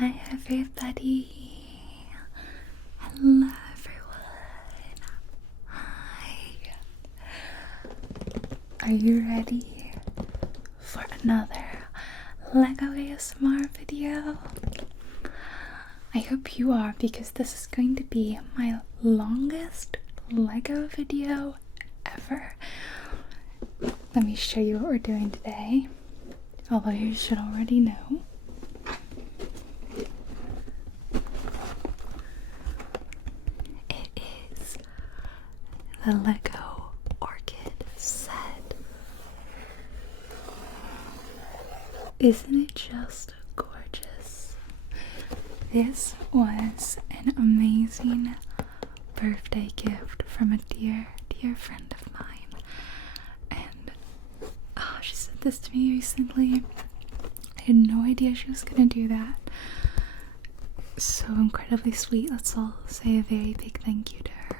Hi everybody. Hello everyone. Hi. Are you ready for another Lego ASMR video? I hope you are, because this is going to be my longest Lego video ever. Let me show you what we're doing today, although you should already know. It is the Lego Orchid set. Isn't it just gorgeous? This was an amazing birthday gift from a dear friend of mine. And she sent this to me recently. I had no idea she was gonna do that. So incredibly sweet. Let's all say a very big thank you to her.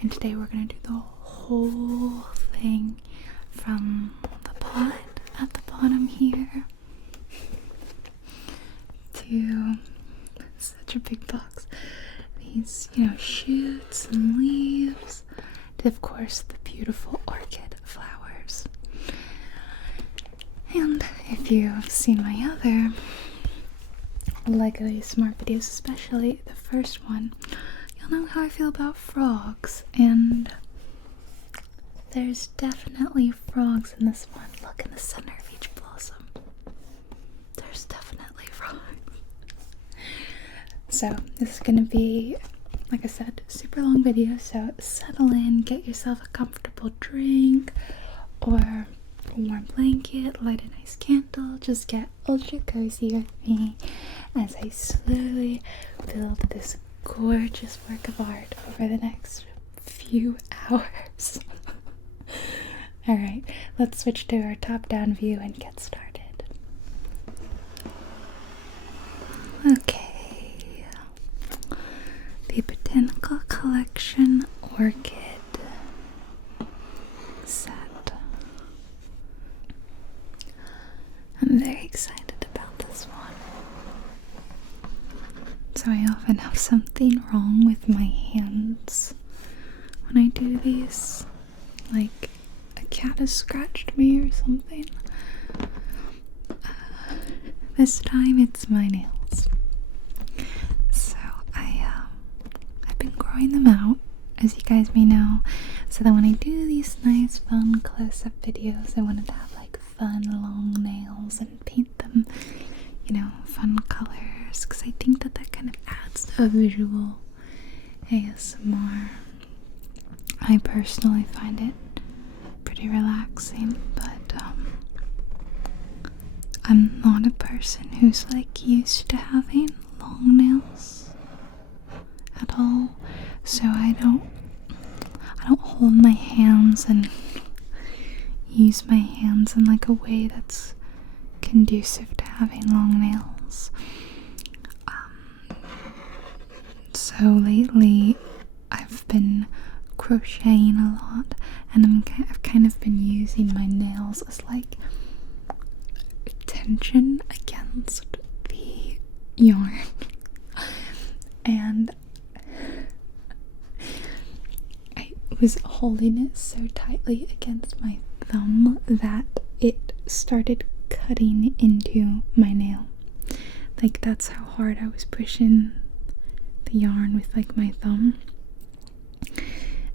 And today we're gonna do the whole thing from the pot at the bottom here to such a big box. These, shoots and leaves, to of course the beautiful orchid flowers. And if you've seen my other Lego ASMR videos, especially the first one, you'll know how I feel about frogs, and there's definitely frogs in this one. Look in the center of each blossom. There's definitely frogs. So this is gonna be, like I said, a super long video, so settle in, get yourself a comfortable drink or a warm blanket, light a nice candle, just get ultra cozy with me as I slowly build this gorgeous work of art over the next few hours. Alright, let's switch to our top-down view and get started. Okay, the Botanical Collection Orchid set. I'm very excited about this one. So I often have something wrong with my hands when I do these, like a cat has scratched me or something. This time it's my nails. So I've been growing them out, as you guys may know, so that when I do these nice fun close-up videos, I wanted to have like fun long nails and paint them, fun colors, because I think that kind of adds to a visual ASMR. I personally find it pretty relaxing, but I'm not a person who's like used to having long nails at all, so I don't hold my hands and use my hands in like a way that's conducive to having long nails. So lately I've been crocheting a lot, and I've kind of been using my nails as like tension against the yarn. And I was holding it so tightly against my thumb that it started cutting into my nail. Like, that's how hard I was pushing the yarn with like my thumb.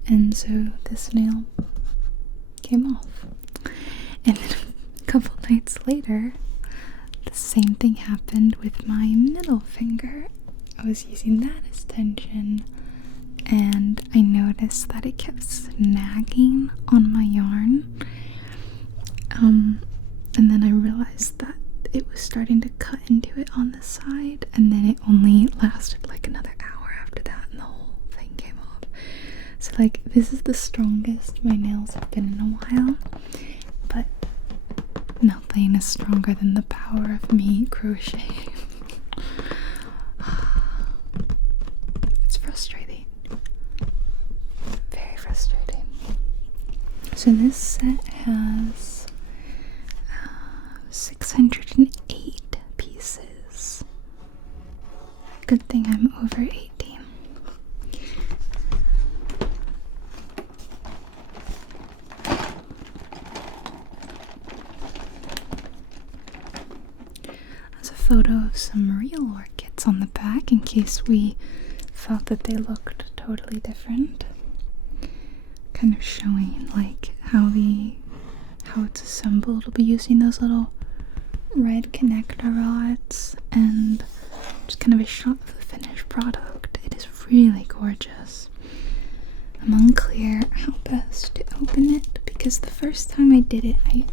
And so this nail came off. And then a couple nights later, the same thing happened with my middle finger. I was using that as tension, and I noticed that it kept snagging on my yarn. And then I realized that it was starting to cut into it on the side, and then it only lasted like another hour after that, and the whole thing came off. So like, this is the strongest my nails have been in a while, but nothing is stronger than the power of me crocheting. It's frustrating. Very frustrating. So this set has 608 pieces. Good thing I'm over 18. There's a photo of some real orchids on the back in case we thought that they looked totally different. Kind of showing like how it's assembled. We'll be using those little red connector rods and just kind of a shot of the finished product. It is really gorgeous. I'm unclear how best to open it because the first time I did it I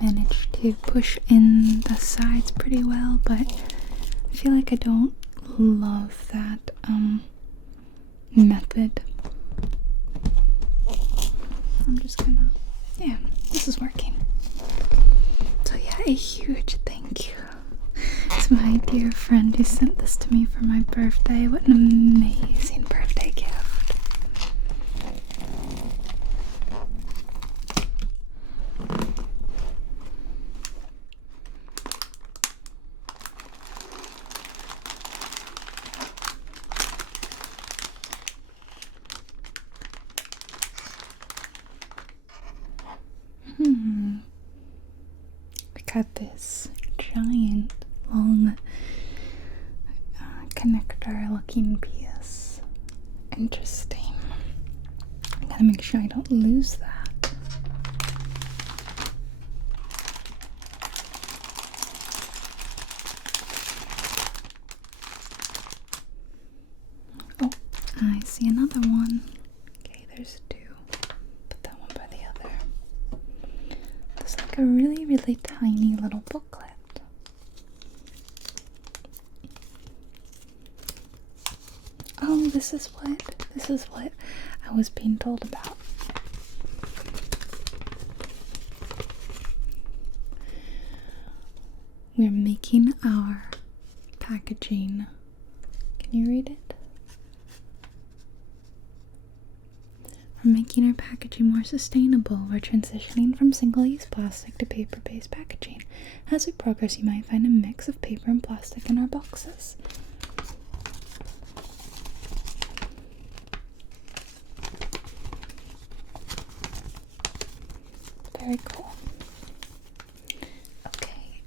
managed to push in the sides pretty well, but I feel like I don't love that method. I'm just gonna, yeah, this is working. So yeah, a huge thank you to my dear friend who sent this to me for my birthday. What an amazing birthday gift. We got this giant long connector looking piece. Interesting. I gotta make sure I don't lose that. Oh, I see another one. Okay, there's two. Put that one by the other. There's like a really, really tiny little booklet. Oh, this is what I was being told about. We're making our packaging. Can you read it? We're making our packaging more sustainable. We're transitioning from single-use plastic to paper-based packaging. As we progress, you might find a mix of paper and plastic in our boxes. Very cool. Okay,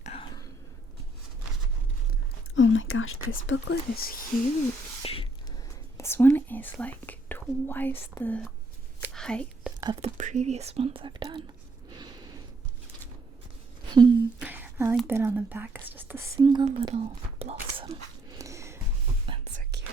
oh my gosh, this booklet is huge. This one is like twice the height of the previous ones I've done. I like that on the back it's just a single little blossom. That's so cute.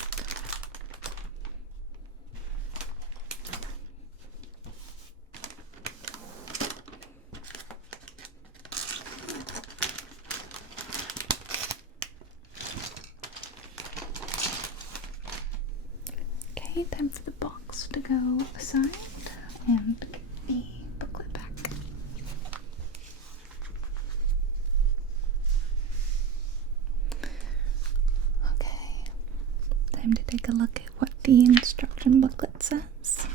Okay, time for the box to go aside and get the booklet back. Okay, time to take a look at what the instruction booklet says.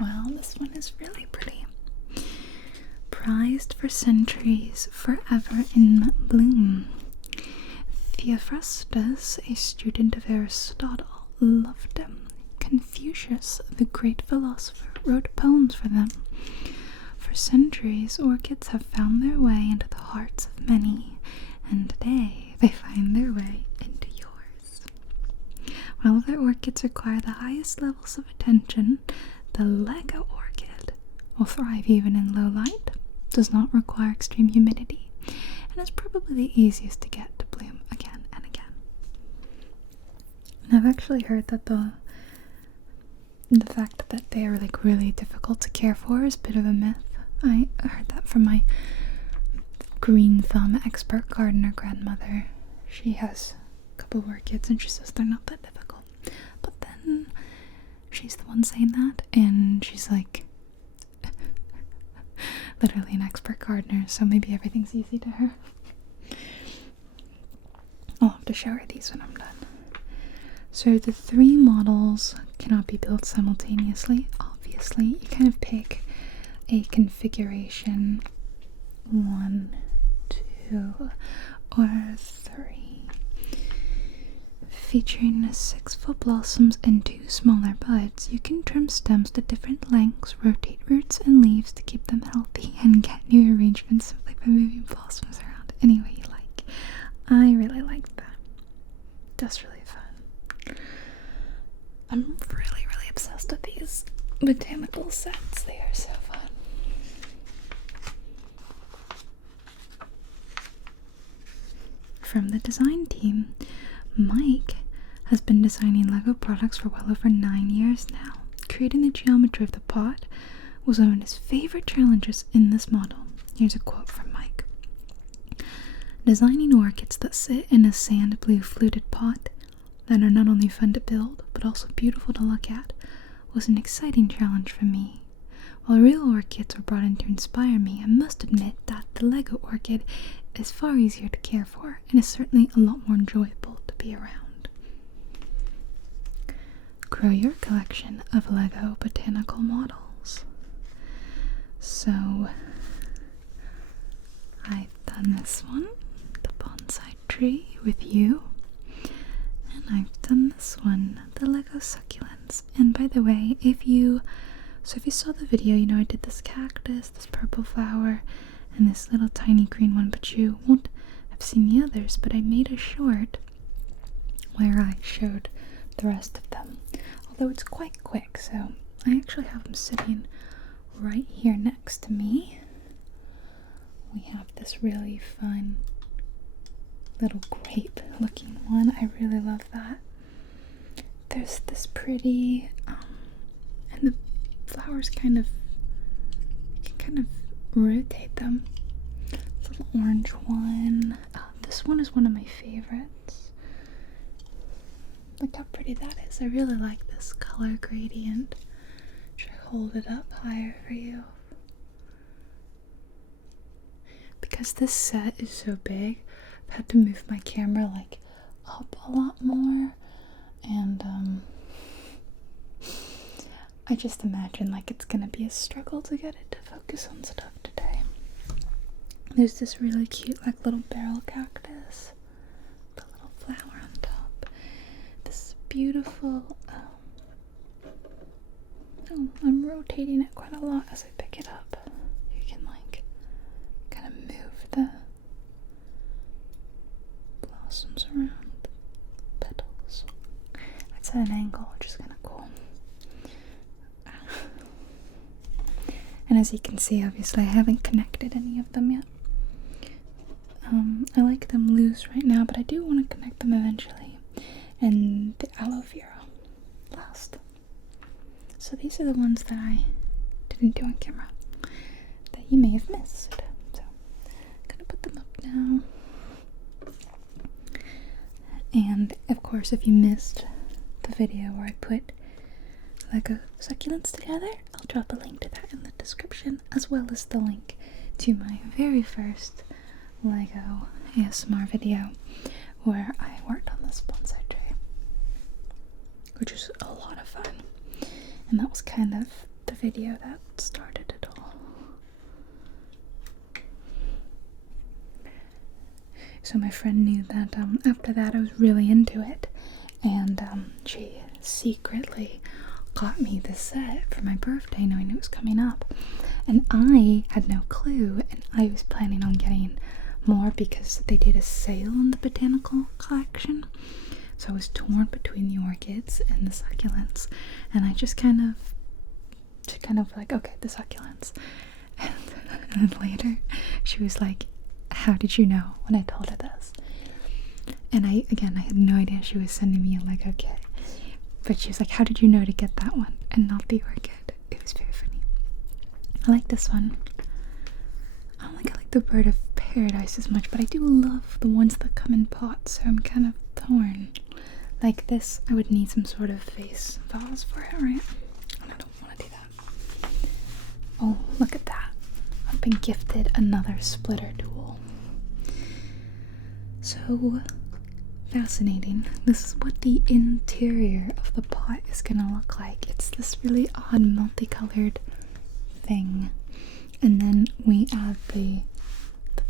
Well, this one is really pretty. Prized for centuries, forever in bloom. Theophrastus, a student of Aristotle, loved them. Confucius, the great philosopher, wrote poems for them. For centuries, orchids have found their way into the hearts of many, and today they find their way into yours. While other orchids require the highest levels of attention, the Lego Orchid will thrive even in low light, does not require extreme humidity, and is probably the easiest to get to bloom again and again. And I've actually heard that the fact that they are like really difficult to care for is a bit of a myth. I heard that from my green thumb expert gardener grandmother. She has a couple of orchids and she says they're not that difficult. But then she's the one saying that, and she's like literally an expert gardener, so maybe everything's easy to her. I'll have to show her these when I'm done. So the three models cannot be built simultaneously, obviously. You kind of pick a configuration 1, 2, or 3. Featuring 6 full blossoms and 2 smaller buds, you can trim stems to different lengths, rotate roots and leaves to keep them healthy, and get new arrangements simply by moving blossoms around any way you like. I really like that. That's really fun. I'm really obsessed with these botanical sets. They are so fun. From the design team, Mike has been designing Lego products for well over 9 years now. Creating the geometry of the pot was one of his favorite challenges in this model. Here's a quote from Mike. Designing orchids that sit in a sand blue fluted pot that are not only fun to build but also beautiful to look at was an exciting challenge for me. While real orchids were brought in to inspire me, I must admit that the Lego Orchid is far easier to care for and is certainly a lot more enjoyable to be around. Grow your collection of Lego botanical models. So, I've done this one, the bonsai tree with you, and I've done this one, the Lego succulents. And by the way, if you saw the video, you know I did this cactus, this purple flower, and this little tiny green one, but you won't have seen the others. But I made a short where I showed the rest of them, although it's quite quick, so I actually have them sitting right here next to me. We have this really fun little grape looking one. I really love that. There's this pretty and the flowers you can kind of rotate them. This little orange one. This one is one of my favorites. Look how pretty that is. I really like this color gradient. Should I hold it up higher for you? Because this set is so big, I've had to move my camera like up a lot more, and I just imagine like it's gonna be a struggle to get it to focus on stuff today. There's this really cute like little barrel cactus, the little flower on top. This beautiful, I'm rotating it quite a lot as I pick it up. You can like kind of move the blossoms around, petals. It's at an angle, which is kind of cool. And as you can see, obviously I haven't connected any of them yet. I like them loose right now, but I do want to connect them eventually. And the aloe vera last. So these are the ones that I didn't do on camera that you may have missed. So I'm gonna put them up now. And of course, if you missed the video where I put Lego succulents together, I'll drop a link to that in the description, as well as the link to my very first Lego ASMR video where I worked on this bonsai tree, which was a lot of fun. And that was kind of the video that started it all. So my friend knew that after that I was really into it, and she secretly got me this set for my birthday, knowing it was coming up. And I had no clue, and I was planning on getting more because they did a sale on the botanical collection. So I was torn between the orchids and the succulents, and I just kind of like, okay, the succulents. And then later she was like, how did you know, when I told her this? And I had no idea she was sending me a Lego kit. But she was like, how did you know to get that one and not the orchid? It was very funny. I like this one. I don't think I like the bird of paradise as much, but I do love the ones that come in pots, so I'm kind of torn. Like this, I would need some sort of vase vase for it, right? And I don't want to do that. Oh, look at that. I've been gifted another splitter tool. So fascinating. This is what the interior of the pot is gonna look like. It's this really odd multicolored thing, and then we add the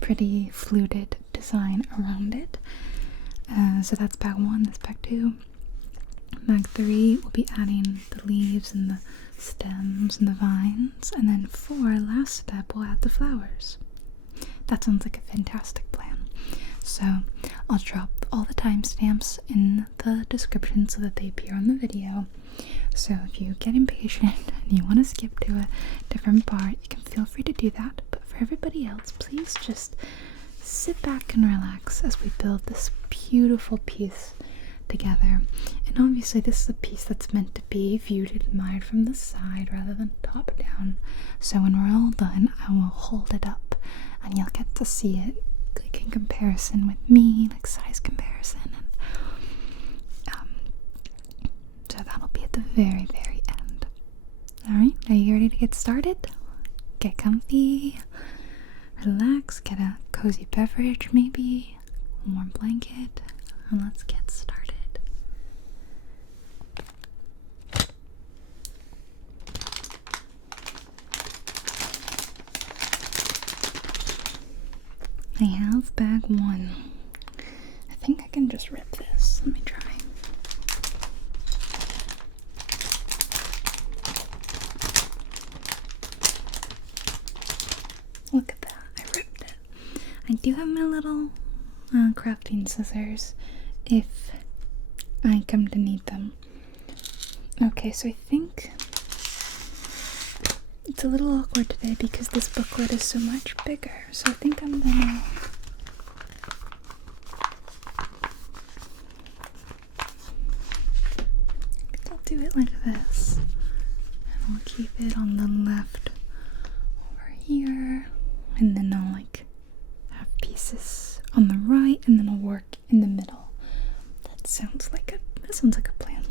pretty fluted design around it. So that's bag 1, that's bag 2. Bag 3, we'll be adding the leaves and the stems and the vines. And then 4, last step, we'll add the flowers. That sounds like a fantastic plan. So I'll drop all the timestamps in the description so that they appear on the video. So if you get impatient and you want to skip to a different part, you can feel free to do that. But for everybody else, please just sit back and relax as we build this beautiful piece together. And obviously this is a piece that's meant to be viewed and admired from the side rather than top down. So when we're all done, I will hold it up and you'll get to see it like in comparison with me, like size comparison. And so that'll be at the very, very end. Alright, are you ready to get started? Get comfy, relax, get a cozy beverage maybe, a warm blanket, and let's get started. I have bag 1. I think I can just rip this. Let me try. Look at that, I ripped it. I do have my little crafting scissors if I come to need them. Okay, so I think it's a little awkward today because this booklet is so much bigger. So I think I'm gonna I'll do it like this. And I'll keep it on the left over here. And then I'll like have pieces on the right, and then I'll work in the middle. That sounds like a plan.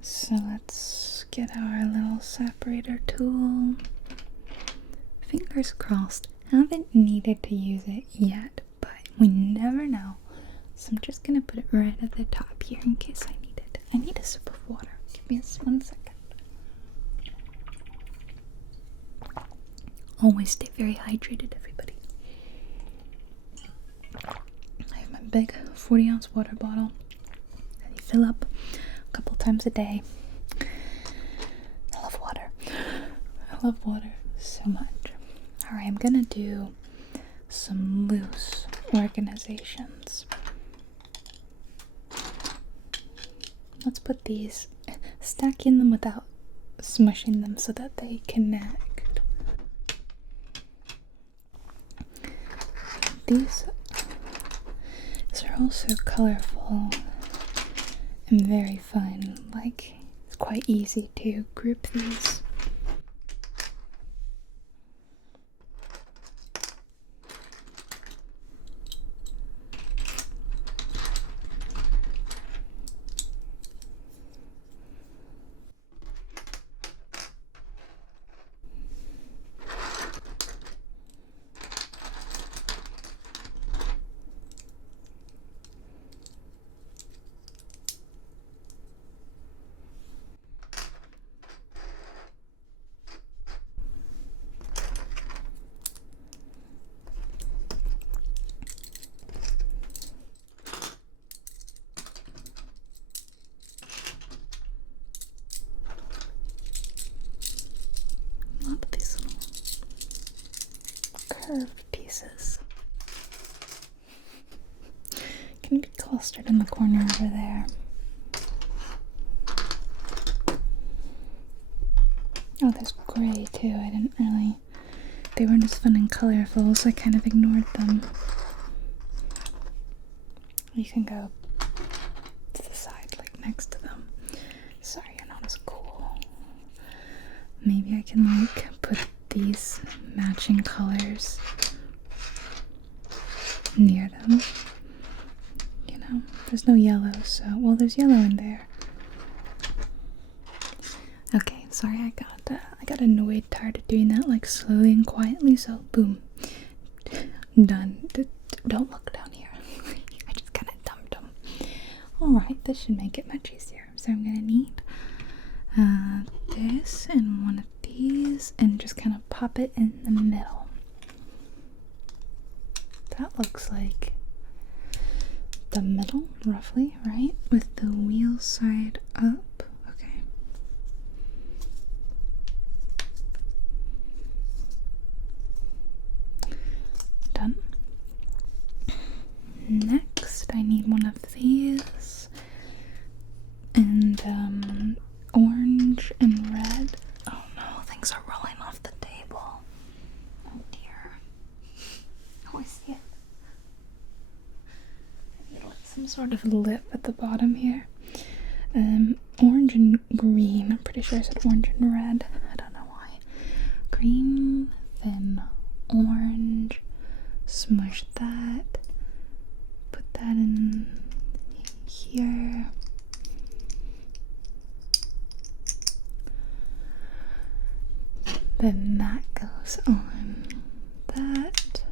So let's get our little separator tool. Fingers crossed. I haven't needed to use it yet, but we never know. So I'm just gonna put it right at the top here in case I need it. I need a sip of water. Give me just 1 second. Always stay very hydrated, everybody. I have my big 40-ounce water bottle that you fill up a couple times a day. I love water. I love water so much. Alright, I'm gonna do some loose organizations. Let's put these, stacking them without smushing them so that they connect. These are also colorful and very fun. Like, it's quite easy to group these. Curved pieces can be clustered in the corner over there. Oh, there's gray too. I didn't really, they weren't as fun and colorful, so I kind of ignored them. You can go to the side, like next to them. Sorry, you're not as cool. Maybe I can like put these matching colors near them. You know, there's no yellow, so, well, there's yellow in there. Okay, sorry, I got annoyed, tired of doing that, like, slowly and quietly, so boom. Done. Don't look down here. I just kind of dumped them. Alright, this should make it much easier. So I'm gonna need this and one of these and just kind of pop it in the middle. That looks like the middle, roughly, right? With the wheel side up. Okay. Done. Next, I need one of these. And, orange and red. Oh no, things are rolling off the table. Oh dear. Oh, I see it. Some sort of lip at the bottom here. Orange and green. I'm pretty sure I said orange and red. I don't know why. Green, then orange. Smush that. Put that in here. Then that goes on that.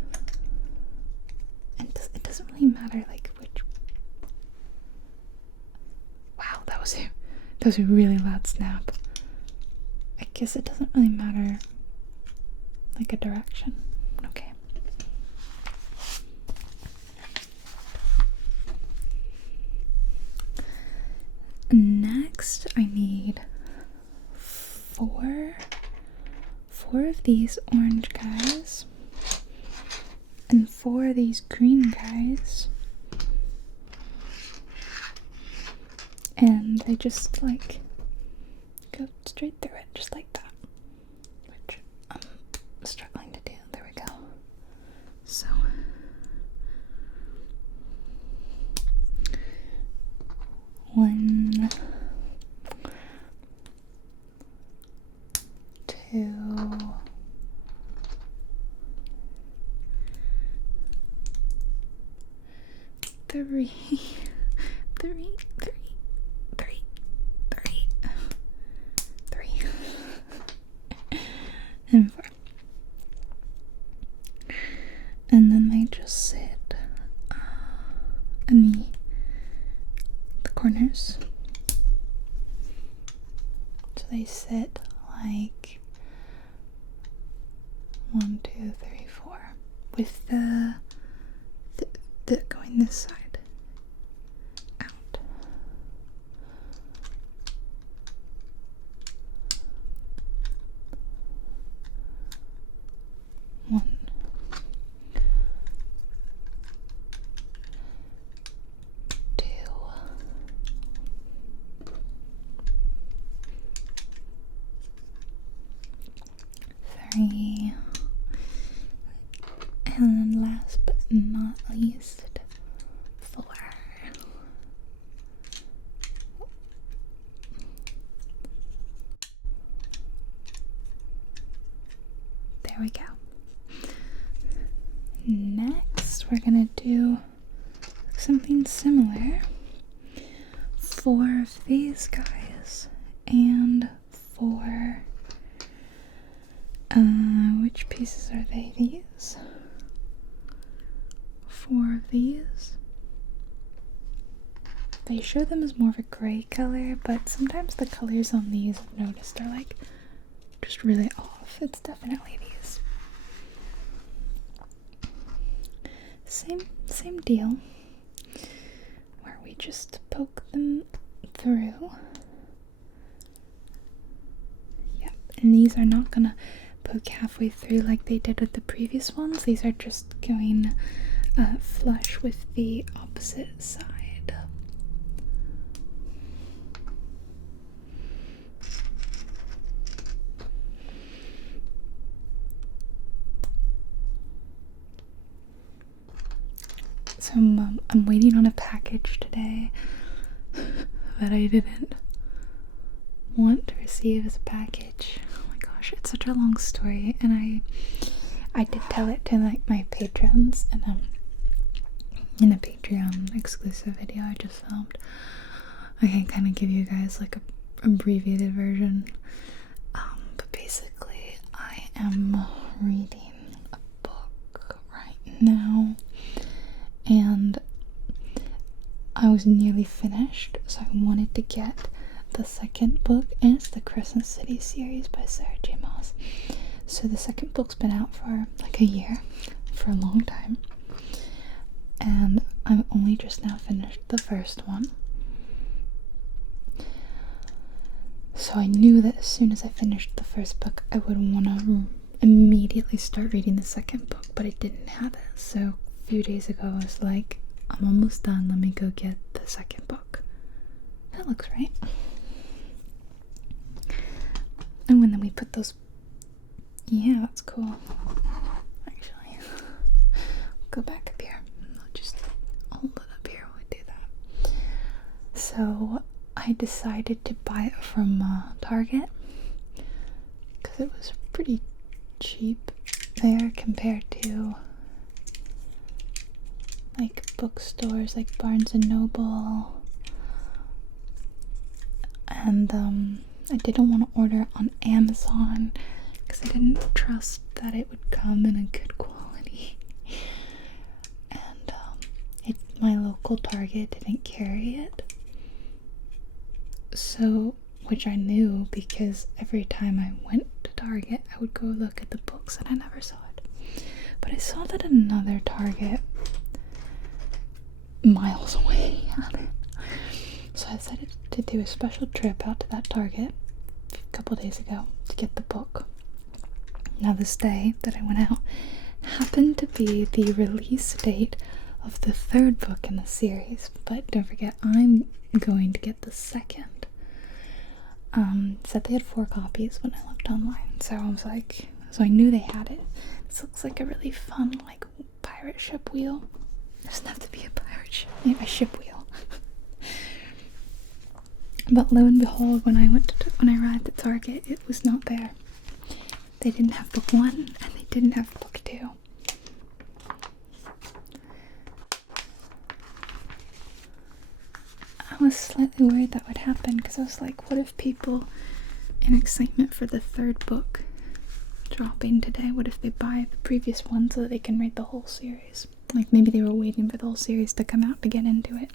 And it doesn't really matter like which. Wow, that was a really loud snap. I guess it doesn't really matter like a direction. Okay. Next, I need four of these orange guys and 4 of these green guys, and they just like go straight through it just like that, which I'm struggling to do. There we go. So 1, 2, 3, 3, 3, 3, 3, 3, and 4. And then they just sit in the corners. So they sit like 1, 2, 3, 4, with the going this side out. One, 2, 3, and last but not least, 4. There we go. Next, we're gonna do something similar. 4 of these guys and 4. Which pieces are they? These? 4 of these. They show them as more of a gray color, but sometimes the colors on these, I've noticed, are like just really off. It's definitely these. Same deal, where we just poke them through. Yep, and these are not gonna poke halfway through like they did with the previous ones. These are just going flush with the opposite side. So I'm waiting on a package today that I didn't want to receive as a package. Oh my gosh, it's such a long story, and I did tell it to like my patrons, and in a Patreon exclusive video I just filmed. I can kind of give you guys like a abbreviated version. But basically, I am reading a book right now, and I was nearly finished, so I wanted to get the second book, and it's the Crescent City series by Sarah J. Maas. So the second book's been out for like a year, for a long time, and I'm only just now finished the first one. So I knew that as soon as I finished the first book, I would want to immediately start reading the second book, but I didn't have it. So a few days ago, I was like, I'm almost done, let me go get the second book. That looks right. And when then we put those, yeah, that's cool. Actually, go back up here. I'll just hold it up here while we do that. So I decided to buy it from Target because it was pretty cheap there compared to like bookstores like Barnes and Noble. And I didn't want to order on Amazon because I didn't trust that it would come in a good quality. And my local Target didn't carry it. So, which I knew because every time I went to Target, I would go look at the books and I never saw it. But I saw that another Target miles away had it. So I decided to do a special trip out to that Target a couple days ago to get the book. Now this day that I went out happened to be the release date of the third book in the series, but don't forget, I'm going to get the second. Said they had 4 copies when I looked online, so I was like, so I knew they had it. This looks like a really fun, like, pirate ship wheel. It doesn't have to be a pirate ship, yeah, a ship wheel. But lo and behold, when I arrived at Target, it was not there. They didn't have book 1, and they didn't have book 2. I was slightly worried that would happen because I was like, what if people, in excitement for the third book dropping today, what if they buy the previous one so that they can read the whole series? Like maybe they were waiting for the whole series to come out to get into it.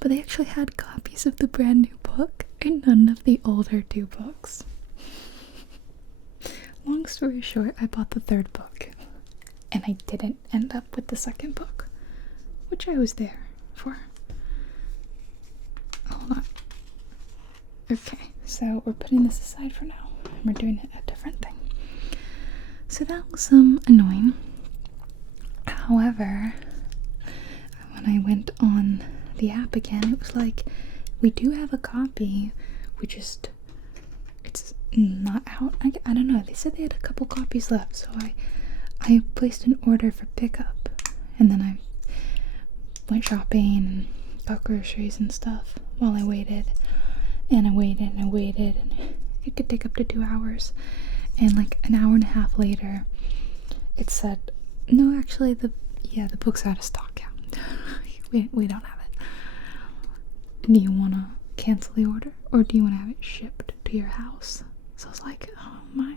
But they actually had copies of the brand new book and none of the older 2 books. Long story short, I bought the third book and I didn't end up with the second book, which I was there for. Hold on. Okay, so we're putting this aside for now and we're doing a different thing. So that was annoying. However, when I went on the app again, it was like, we do have a copy, it's not out. I don't know, they said they had a couple copies left, so I placed an order for pickup, and then I went shopping and got groceries and stuff while I waited, and I waited, and it could take up to 2 hours, and like an hour and a half later, it said, no, actually, the book's out of stock, yeah. we don't have it. Do you want to cancel the order, or do you want to have it shipped to your house? So I was like, oh my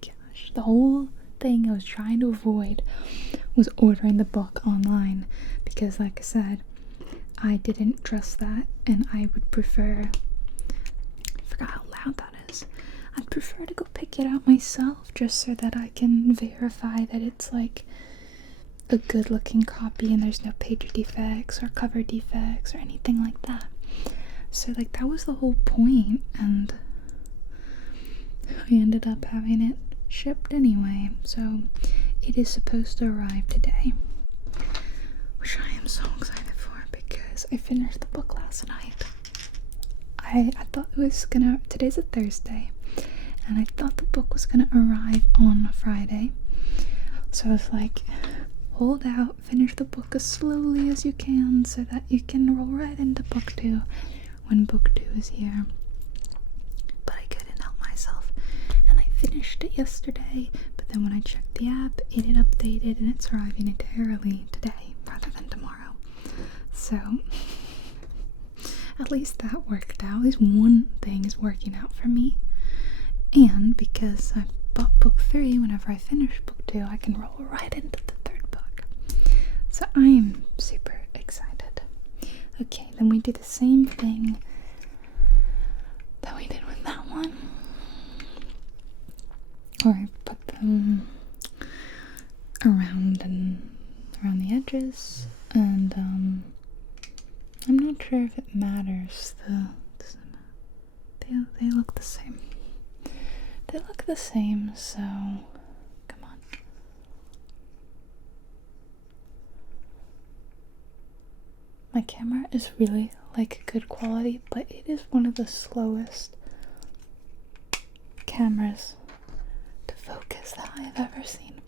gosh, the whole thing I was trying to avoid was ordering the book online, because like I said, I didn't trust that, and I would prefer, I forgot how loud that is, I'd prefer to go pick it out myself just so that I can verify that it's like a good looking copy and there's no page defects or cover defects or anything like that. So like that was the whole point, and we ended up having it shipped anyway. So it is supposed to arrive today, which I am so excited for because I finished the book last night. I thought it was gonna, today's a Thursday, and I thought the book was gonna arrive on Friday. So I was like, hold out, finish the book as slowly as you can so that you can roll right into book 2 when book 2 is here. But I couldn't help myself, and I finished it yesterday, but Then when I checked the app, it had updated and it's arriving a day early today rather than tomorrow. So at least that worked out. At least one thing is working out for me. And because I bought book 3, whenever I finish book 2, I can roll right into the 3rd book. So I am super excited. Okay, then we do the same thing that we did with that one. Or I put them around the edges, and I'm not sure if it matters. They look the same. They look the same, so come on. My camera is really like good quality, but it is one of the slowest cameras to focus that I have ever seen.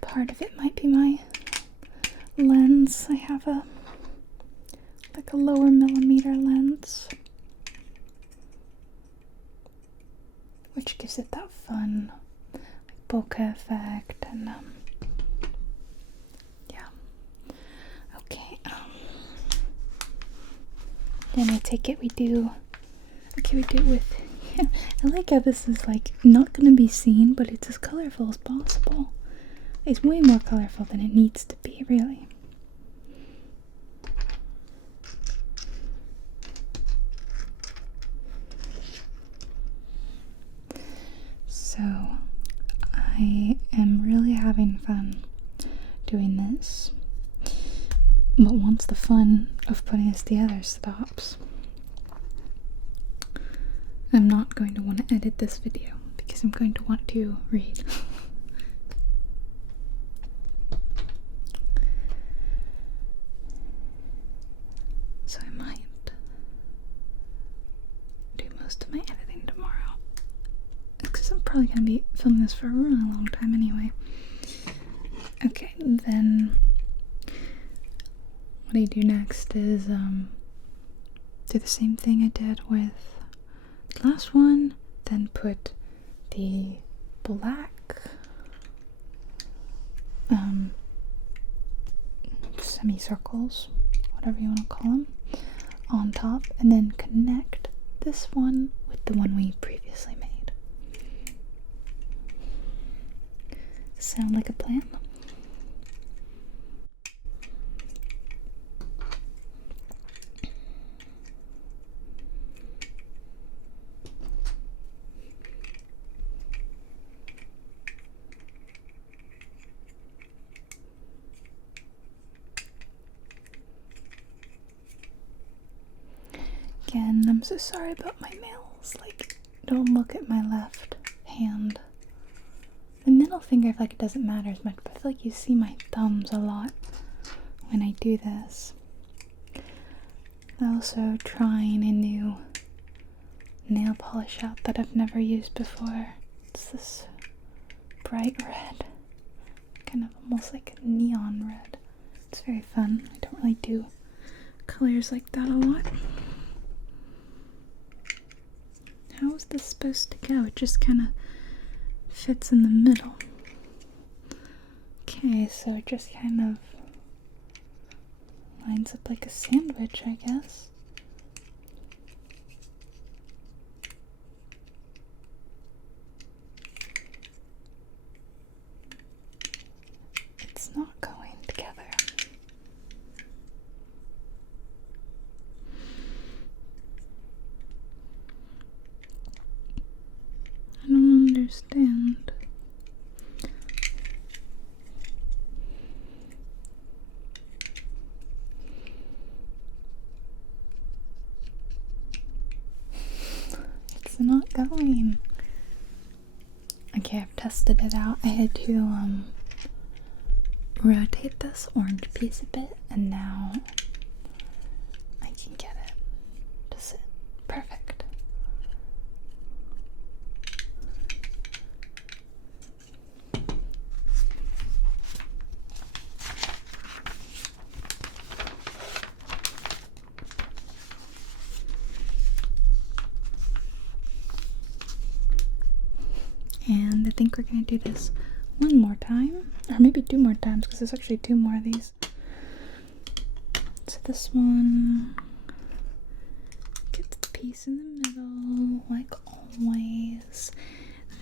Part of it might be my lens. I have a lower millimeter lens, which gives it that fun bokeh effect, and yeah. Okay, then I take it we do it with I like how this is like not gonna be seen, but it's as colorful as possible. It's way more colorful than it needs to be, really. So I am really having fun doing this, but once the fun of putting this together stops, I'm not going to want to edit this video because I'm going to want to read. So I might do most of my editing tomorrow, because I'm probably going to be filming this for a really long time anyway. Okay, then what I do next is do the same thing I did with the last one, then put the black semicircles, whatever you want to call them, on top, and then connect this one with the one we previously made. Sound like a plan? Again, I'm so sorry about my nails. Like, don't look at my left hand. The middle finger, I feel like it doesn't matter as much, but I feel like you see my thumbs a lot when I do this. I'm also trying a new nail polish out that I've never used before. It's this bright red, kind of almost like a neon red. It's very fun. I don't really do colors like that a lot. How is this supposed to go? It just kind of fits in the middle. Okay, so it just kind of lines up like a sandwich, I guess. It's not going together. I don't understand. It's not going. Okay, I've tested it out. I had to rotate this orange piece a bit, and now I can get it to sit perfect. And I think we're gonna do this one more time, or maybe 2 more times, because there's actually 2 more of these. So this one gets the piece in the middle, like always.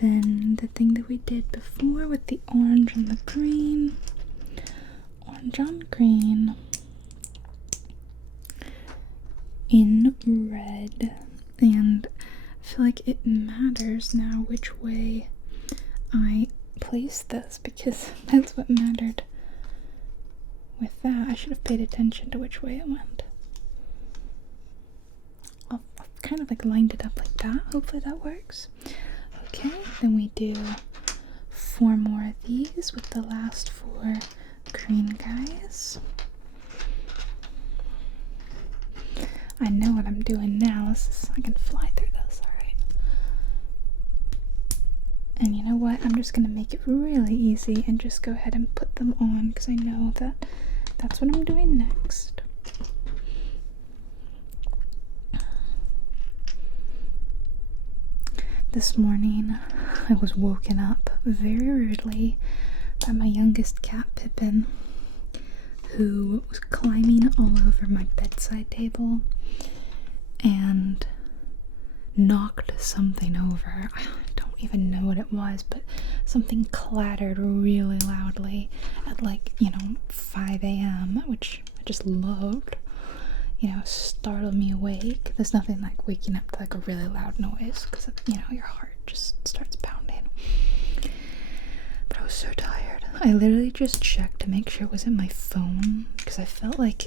Then the thing that we did before with the orange and the green. Orange on green. In red. And I feel like it matters now which way I place this, because that's what mattered with that. I should have paid attention to which way it went. I've kind of like lined it up like that. Hopefully that works. Okay, then we do 4 more of these with the last 4 green guys. I know what I'm doing now. I can fly through this, alright. And you know what? I'm just gonna make it really easy and just go ahead and put them on, because I know that that's what I'm doing next. This morning, I was woken up very rudely by my youngest cat, Pippin, who was climbing all over my bedside table and knocked something over. I don't even know what it was, but something clattered really loudly at 5 a.m., which I just loved. Startled me awake. There's nothing like waking up to like a really loud noise, because your heart just starts pounding. But I was so tired. I literally just checked to make sure it wasn't my phone, because I felt like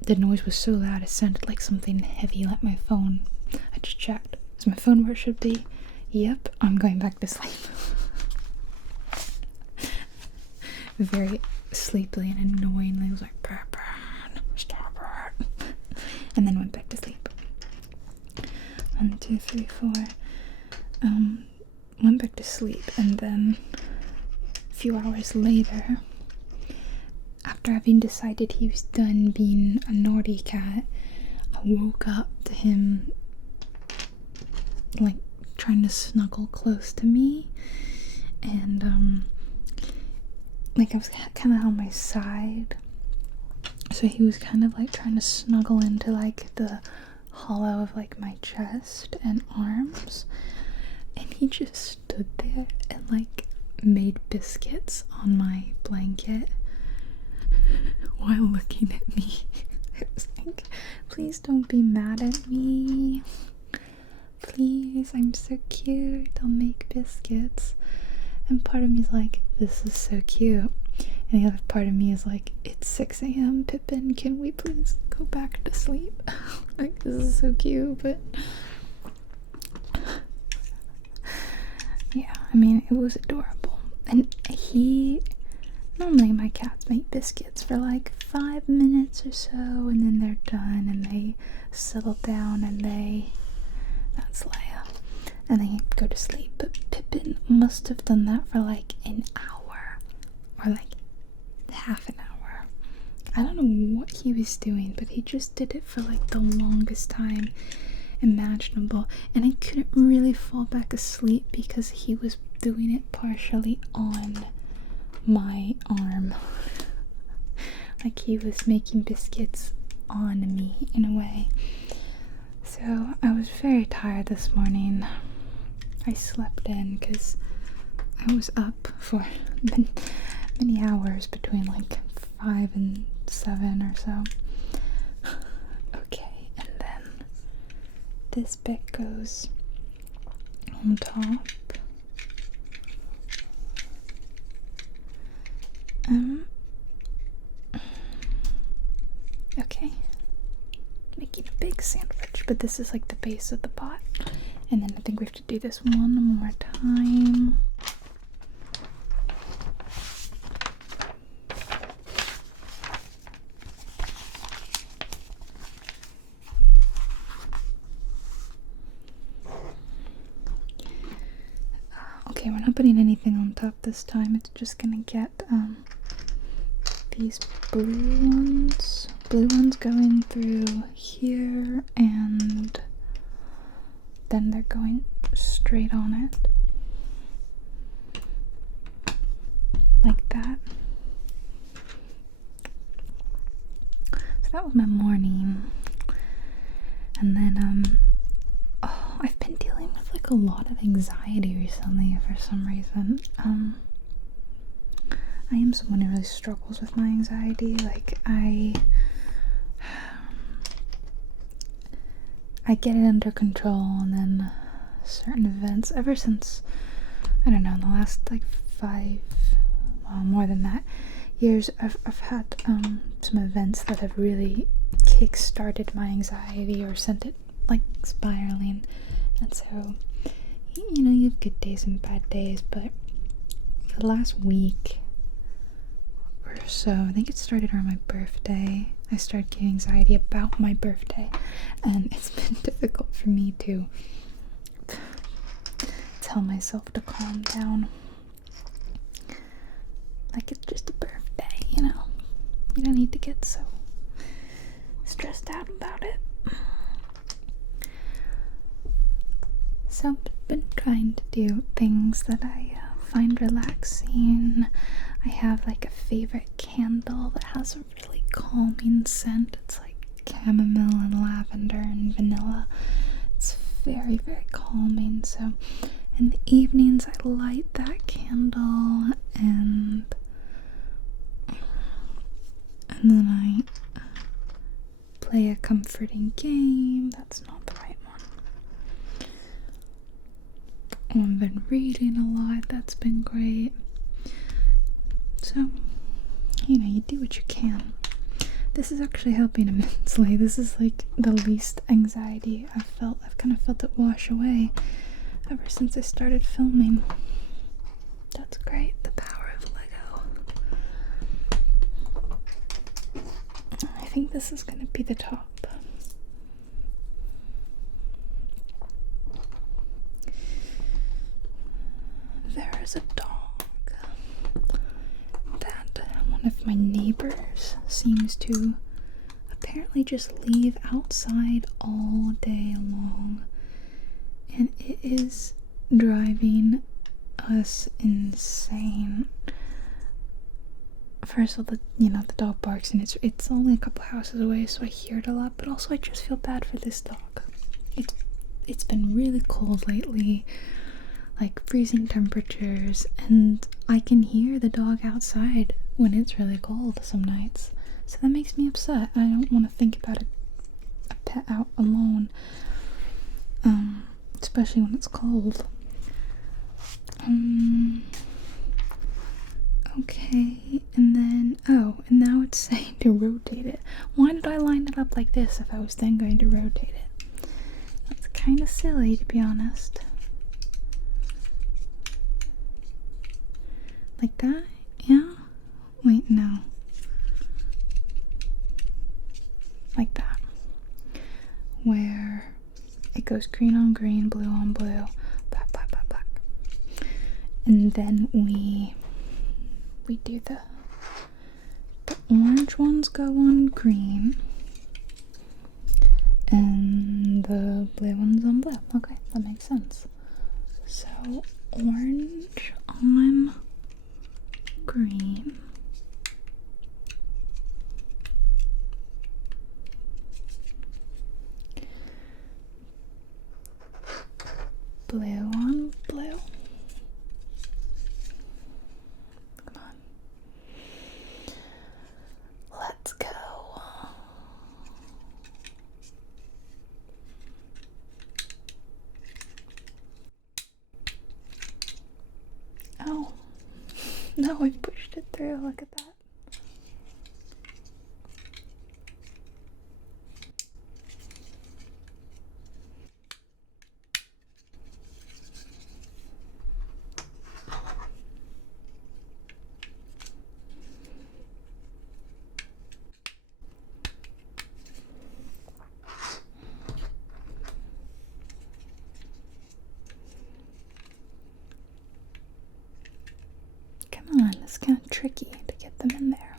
the noise was so loud it sounded like something heavy like my phone. I just checked. Is my phone where it should be? Yep, I'm going back to sleep. Very sleepily and annoyingly. I was like, burn, stop it. And then went back to sleep. 1, 2, 3, 4. Went back to sleep, and then a few hours later, after having decided he was done being a naughty cat, I woke up to him like trying to snuggle close to me, and I was kind of on my side, so he was kind of like trying to snuggle into like the hollow of like my chest and arms, and he just stood there and like made biscuits on my blanket while looking at me. I was like, please don't be mad at me. Please, I'm so cute. I'll make biscuits. And part of me is like, this is so cute. And the other part of me is like, it's 6 a.m. Pippin, can we please go back to sleep? Like, this is so cute, but yeah, I mean, it was adorable. And normally my cats make biscuits for like 5 minutes or so, and then they're done, and they settle down, and that's Leia, and they go to sleep. But Pippin must have done that for like an hour, or like half an hour. I don't know what he was doing, but he just did it for like the longest time imaginable, and I couldn't really fall back asleep because he was doing it partially on my arm. Like he was making biscuits on me in a way. So I was very tired this morning. I slept in because I was up for many hours, between like 5 and 7 or so. Okay, and then this bit goes on top. Okay, making a big sandwich, but this is like the base of the pot, and then I think we have to do this one more time. Okay, we're not putting anything on top this time. It's just gonna get these blue ones. Blue ones going through here, and then they're going straight on it. like that. So that was my morning. And then, oh, I've been dealing with like a lot of anxiety recently for some reason. I am someone who really struggles with my anxiety. Like, I get it under control, and then certain events, ever since, I don't know, in the last like 5, well, more than that, years, I've had some events that have really kick-started my anxiety or sent it like spiraling. And so, you know, you have good days and bad days, but the last week or so, I think it started around my birthday, I started getting anxiety about my birthday, and it's been difficult for me to tell myself to calm down. Like, it's just a birthday, you know? You don't need to get so stressed out about it. So I've been trying to do things that I find relaxing. I have like a favorite candle that has a really calming scent. It's like chamomile and lavender and vanilla. It's very, very calming. So in the evenings I light that candle, and then I play a comforting game. That's not the right one. I've been reading a lot. That's been great. So, you know, you do what you can. This is actually helping immensely. This is like the least anxiety I've felt. I've kind of felt it wash away ever since I started filming. That's great. The power of Lego. I think this is going to be the top. There is a dog that one of my neighbors seems to apparently just leave outside all day long, and it is driving us insane. First of all, the dog barks, and it's only a couple houses away, so I hear it a lot, but also I just feel bad for this dog. It's been really cold lately, like freezing temperatures, and I can hear the dog outside when it's really cold some nights. So that makes me upset. I don't want to think about a pet out alone, especially when it's cold. Okay, and then, and now it's saying to rotate it. Why did I line it up like this if I was then going to rotate it? That's kind of silly, to be honest. Like that? Yeah? Wait, no. Like that. Where it goes green on green, blue on blue, black, black, black, black. And then we do the orange ones go on green, and the blue ones on blue. Okay, that makes sense. So orange on green, blue on blue. Come on. Let's go. Oh. No, I pushed it through. Look at that. Come on, it's kind of tricky to get them in there.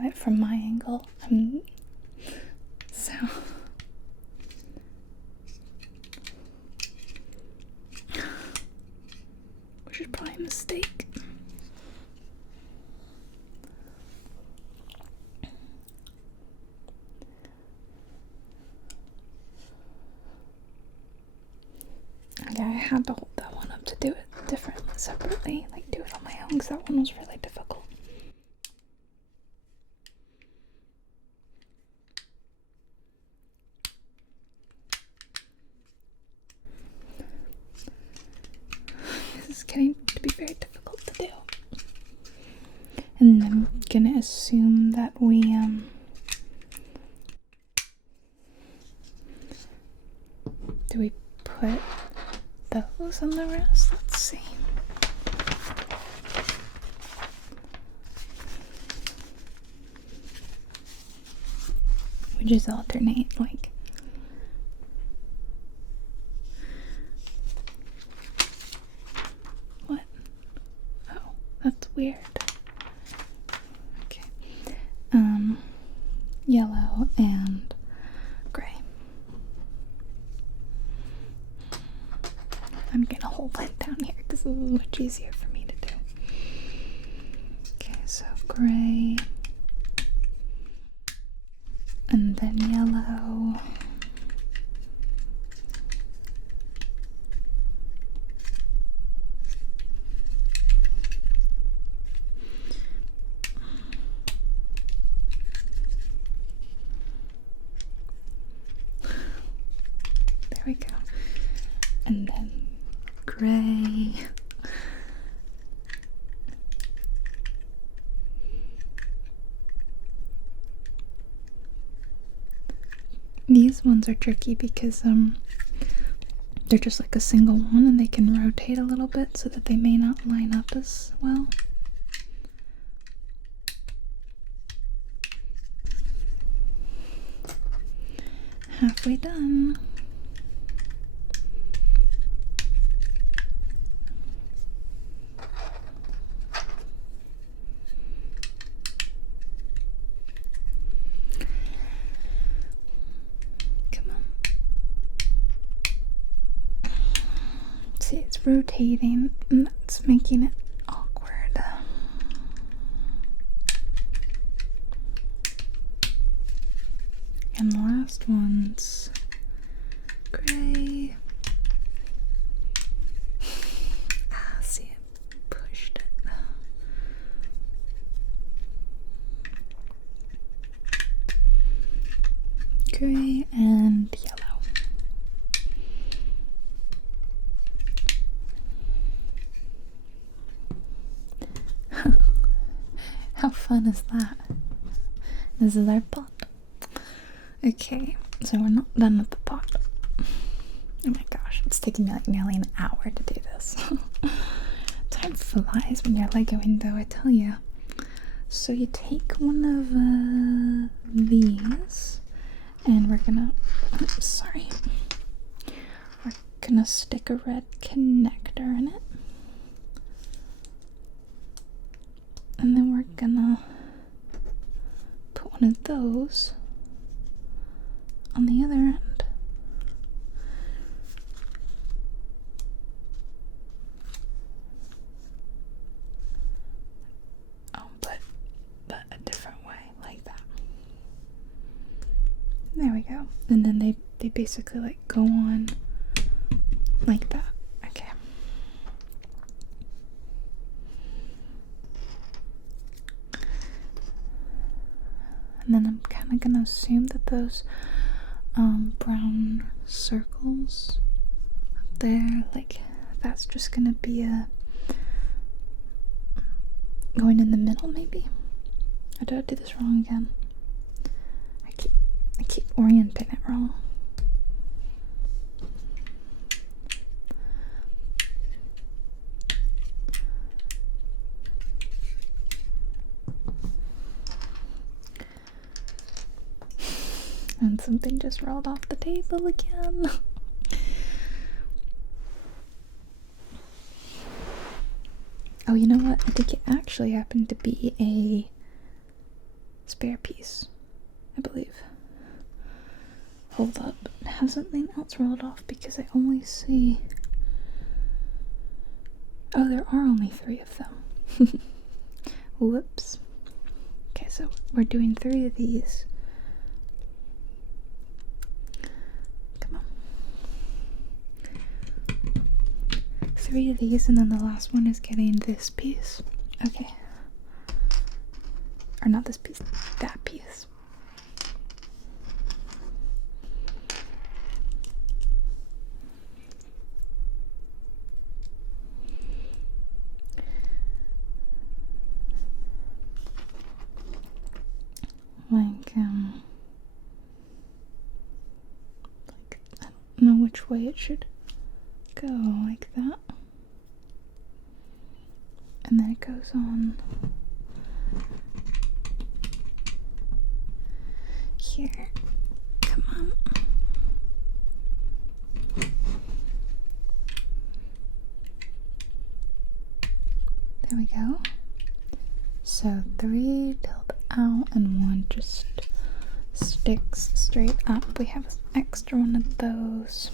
at it from my angle. So which is probably a mistake. Okay, I had to hold that one up to do it differently, separately, like do it on my own, because that one was really difficult. This is getting to be very difficult to do. And I'm gonna assume that we, do we put those on the rest? Let's see. We just alternate, like. What? Oh, that's weird. Okay. Yellow and gray. I'm gonna hold that down here because this is much easier for me to do. Okay, so gray. And then yellow. There we go. And then gray. These ones are tricky because they're just like a single one and they can rotate a little bit so that they may not line up as well. Halfway done. See, it's rotating and that's making it awkward. And the last one's gray. See, it pushed it. Gray and yellow. How fun is that? This is our pot. Okay, so we're not done with the pot. Oh my gosh, it's taking me like nearly an hour to do this. Time flies when you're Legoing though, I tell you. So you take one of these and we're gonna, sorry, we're gonna stick a red connector in it. And then we're gonna put one of those on the other end. Oh, but a different way, like that. There we go. And then they basically like go on like that. Okay. And then I'm kind of gonna assume that those brown circles up there, like that's just gonna be going in the middle, maybe. Or did I do this wrong again? I keep orienting it wrong. And something just rolled off the table again. Oh, you know what? I think it actually happened to be a spare piece, I believe. Hold up, has something else rolled off because I only see... Oh, there are only 3 of them. Whoops. Okay, so we're doing 3 of these. Come on. 3 of these, and then the last one is getting this piece. Okay. Or not this piece, that piece. Like I don't know which way it should go, like that. And then it goes on here. Come on. There we go. So 3 tilt out and 1 just sticks straight up. We have an extra one of those.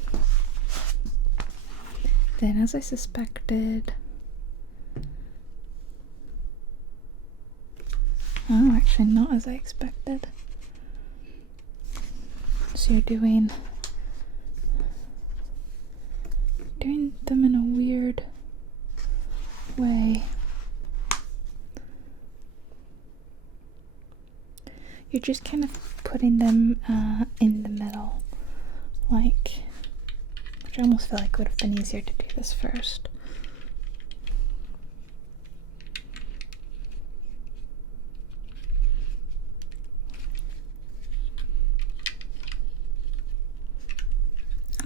Then, as I suspected, oh, actually not as I expected. So you're doing them in a weird way. You're just kind of putting them in the middle, like, which I almost feel like would have been easier to do this first.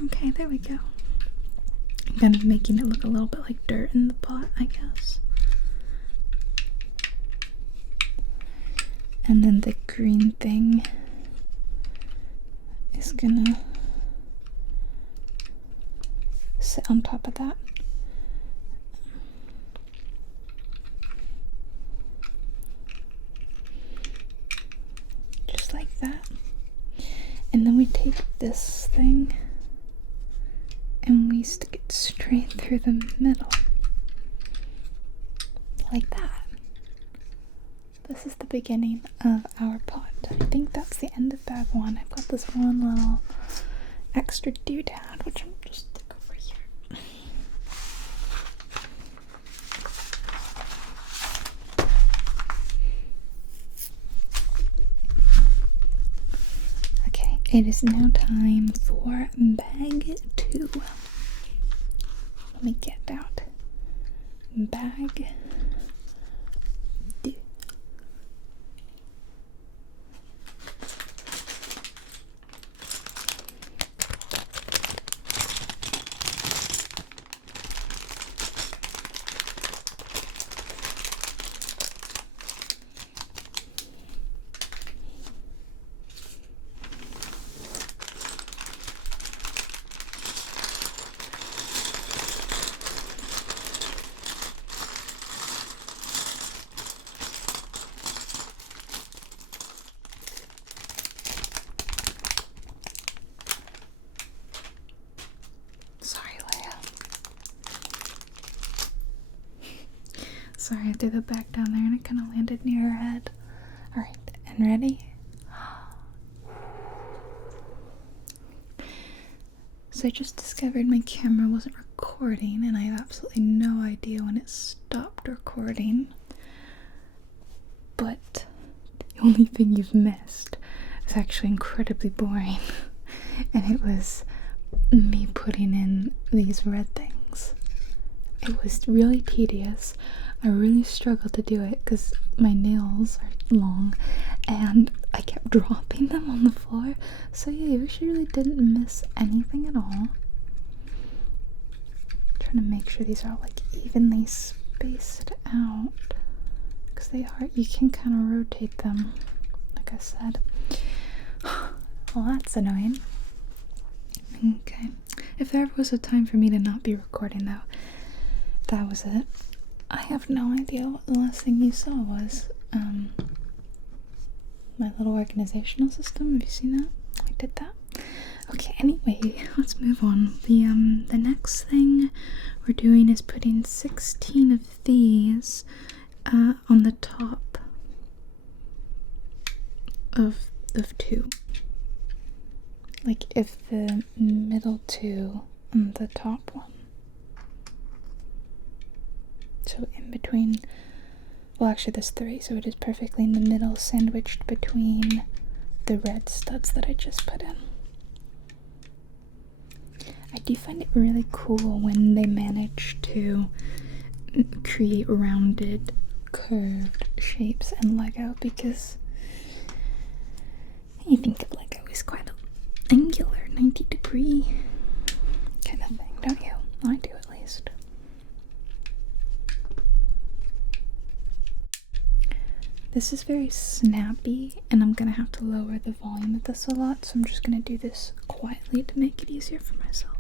Okay, there we go. I'm kind of making it look a little bit like dirt in the pot, I guess. And then the green thing is gonna sit on top of that. Just like that. And then we take this thing and we stick it straight through the middle. Like that. This is the beginning of our pot. I think that's the end of bag 1. I've got this one little extra doodad, which I'm just stick over here. Okay, it is now time for bag 2. Let me get out bag 2. Sorry, I threw the bag down there and it kind of landed near her head. Alright, and ready? So I just discovered my camera wasn't recording and I have absolutely no idea when it stopped recording. But the only thing you've missed is actually incredibly boring. And it was me putting in these red things. It was really tedious. I really struggled to do it because my nails are long and I kept dropping them on the floor. So yeah, you actually really didn't miss anything at all. Trying to make sure these are like evenly spaced out because they are. You can kind of rotate them, like I said. Well, that's annoying. Okay, if there ever was a time for me to not be recording though, that was it. I have no idea what the last thing you saw was. my little organizational system. Have you seen that? I did that. Okay, anyway, let's move on. The next thing we're doing is putting 16 of these on the top of 2. Like if the middle 2 on the top one. So in between, well actually there's 3, so it is perfectly in the middle, sandwiched between the red studs that I just put in. I do find it really cool when they manage to create rounded, curved shapes in Lego, because you think of Lego as quite an angular, 90-degree kind of thing, don't you? I do, at least. This is very snappy, and I'm gonna have to lower the volume of this a lot, so I'm just gonna do this quietly to make it easier for myself.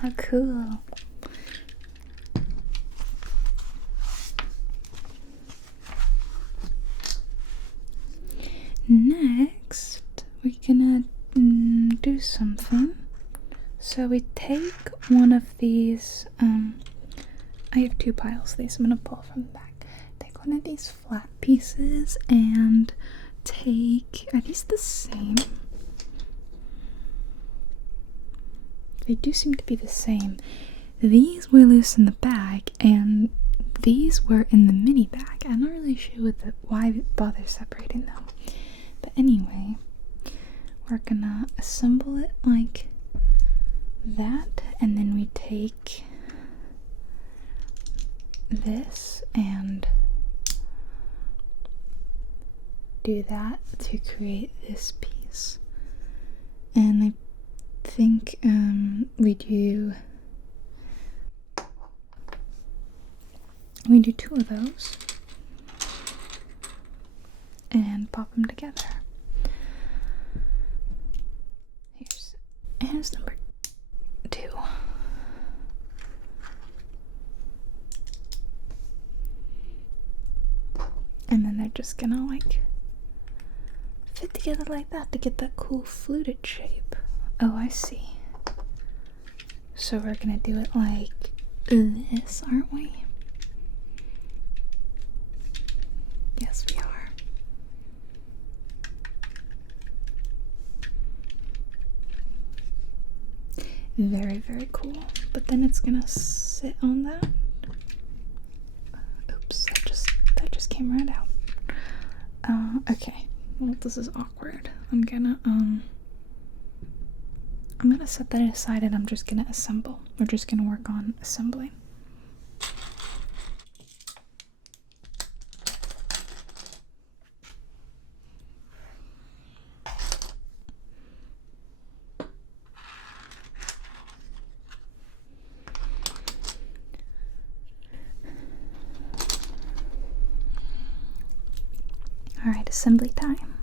How cool. Next, we're gonna do something. So we take one of these, I have 2 piles of these, I'm gonna pull from the back. Take one of these flat pieces and take, are these the same? They do seem to be the same. These were loose in the bag, and these were in the mini bag. I'm not really sure why bother separating them. But anyway, we're gonna assemble it like that, and then we take this and do that to create this piece. And I think we do 2 of those and pop them together. Here's number 2. And then they're just gonna like fit together like that to get that cool fluted shape. Oh, I see. So we're gonna do it like this, aren't we? Yes, we are. Very, very cool. But then it's gonna sit on that. Oops, that just came right out. Okay. Well, this is awkward. I'm gonna set that aside, and I'm just gonna assemble. We're just gonna work on assembling. Alright, assembly time.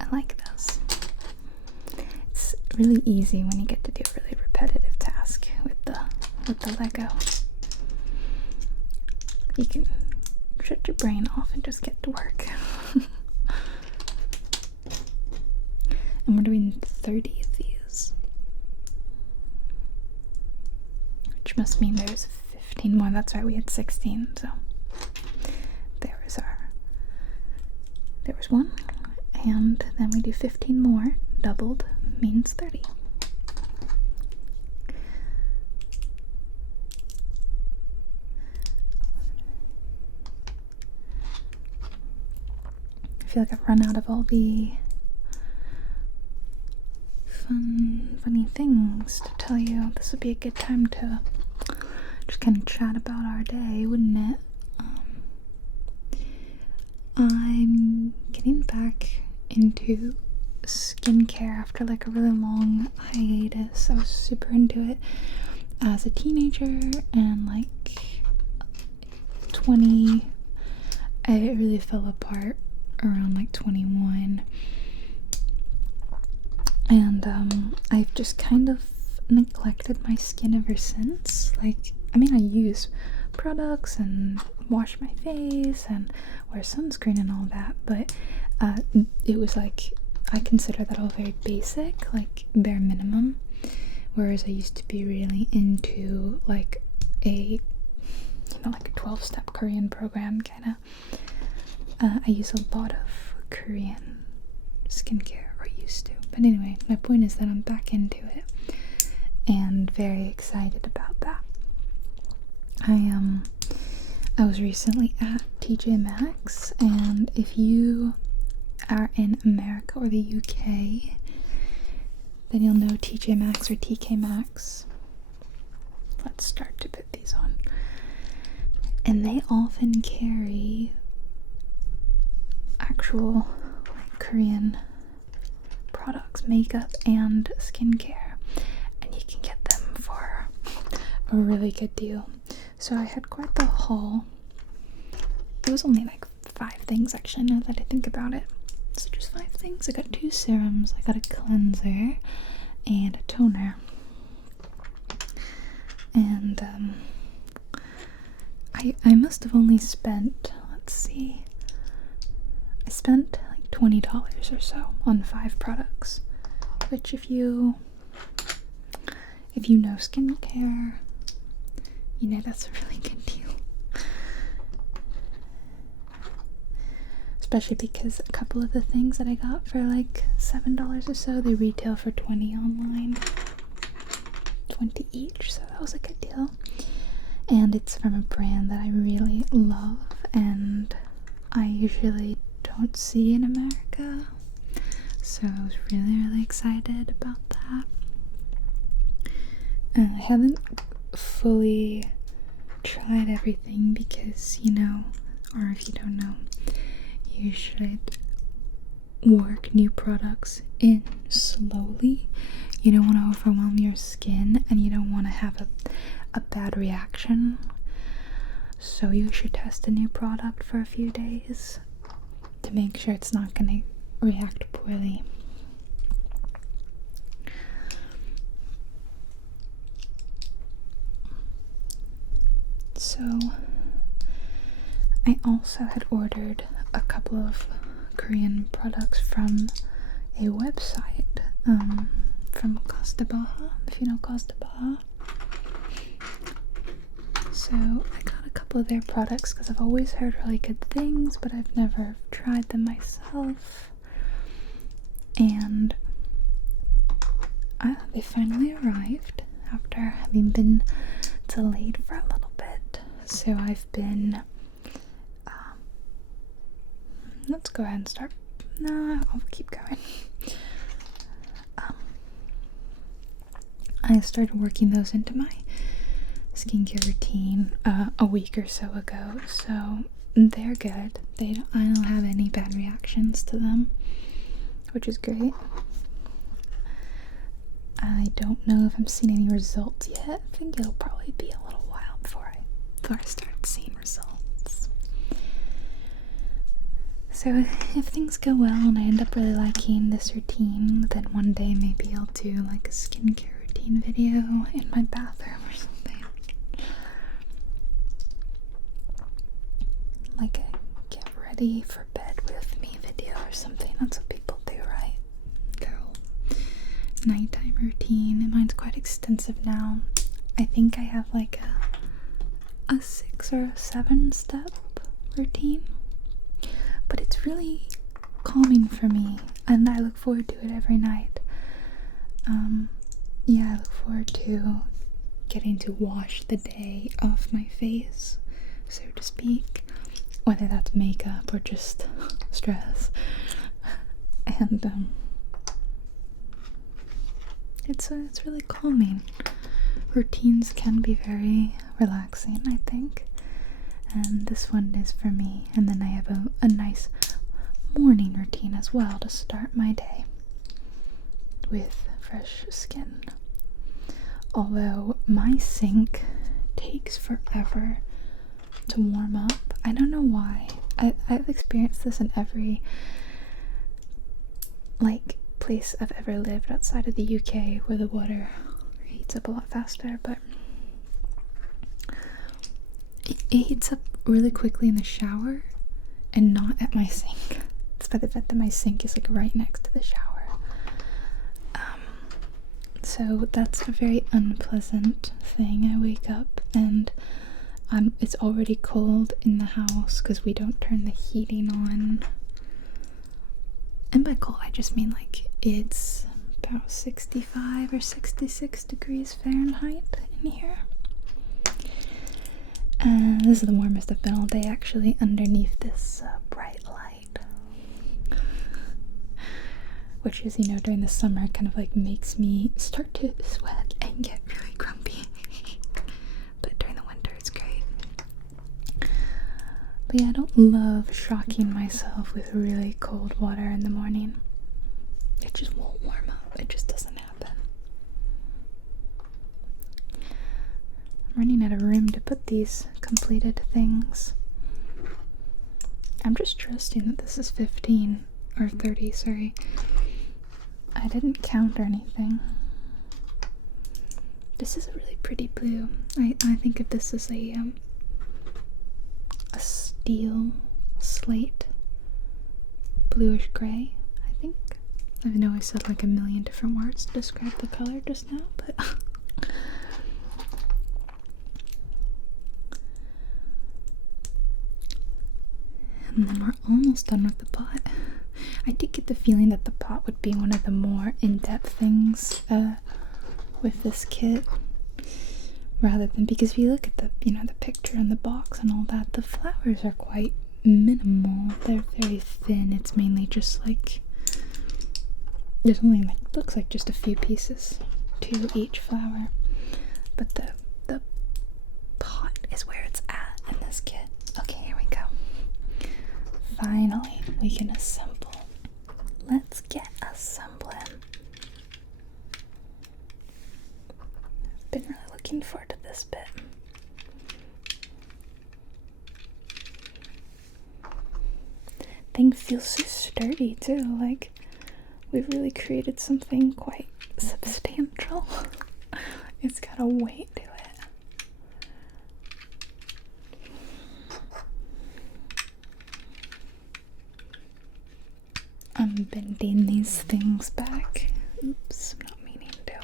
I like this. It's really easy when you get to do a really repetitive task with the Lego. You can shut your brain off and just get to work. And we're doing 30 of these, which must mean there's 15 more. That's right, we had 16, so there was 1, and then we do 15 more. Doubled means 30. feel like I've run out of all the funny things to tell you. This would be a good time to just kind of chat about our day, wouldn't it? I'm getting back into skincare after like a really long hiatus. I was super into it as a teenager, and like 20, it really fell apart around like 21. And I've just kind of neglected my skin ever since. Like, I mean, I use products and wash my face and wear sunscreen and all that, but it was like, I consider that all very basic, like bare minimum, whereas I used to be really into like a 12-step Korean program kind of. I use a lot of Korean skincare, or used to. But anyway, my point is that I'm back into it and very excited about that. I was recently at TJ Maxx, and if you are in America or the UK, then you'll know TJ Maxx or TK Maxx. Let's start to put these on. And they often carry actual like Korean products, makeup and skincare, and you can get them for a really good deal. So I had quite the haul. It was only like 5 things actually, now that I think about it. So just 5 things. I got 2 serums, I got a cleanser and a toner. And I must have only spent, let's see, I spent like $20 or so on 5 products, which if you know skincare, you know that's a really good deal. Especially because a couple of the things that I got for like $7 or so, they retail for $20 online. 20 each, so that was a good deal. And it's from a brand that I really love and I usually don't see in America. So I was really excited about that. I haven't fully tried everything because, you know, or if you don't know, you should work new products in slowly. You don't want to overwhelm your skin and you don't want to have a bad reaction. So you should test a new product for a few days to make sure it's not going to react poorly. So I also had ordered a couple of Korean products from a website, from Costa Baja, if you know Costa Baja. So I got a couple of their products because I've always heard really good things, but I've never tried them myself. And they finally arrived after having been delayed for a little bit. So I've been let's go ahead and start. No, I'll keep going. I started working those into my skincare routine a week or so ago, so they're good. I don't have any bad reactions to them, which is great. I don't know if I'm seeing any results yet. I think it'll probably be a little while before I start seeing results. So if things go well and I end up really liking this routine, then one day maybe I'll do like a skincare routine video in my bathroom or something. Like a get ready for bed with me video or something. That's what people do, right? Their whole nighttime routine. Mine's quite extensive now. I think I have like a 6 or 7 step routine. But it's really calming for me, and I look forward to it every night. I look forward to getting to wash the day off my face, so to speak, whether that's makeup or just stress. And it's really calming. Routines can be very relaxing, I think, and this one is for me. And then I have a nice morning routine as well to start my day with fresh skin. Although my sink takes forever to warm up. I don't know why. I've experienced this in every like place I've ever lived outside of the UK where the water heats up a lot faster, but it heats up really quickly in the shower and not at my sink. Despite the fact that my sink is like right next to the shower. So that's a very unpleasant thing. I wake up and it's already cold in the house because we don't turn the heating on. And by cold, I just mean like it's about 65 or 66 degrees Fahrenheit in here. And this is the warmest I've been all day, actually, underneath this bright light. Which is, you know, during the summer kind of like makes me start to sweat and get really grumpy. But during the winter, it's great. But yeah, I don't love shocking myself with really cold water in the morning. It just won't warm up. It just doesn't happen. I'm running out of room to put these completed things. I'm just trusting that this is 15 or 30, sorry. I didn't count or anything. This is a really pretty blue. I think of this as a steel slate, bluish gray, I think. I know I said like a million different words to describe the color just now, but and then we're almost done with the pot. I did get the feeling that the pot would be one of the more in-depth things with this kit, rather than, because if you look at the, you know, the picture and the box and all that, the flowers are quite minimal. They're very thin. It's mainly just like, there's only like, looks like just a few pieces to each flower, but the pot is where it's at in this kit. Okay, here we go. Finally, we can assemble. Let's get assembling. I've been really looking forward to this bit. Thing feels so sturdy too, like we've really created something quite substantial. It's got a weight to it. I'm bending these things back. Oops, I'm not meaning to.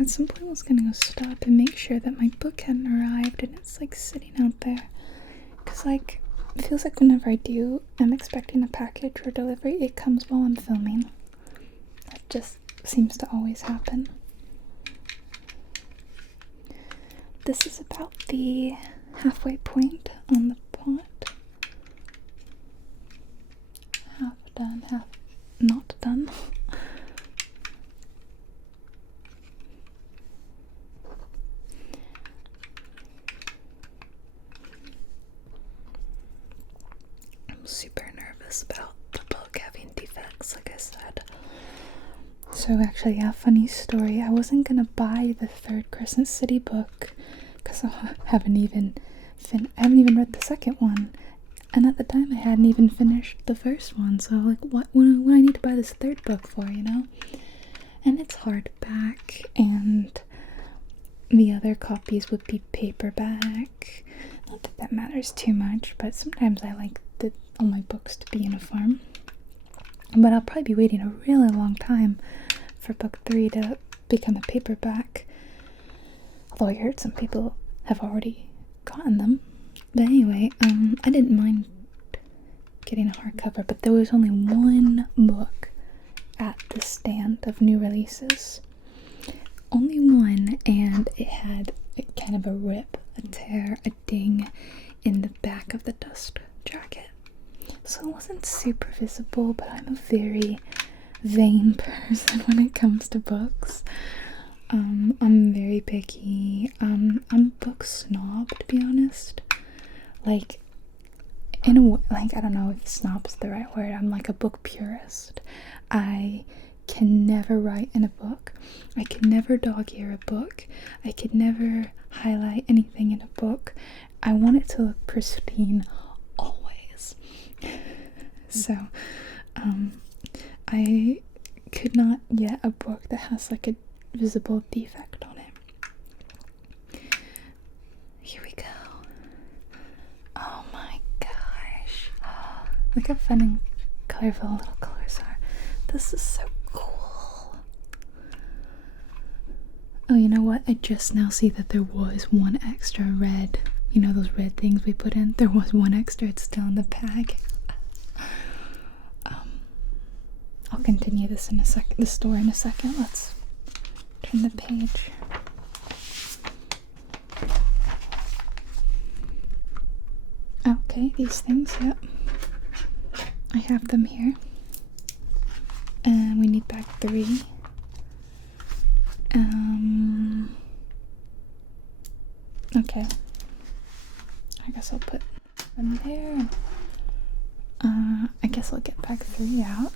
At some point I was gonna go stop and make sure that my book hadn't arrived, and it's like sitting out there. Cause like, it feels like whenever I'm expecting a package or delivery, it comes while I'm filming. That just seems to always happen. This is about the halfway point on the pot. Half done, half not done. Super nervous about the book having defects, like I said. So actually, yeah, funny story. I wasn't gonna buy the third Crescent City book because I haven't even read the second one, and at the time I hadn't even finished the first one. So like, what I need to buy this third book for, you know? And it's hardback, and the other copies would be paperback. Not that that matters too much, but sometimes I like all my books to be uniform. But I'll probably be waiting a really long time for book 3 to become a paperback. Although I heard some people have already gotten them. But anyway, I didn't mind getting a hardcover, but there was only one book at the stand of new releases. Only one, and it had kind of a rip, a tear, a ding in the back of the dust jacket. So it wasn't super visible, but I'm a very vain person when it comes to books. I'm very picky. I'm a book snob, to be honest. Like, in a way, like, I don't know if snob's the right word. I'm like a book purist. I can never write in a book. I can never dog ear a book. I could never highlight anything in a book. I want it to look pristine always. So, I could not get a book that has like a visible defect on it. Here we go. Oh my gosh. Look how fun and colorful little colors are. This is so cool. Oh, you know what? I just now see that there was one extra red. You know those red things we put in? There was one extra. It's still in the bag. I'll continue this in a second. The story in a second. Let's turn the page. Okay, these things, yep. I have them here. And we need bag 3. Okay. I guess I'll put them there. I guess I'll get bag 3 out.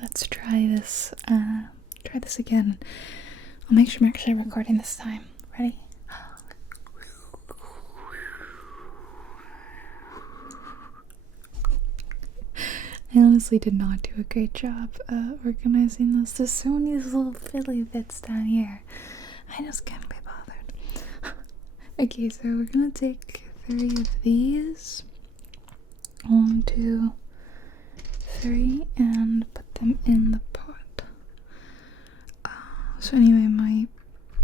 Let's try this again. I'll make sure I'm actually recording this time. Ready? I honestly did not do a great job organizing this. There's so many little fiddly bits down here. I just can't be bothered. Okay, so we're gonna take 3 of these. 1, 2, 3, and put them in the pot. So anyway, my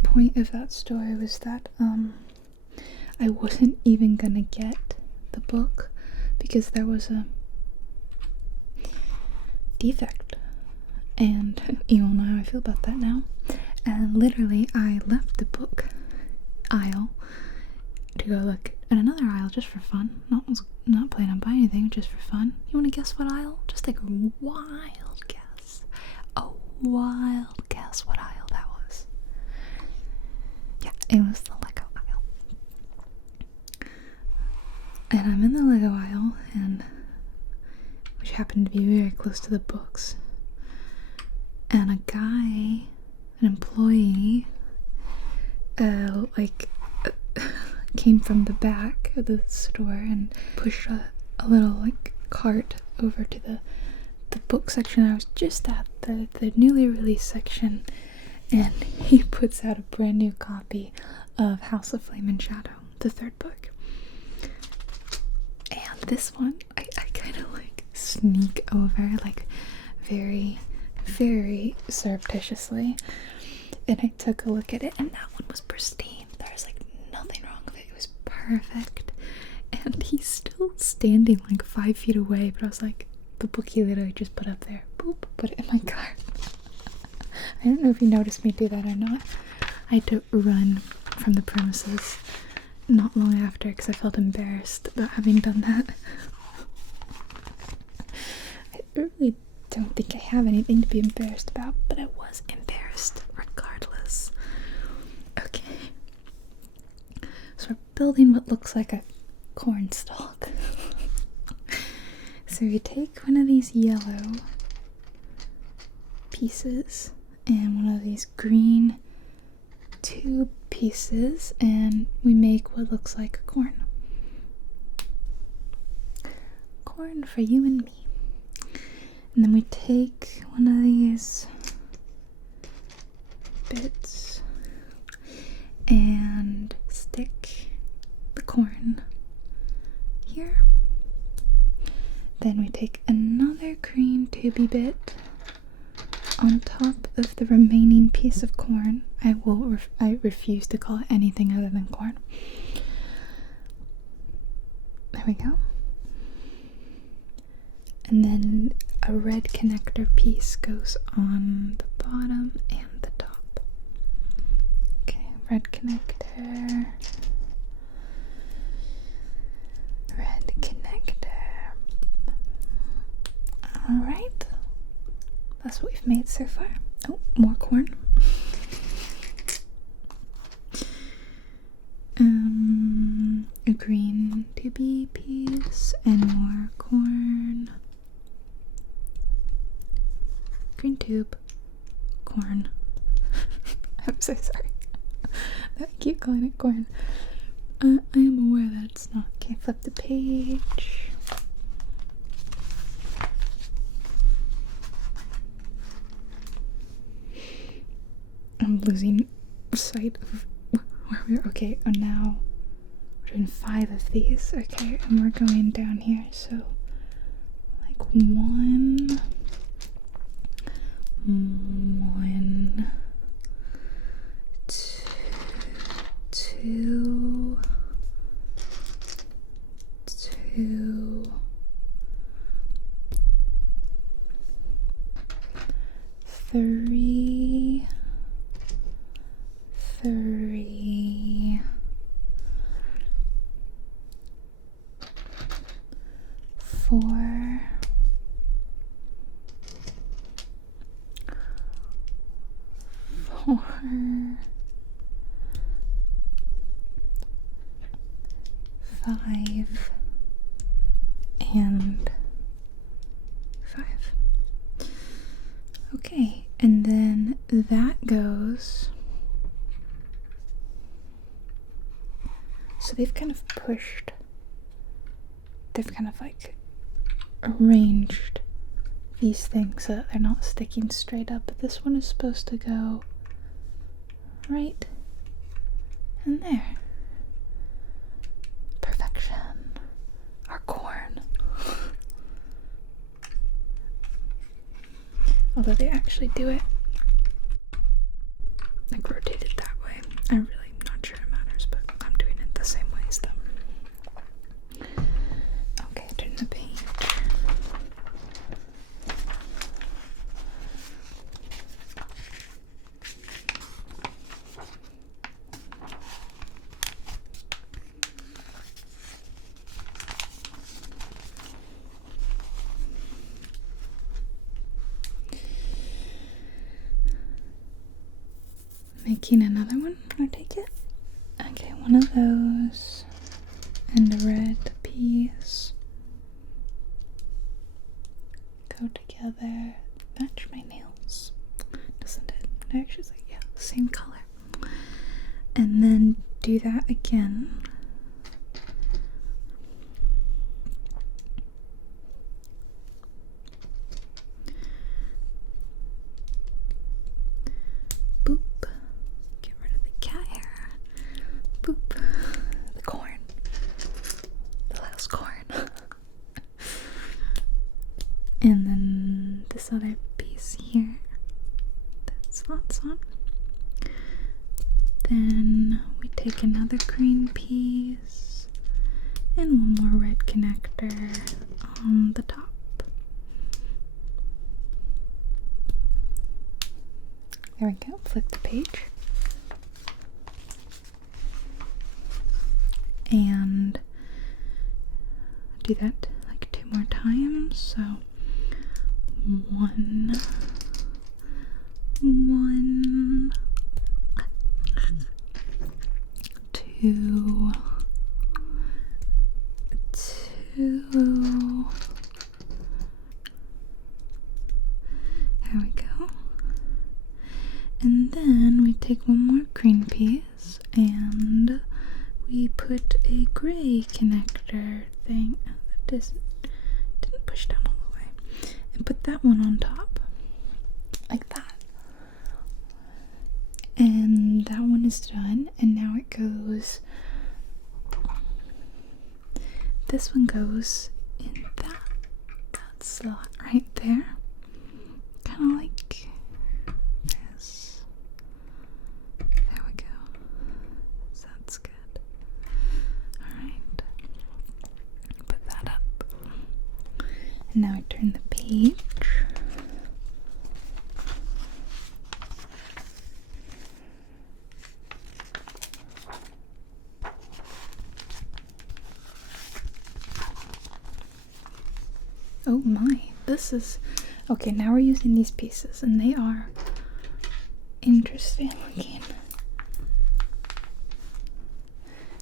point of that story was that I wasn't even gonna get the book because there was a defect, and you all know how I feel about that now. And literally I left the book aisle to go look at another aisle just for fun. Not planning on buying anything, just for fun. You want to guess what aisle? Just take a wild guess. A wild guess what aisle that was. Yeah, it was the Lego aisle. And I'm in the Lego aisle, and which happened to be very close to the books. And a guy, an employee, came from the back of the store and pushed a little like cart over to the book section. I was just at the newly released section, and he puts out a brand new copy of House of Flame and Shadow, the 3rd book. And this one, I kind of like sneak over, like very, very surreptitiously, and I took a look at it, and that one was pristine. There was like nothing wrong with it. It was perfect. And he's still standing like 5 feet away, but I was like, the book he literally just put up there, boop, put it in my cart. I don't know if you noticed me do that or not. I had to run from the premises not long after because I felt embarrassed about having done that. I really don't think I have anything to be embarrassed about, but I was embarrassed regardless. Okay. So we're building what looks like a corn stalk. So we take one of these yellow pieces and one of these green tube pieces, and we make what looks like a corn. Corn for you and me. And then we take one of these bits and stick the corn here. Then we take another green tubey bit on top of the remaining piece of corn. I refuse to call it anything other than corn. There we go. And then a red connector piece goes on the bottom and the top. Okay, red connector. Red connector. Alright. That's what we've made so far. Oh, more corn. A green tubey piece and more corn. Green tube, corn. I'm so sorry. I keep calling it corn. I am aware that it's not. Okay, flip the page. I'm losing sight of where we are. Okay, now we're doing 5 of these. Okay, and we're going down here. So, like 1, 2, 3, 4, 5 and 5. Okay, and then that goes. So they've kind of like arranged these things so that they're not sticking straight up, but this one is supposed to go right in there. Perfection. Our corn. Although they actually do it like rotated that way. I'm really not sure it matters, but I'm doing it the same way as them. Okay, turn the page. Making another one, or take it? Okay, one of those and a red piece go together. Match my nails, doesn't it? It actually is like, yeah, same color. And then do that again. And then this other piece here that slots on. Then we take another green piece and one more red connector on the top. There we go, flip the page. And do that like 2 more times. So 1, 2, There we go. And then we take one more green piece and we put a gray connector thing that didn't push down all the way, and put that one on top like that. And that one is done, and now it goes, this one goes in that slot right there, kind of like this. There we go. So that's good. Alright, put that up, and now I turn the page. Oh my, this is okay. Now we're using these pieces, and they are interesting looking.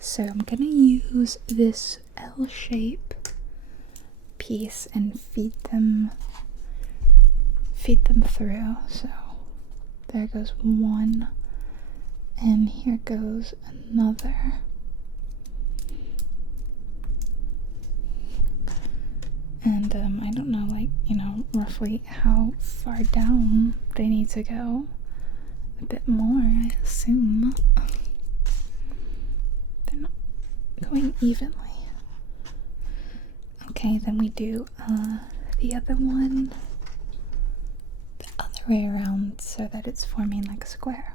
So I'm gonna use this L shape piece and feed them through. So there goes one, and here goes another. And I don't know, like, you know, roughly how far down they need to go. A bit more, I assume. They're not going evenly. Okay, then we do the other one the other way around so that it's forming like a square.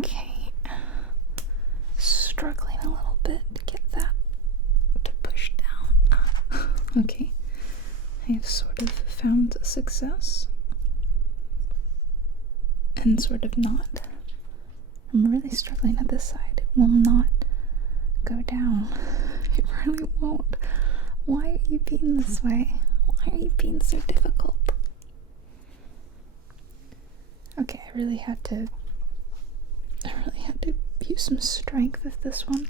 Okay, struggling a little bit to get that to push down. Okay, I have sort of found a success and sort of not. I'm really struggling at this side. It will not go down. It really won't. Why are you being this way? Why are you being so difficult? Okay, I really had to use some strength with this one.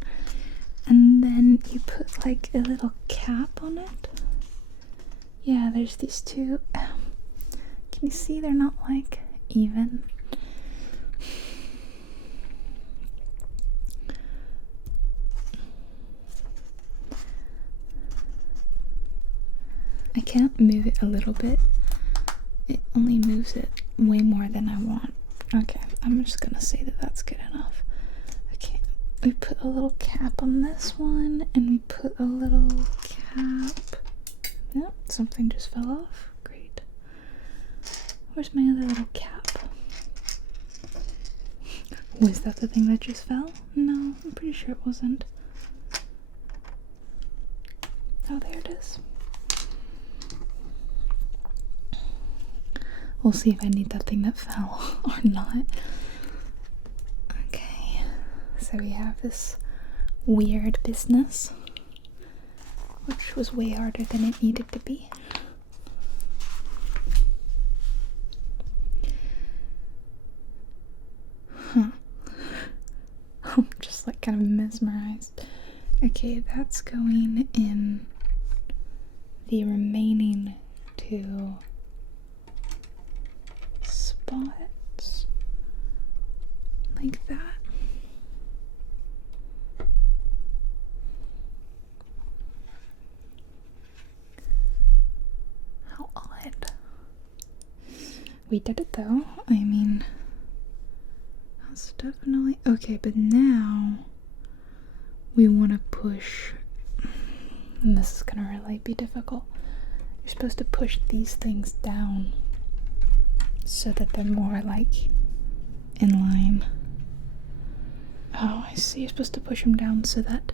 And then you put like a little cap on it. Yeah, there's these two. Can you see they're not like even? I can't move it a little bit. It only moves it way more than I want. Okay, I'm just gonna say that that's good enough. Okay, we put a little cap on this one, and we put a little cap. Yep, something just fell off. Great. Where's my other little cap? Was that the thing that just fell? No, I'm pretty sure it wasn't. Oh, there it is. We'll see if I need that thing that fell or not. Okay, so we have this weird business, which was way harder than it needed to be. Huh. I'm just like kind of mesmerized. Okay, that's going in the remaining two spots like that. How odd. We did it though. I mean, that's definitely okay, but now we want to push, and this is gonna really be difficult. You're supposed to push these things down so that they're more like in line. Oh, I see. You're supposed to push them down so that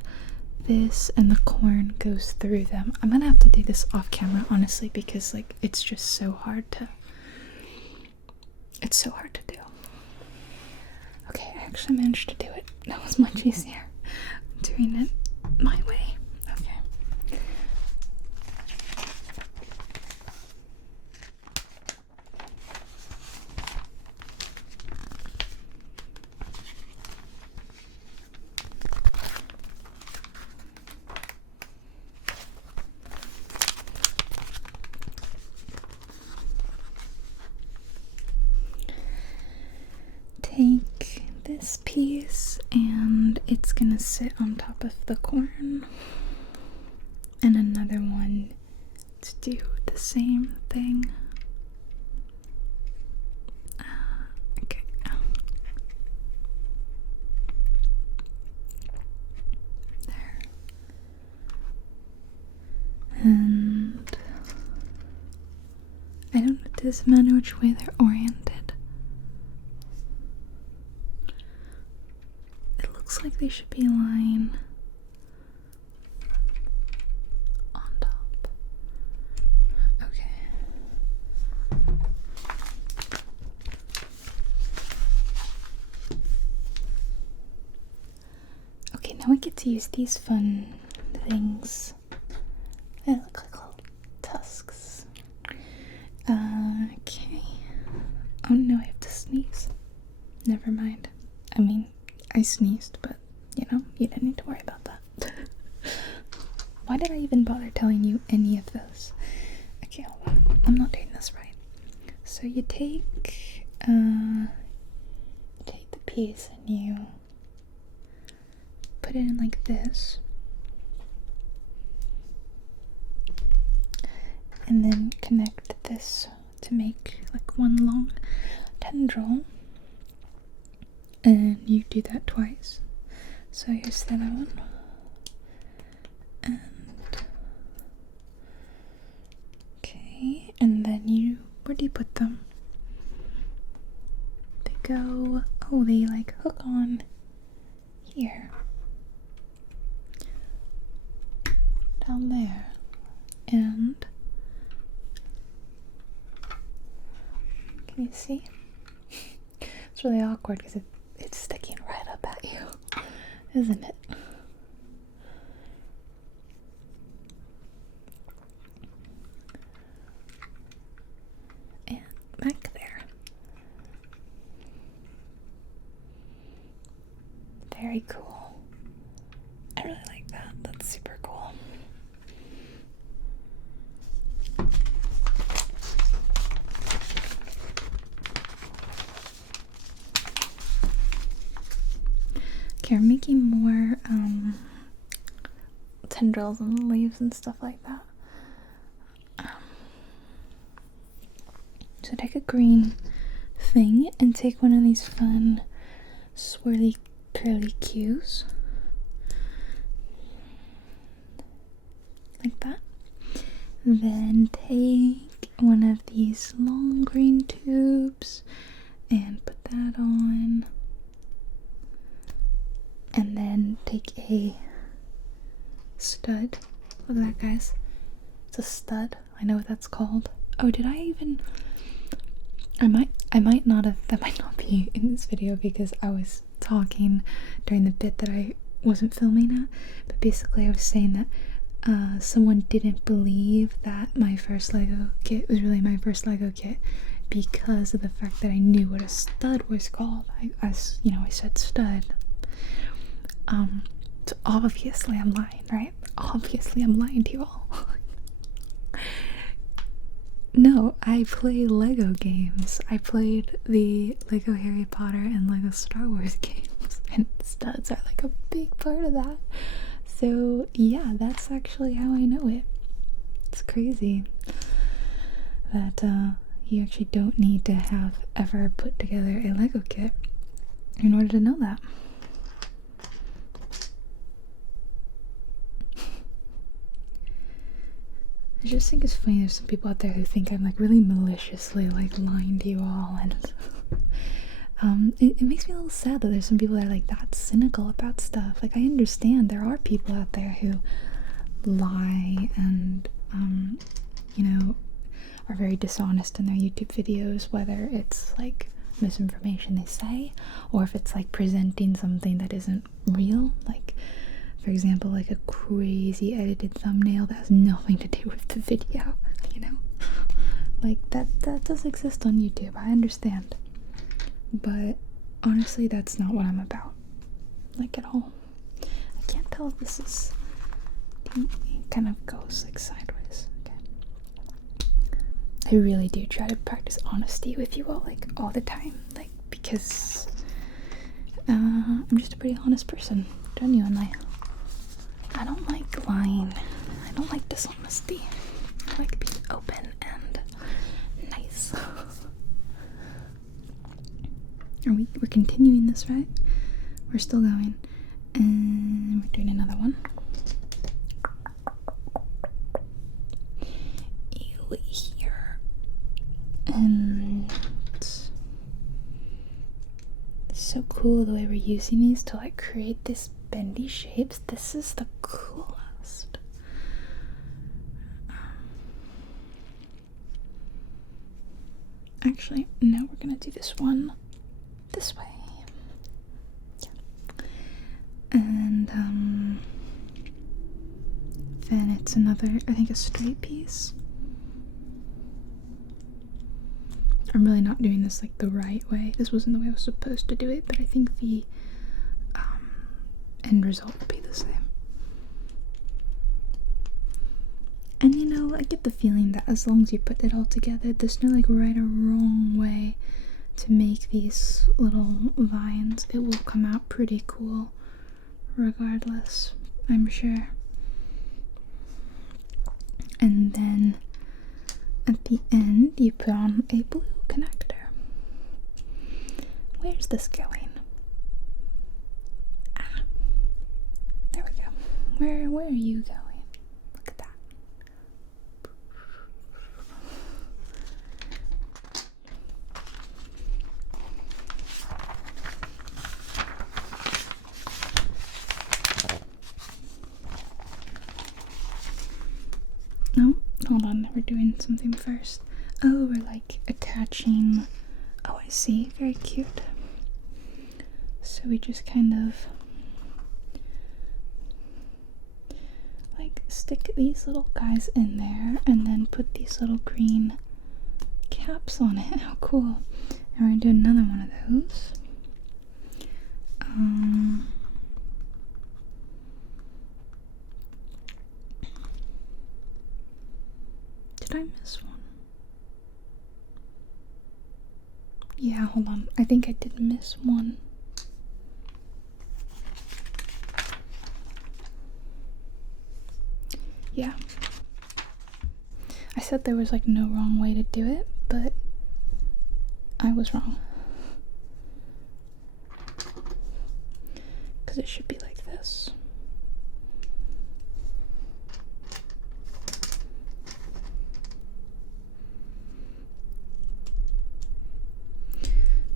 this and the corn goes through them. I'm gonna have to do this off camera, honestly, because like it's just so hard to do. Okay, I actually managed to do it. That was much easier doing it my way. Okay. take this piece and it's gonna sit on top of the corn, and another one to do the same thing. Okay. There. And I don't know, does it matter which way they're oriented? It looks like they should be lying on top. Okay. Okay, now I get to use these fun things. They look like little tusks. Okay. Oh no, I have to sneeze. Never mind. I mean, I sneezed, but you know, you didn't need to worry about that. Why did I even bother telling you any of this? Okay, hold on. I'm not doing this right. So you take the piece and you put it in like this. And then connect this to make like one long tendril, and you do that twice. So here's the other one, and okay, and then where do you put them? They go, oh, they like hook on here, down there, and can you see? It's really awkward because it's sticking right up at you, isn't it? And back there. Very cool. I really like that. That's super cool. Okay, we're making more tendrils and leaves and stuff like that. So take a green thing and take one of these fun swirly curly cues. Like that. Then take one of these long green tubes and put that on. And then take a stud. Look at that, guys. It's a stud. I know what that's called. Oh, did I even... I might not have... That might not be in this video because I was talking during the bit that I wasn't filming at. But basically I was saying that someone didn't believe that my first Lego kit was really my first Lego kit because of the fact that I knew what a stud was called. I said stud. So obviously I'm lying, right? Obviously I'm lying to you all. No, I play Lego games. I played the Lego Harry Potter and Lego Star Wars games, and studs are like a big part of that. So yeah, that's actually how I know it. It's crazy that you actually don't need to have ever put together a Lego kit in order to know that. I just think it's funny there's some people out there who think I'm like really maliciously like lying to you all, and it makes me a little sad that there's some people that are like that cynical about stuff. Like, I understand there are people out there who lie and are very dishonest in their YouTube videos, whether it's like misinformation they say or if it's like presenting something that isn't real, like for example, like a crazy edited thumbnail that has nothing to do with the video, like that does exist on YouTube. I understand, but honestly that's not what I'm about, like, at all. I can't tell if this is, it kind of goes like sideways. Okay, I really do try to practice honesty with you all, like all the time, like, because I'm just a pretty honest person, genuinely. I don't like lying. I don't like dishonesty. I like being open and nice. We're continuing this, right? We're still going. And we're doing another one. Here. And it's so cool the way we're using these to like create this bendy shapes. This is the coolest. Actually, no, we're gonna do this one this way. Yeah. And then it's another, I think, a straight piece. I'm really not doing this like the right way. This wasn't the way I was supposed to do it, but I think the end result will be the same. And you know, I get the feeling that as long as you put it all together, there's no like right or wrong way to make these little vines. It will come out pretty cool regardless, I'm sure. And then at the end you put on a blue connector. Where's this going? Ah, there we go. Where are you going? Look at that. No, hold on, we're doing something first. Oh, we're like attaching. Oh, I see. Very cute. So we just kind of like stick these little guys in there and then put these little green caps on it. How cool. And we're gonna do another one of those. Did I miss one? Yeah, hold on. I think I did miss one. Yeah. I said there was like no wrong way to do it, but I was wrong. Because it should be like this.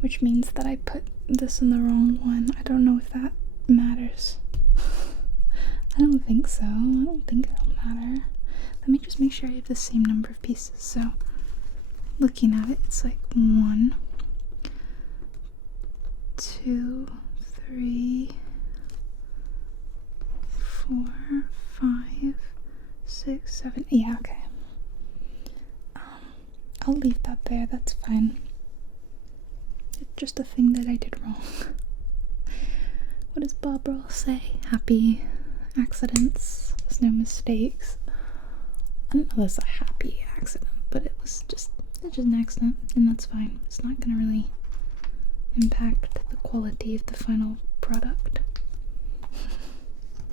Which means that I put this in the wrong one. I don't know if that matters. I don't think so. I don't think it'll matter. Let me just make sure I have the same number of pieces. So, looking at it, it's like 1, 2, 3, 4, 5, 6, 7. Yeah, okay. I'll leave that there. That's fine. It's just a thing that I did wrong. What does Bob Ross say? Happy accidents. There's no mistakes. I don't know if it's a happy accident, but it's just an accident, and that's fine. It's not gonna really impact the quality of the final product.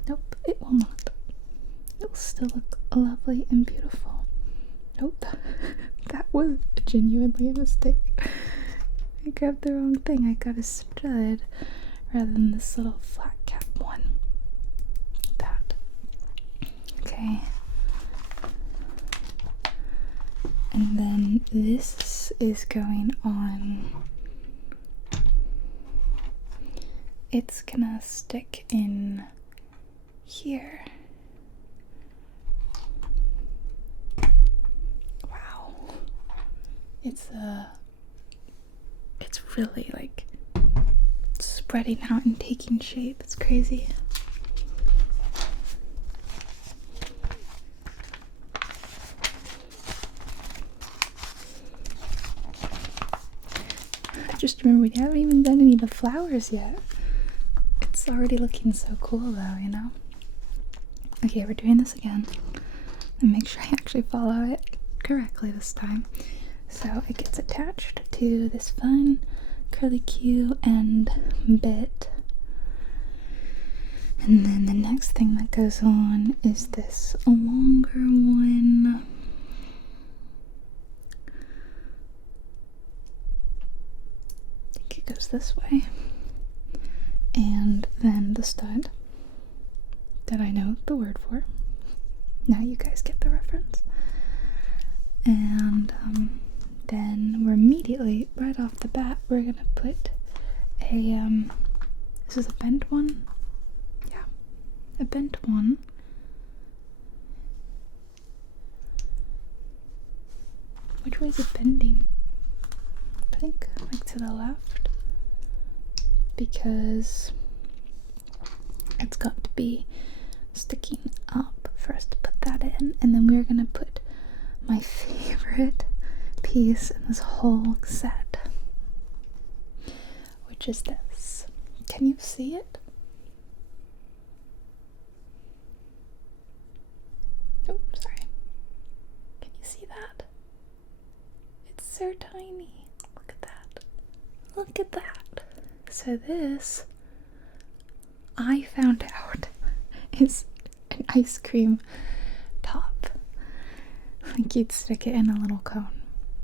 Nope, it will not. It will still look lovely and beautiful. Nope. That was genuinely a mistake. I grabbed the wrong thing. I got a stud rather than this little flat cap one. That. Okay. And then this is going on. It's gonna stick in here. Wow. It's really like spreading out and taking shape. It's crazy. I just remember we haven't even done any of the flowers yet. It's already looking so cool though, you know? Okay, we're doing this again. And make sure I actually follow it correctly this time. So it gets attached to this fun curlicue and bit. And then the next thing that goes on is this longer one. I think it goes this way. And then the stud that I know the word for. Now you guys get the reference. And then we're immediately, right off the bat, we're gonna put a, this is a bent one. Yeah, a bent one. Which way is it bending? I think like to the left, because it's got to be sticking up for us to put that in. And then we're gonna put my favorite piece in this whole set, which is this. Can you see it? Oh, sorry. Can you see that? It's so tiny. Look at that. Look at that. So this, I found out, is an ice cream top. Like you'd stick it in a little cone.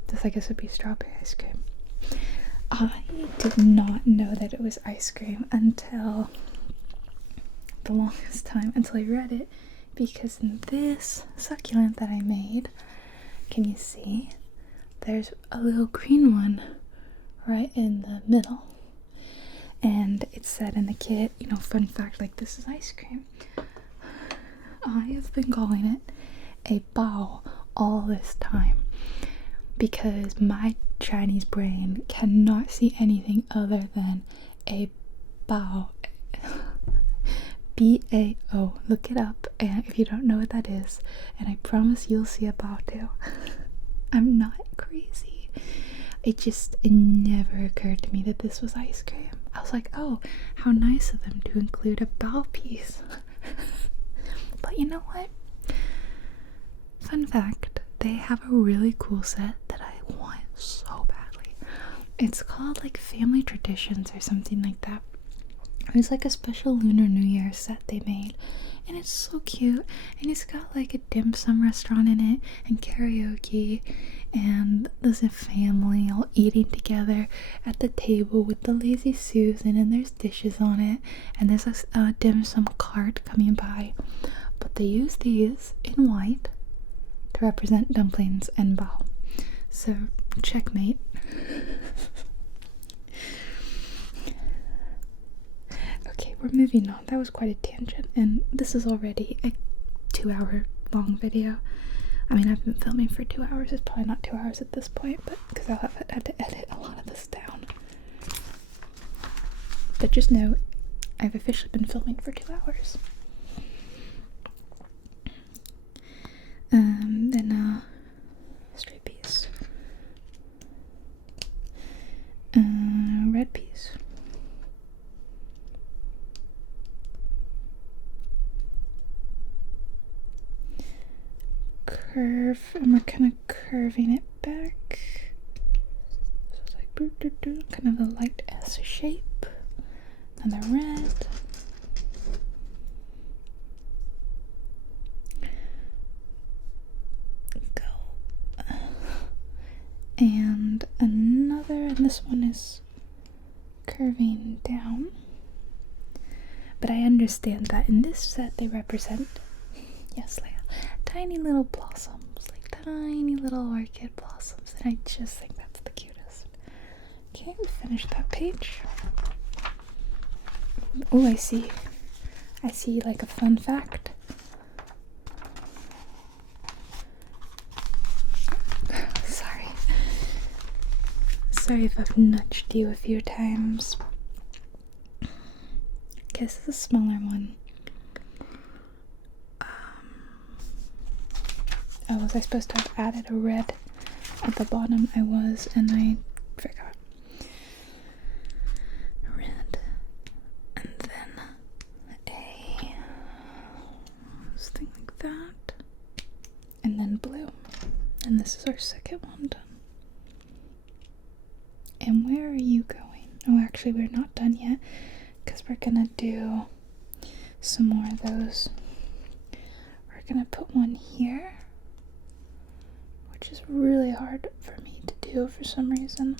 This, I guess, would be strawberry ice cream. I did not know that it was ice cream until the longest time, until I read it, because in this succulent that I made, can you see? There's a little green one right in the middle. And it said in the kit, you know, fun fact, like, this is ice cream. I have been calling it a bao all this time because my Chinese brain cannot see anything other than a bao. B-A-O. Look it up, and if you don't know what that is, and I promise you'll see a bao too. I'm not crazy. It never occurred to me that this was ice cream. I was like, oh, how nice of them to include a bao piece. But you know what? Fun fact, they have a really cool set that I want so badly. It's called like Family Traditions or something like that. It was like a special Lunar New Year set they made, and it's so cute, and it's got like a dim sum restaurant in it, and karaoke, and there's a family all eating together at the table with the lazy Susan, and there's dishes on it, and there's a dim sum cart coming by. But they use these in white to represent dumplings and bao. So, checkmate. Okay, we're moving on. That was quite a tangent, and this is already a 2-hour long video. I mean, I've been filming for 2 hours. It's probably not 2 hours at this point, but because I'll have had to edit a lot of this down. But just know, I've officially been filming for 2 hours. Then straight piece, red piece, curve, and we're kind of curving it back, so it's like kind of a light S shape, and the red. And another, and this one is curving down. But I understand that in this set they represent, yes, Leia, tiny little blossoms, like tiny little orchid blossoms, and I just think that's the cutest. Okay, we finished that page. Oh, I see like a fun fact. Sorry if I've nudged you a few times. Okay, this is a smaller one. Oh, was I supposed to have added a red at the bottom? I was, and I forgot. Red, and then a thing like that, and then blue. And this is our second one done. And where are you going? actually we're not done yet because we're gonna do some more of those. We're gonna put one here, which is really hard for me to do for some reason.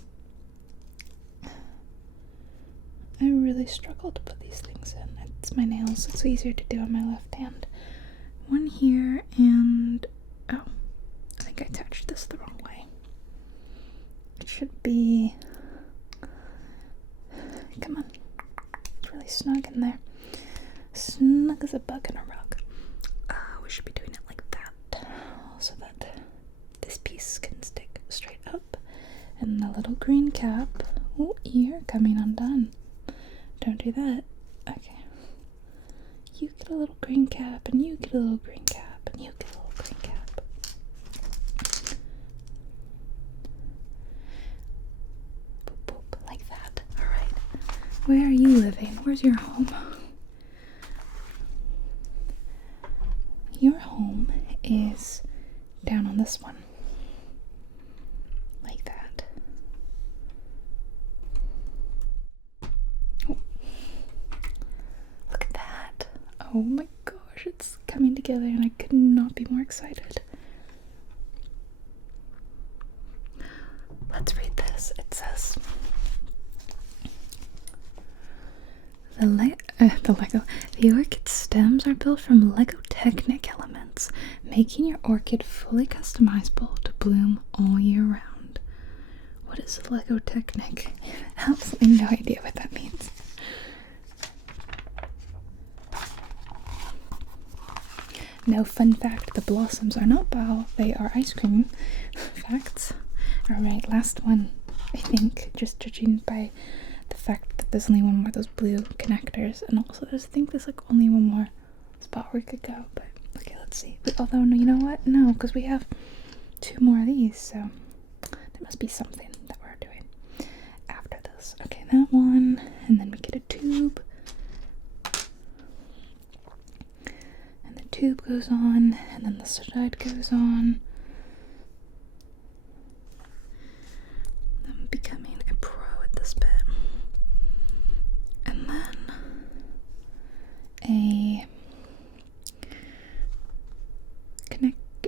I really struggle to put these things in. It's my nails, it's easier to do on my left hand. One here, and oh, I think I touched this the wrong way. It should be, come on, it's really snug in there. Snug as a bug in a rug. We should be doing it like that, so that this piece can stick straight up. And the little green cap, oh, ear coming undone. Don't do that. Okay. You get a little green cap, and you get a little green cap, and you get a little green cap. Boop, boop, like that. Alright. Where are you living? Where's your home? Your home is down on this one. Like that. Oh. Look at that. Oh my gosh, it's coming together and I could not be more excited. Let's read this. It says, The orchid stems are built from Lego Technic elements, making your orchid fully customizable to bloom all year round. What is Lego Technic? I have absolutely no idea what that means. No, fun fact, the blossoms are not bow, they are ice cream. Facts. Alright, last one, I think, just judging by the fact that there's only one more of those blue connectors, and also I think there's like only one more spot where it could go, but okay, let's see. Although, no, you know what? No, because we have 2 more of these, so there must be something that we're doing after this. Okay, that one, and then we get a tube. And the tube goes on, and then the side goes on. I'm becoming a pro at this bit. And then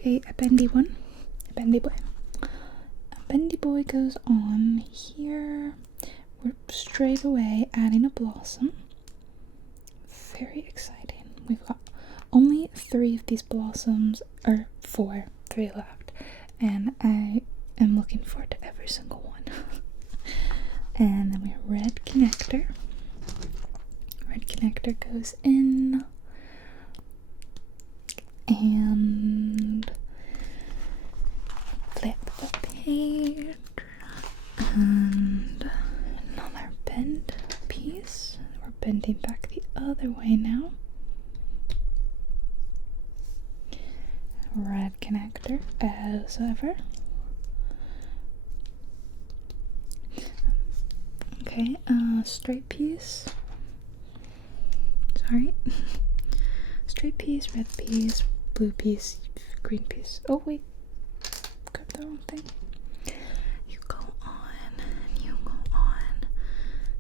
a bendy one, a bendy boy. A bendy boy goes on here. We're straight away adding a blossom. Very exciting. We've got only 3 of these blossoms, or 4, 3 left, and I am looking forward to every single one. And then we have red connector. Red connector goes in, and flip the page, and another bend piece. We're bending back the other way now. Red connector as ever. Okay, straight piece. Sorry. Straight piece, red piece, blue piece, green piece. Oh wait, grabbed the wrong thing. You go on, and you go on.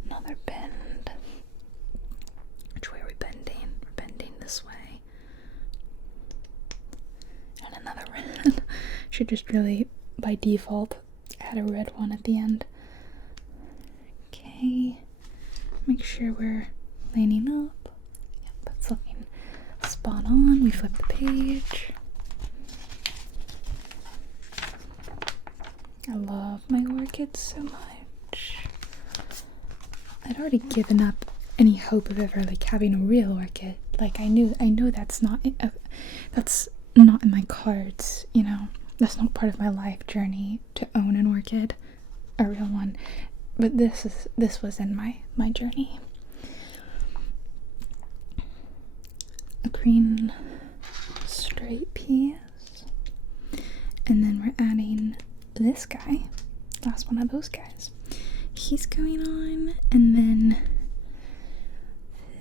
Another bend. Which way are we bending? We're bending this way. And another red. Should just really, by default, add a red one at the end. Okay. Make sure we're lining up. Yep, that's looking spot on. We flip the page. I love my orchids so much. I'd already given up any hope of ever like having a real orchid. Like I know that's not in my cards, you know. That's not part of my life journey to own an orchid, a real one. But this was in my journey. A green straight piece, and then we're adding this guy, last one of those guys. He's going on, and then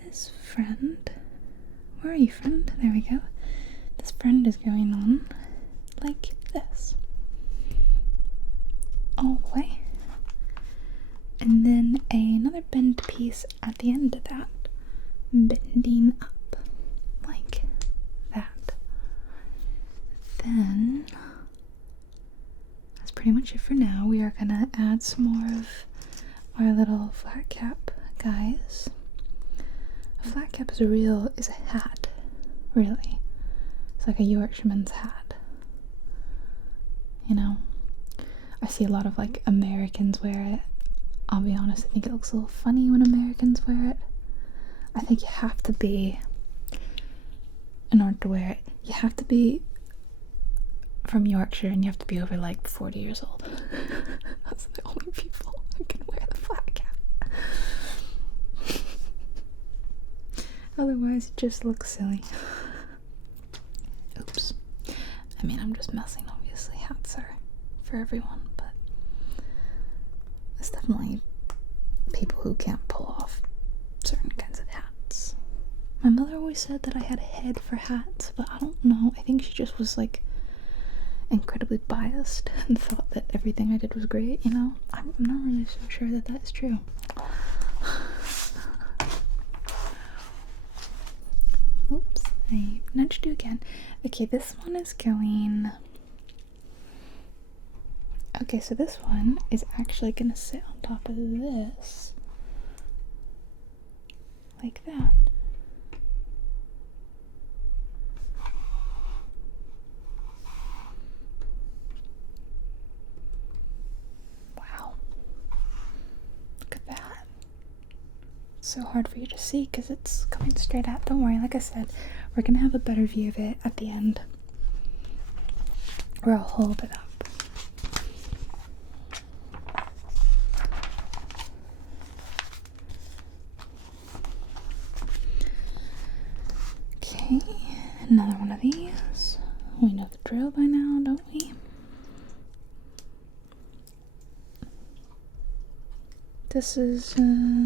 this friend. Where are you, friend? There we go. This friend is going on like this, all the way. And then another bend piece at the end of that, bending up like that. Then that's pretty much it for now. We are gonna add some more of our little flat cap guys. A flat cap is a hat, really. It's like a Yorkshireman's hat. You know? I see a lot of like Americans wear it. I'll be honest, I think it looks a little funny when Americans wear it. I think you have to be, in order to wear it, you have to be from Yorkshire and you have to be over like 40 years old. That's the only people who can wear the flat cap. Otherwise, it just looks silly. Oops. I mean, I'm just messing, obviously. Hats are for everyone, but it's definitely people who can't pull off certain kinds of hats. My mother always said that I had a head for hats, but I don't know. I think she just was like incredibly biased and thought that everything I did was great, you know? I'm not really so sure that that is true. Oops, I nudged you again. Okay, this one is going... Okay, so this one is actually gonna sit on top of this. Like that. Wow. Look at that. It's so hard for you to see because it's coming straight out. Don't worry, like I said, we're gonna have a better view of it at the end, where I'll hold it up. Okay, another one of these. We know the drill by now, don't we? This is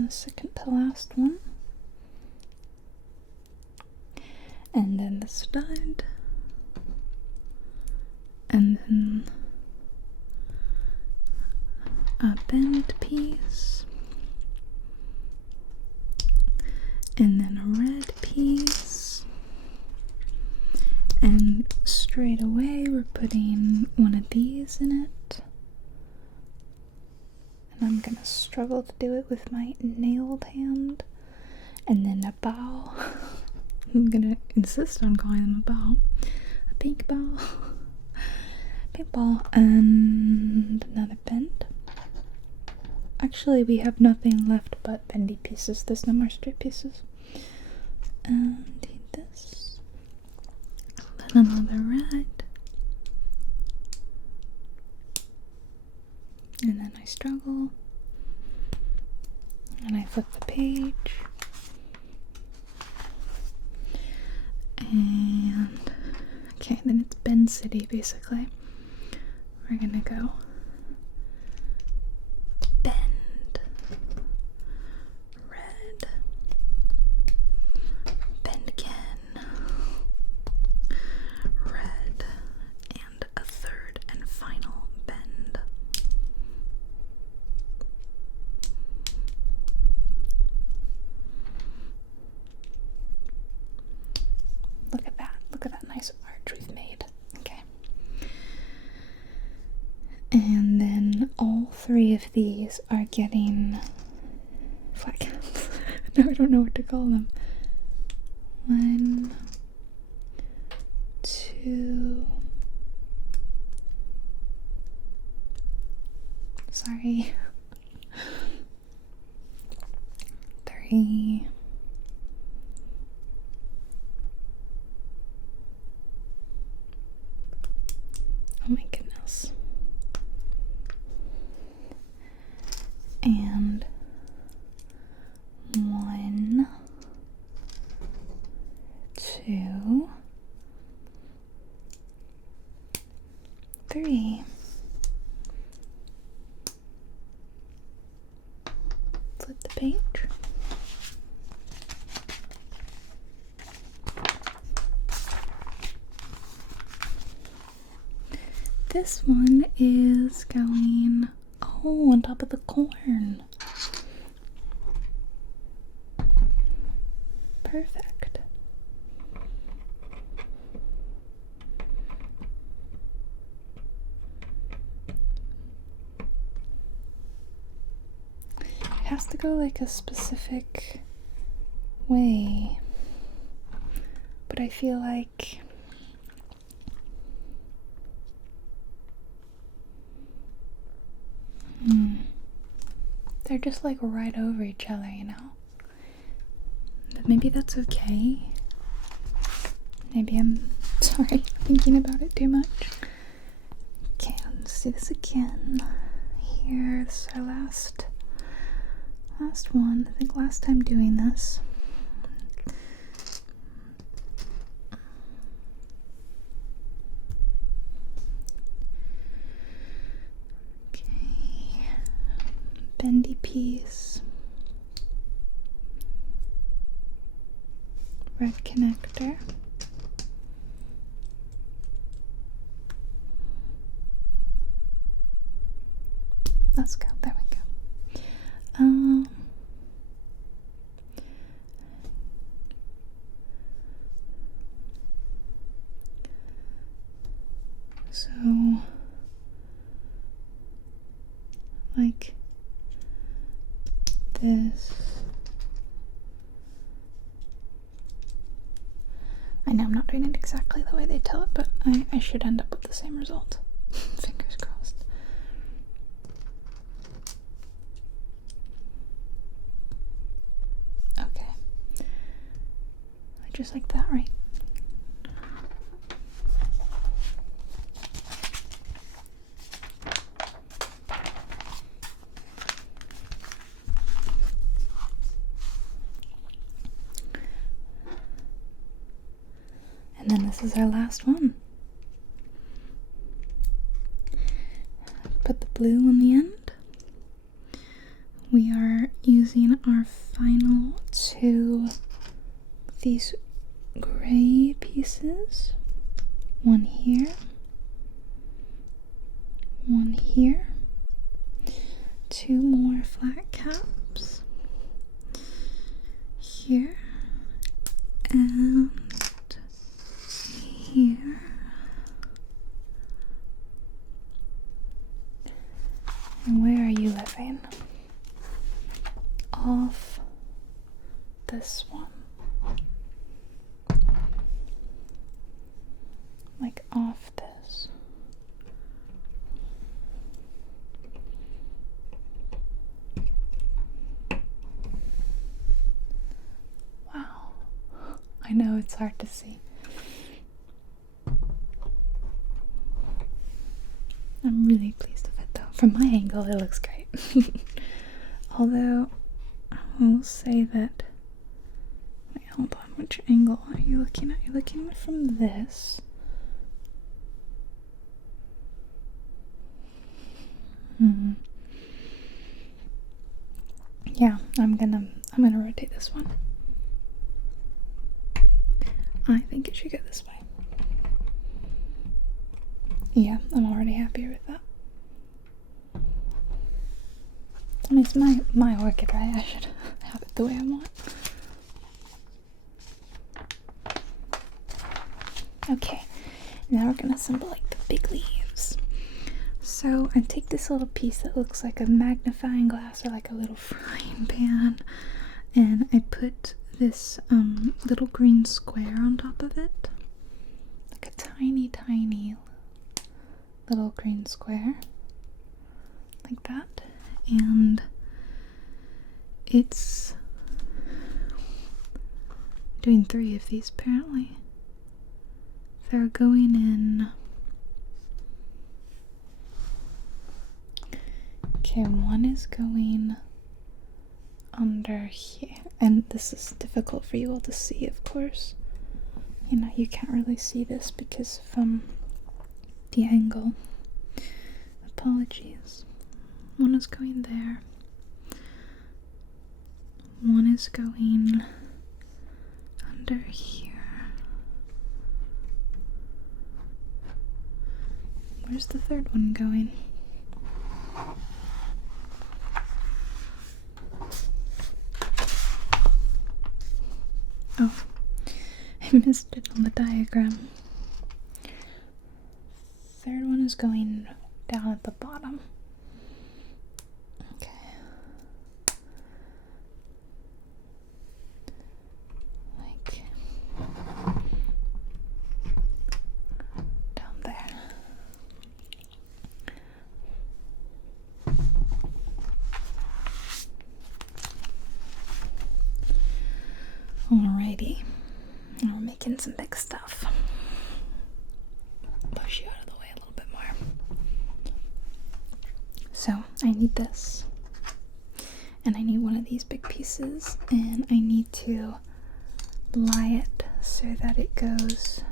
second to last one. And then the stud. And then a bend piece. And then a red piece. And straight away we're putting one of these in it. And I'm gonna struggle to do it with my nailed hand. And then a bow. I'm gonna insist on calling them a bow. A pink bow. Pink ball. And another bend. Actually, we have nothing left but bendy pieces. There's no more straight pieces. And this. Then another red. And then I struggle. And I flip the page. And okay, then it's Bend City basically. We're gonna go bend, red, bend again, red, and a third and final bend. Look at that nice arch we've made. Okay. And then all three of these are getting flat caps. Now I don't know what to call them. 1, 2. Sorry. 3. Oh my goodness. And 1, 2, 3. Flip the page. This one is going, oh, on top of the corn. perfect. It has to go like a specific way, but I feel like they're just like right over each other, you know? But maybe that's okay. Maybe I'm sorry thinking about it too much. Okay, let's do this again. Here, this is our last one. I think last time doing this. Okay. Bendy piece. Red connector. Let's go. There we go. So like this. I know I'm not doing it exactly the way they tell it, but I should end up with the same result. Fingers crossed. Okay. Just like that, right? And then this is our last one. Put the blue on the end. We are using our final two, these gray pieces. One here. One here. Two more flat caps. Here. And here. And where are you living? Off this one. Like off this. Wow. I know it's hard to see. I'm really pleased with it though. From my angle, it looks great. Although, I will say that. Wait, hold on. Which angle are you looking at? You're looking from this. Yeah, I'm gonna rotate this one. I think it should go this way. Yeah, I'm already happier with that. And it's my orchid, right? I should have it the way I want. Okay, now we're gonna assemble like the big leaves. So I take this little piece that looks like a magnifying glass or like a little frying pan, and I put this little green square on top of it, like a tiny little green square, like that. And it's doing 3 of these apparently. They're going in. Okay, one is going under here, and this is difficult for you all to see, of course. You know, you can't really see this because of the angle. Apologies. One is going there. One is going under here. Where's the third one going? Oh, missed it on the diagram. Third one is going down at the bottom. Okay. Like down there. Alrighty. Now we're making some big stuff. Push you out of the way a little bit more. So I need this, and I need one of these big pieces, and I need to lie it so that it goes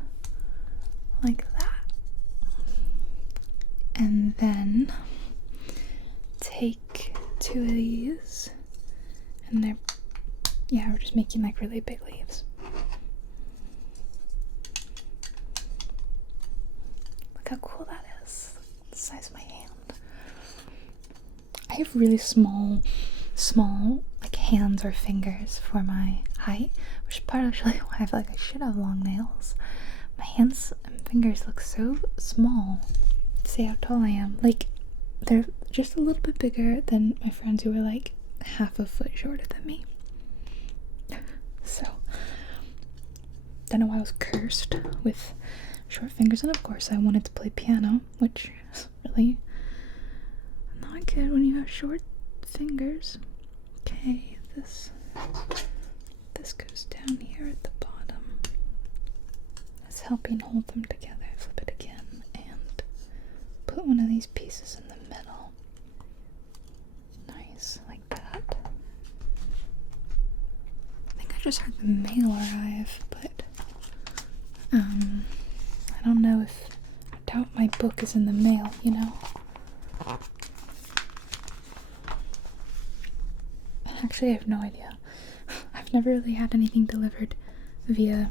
like that, and then take two of these, and we're just making like really big leaves. Look how cool that is. The size of my hand. I have really small like hands or fingers for my height, which is partially why I feel like I should have long nails. My hands and fingers look so small. See how tall I am. Like, they're just a little bit bigger than my friends who are like half a foot shorter than me. So, don't know why I was cursed with short fingers, and of course I wanted to play piano, which is really not good when you have short fingers. Okay, this goes down here at the bottom. That's helping hold them together. Flip it again and put one of these pieces in the middle. Nice, like that. I think I just heard the mail arrive, but I don't know if, I doubt my book is in the mail, you know? Actually, I have no idea. I've never really had anything delivered via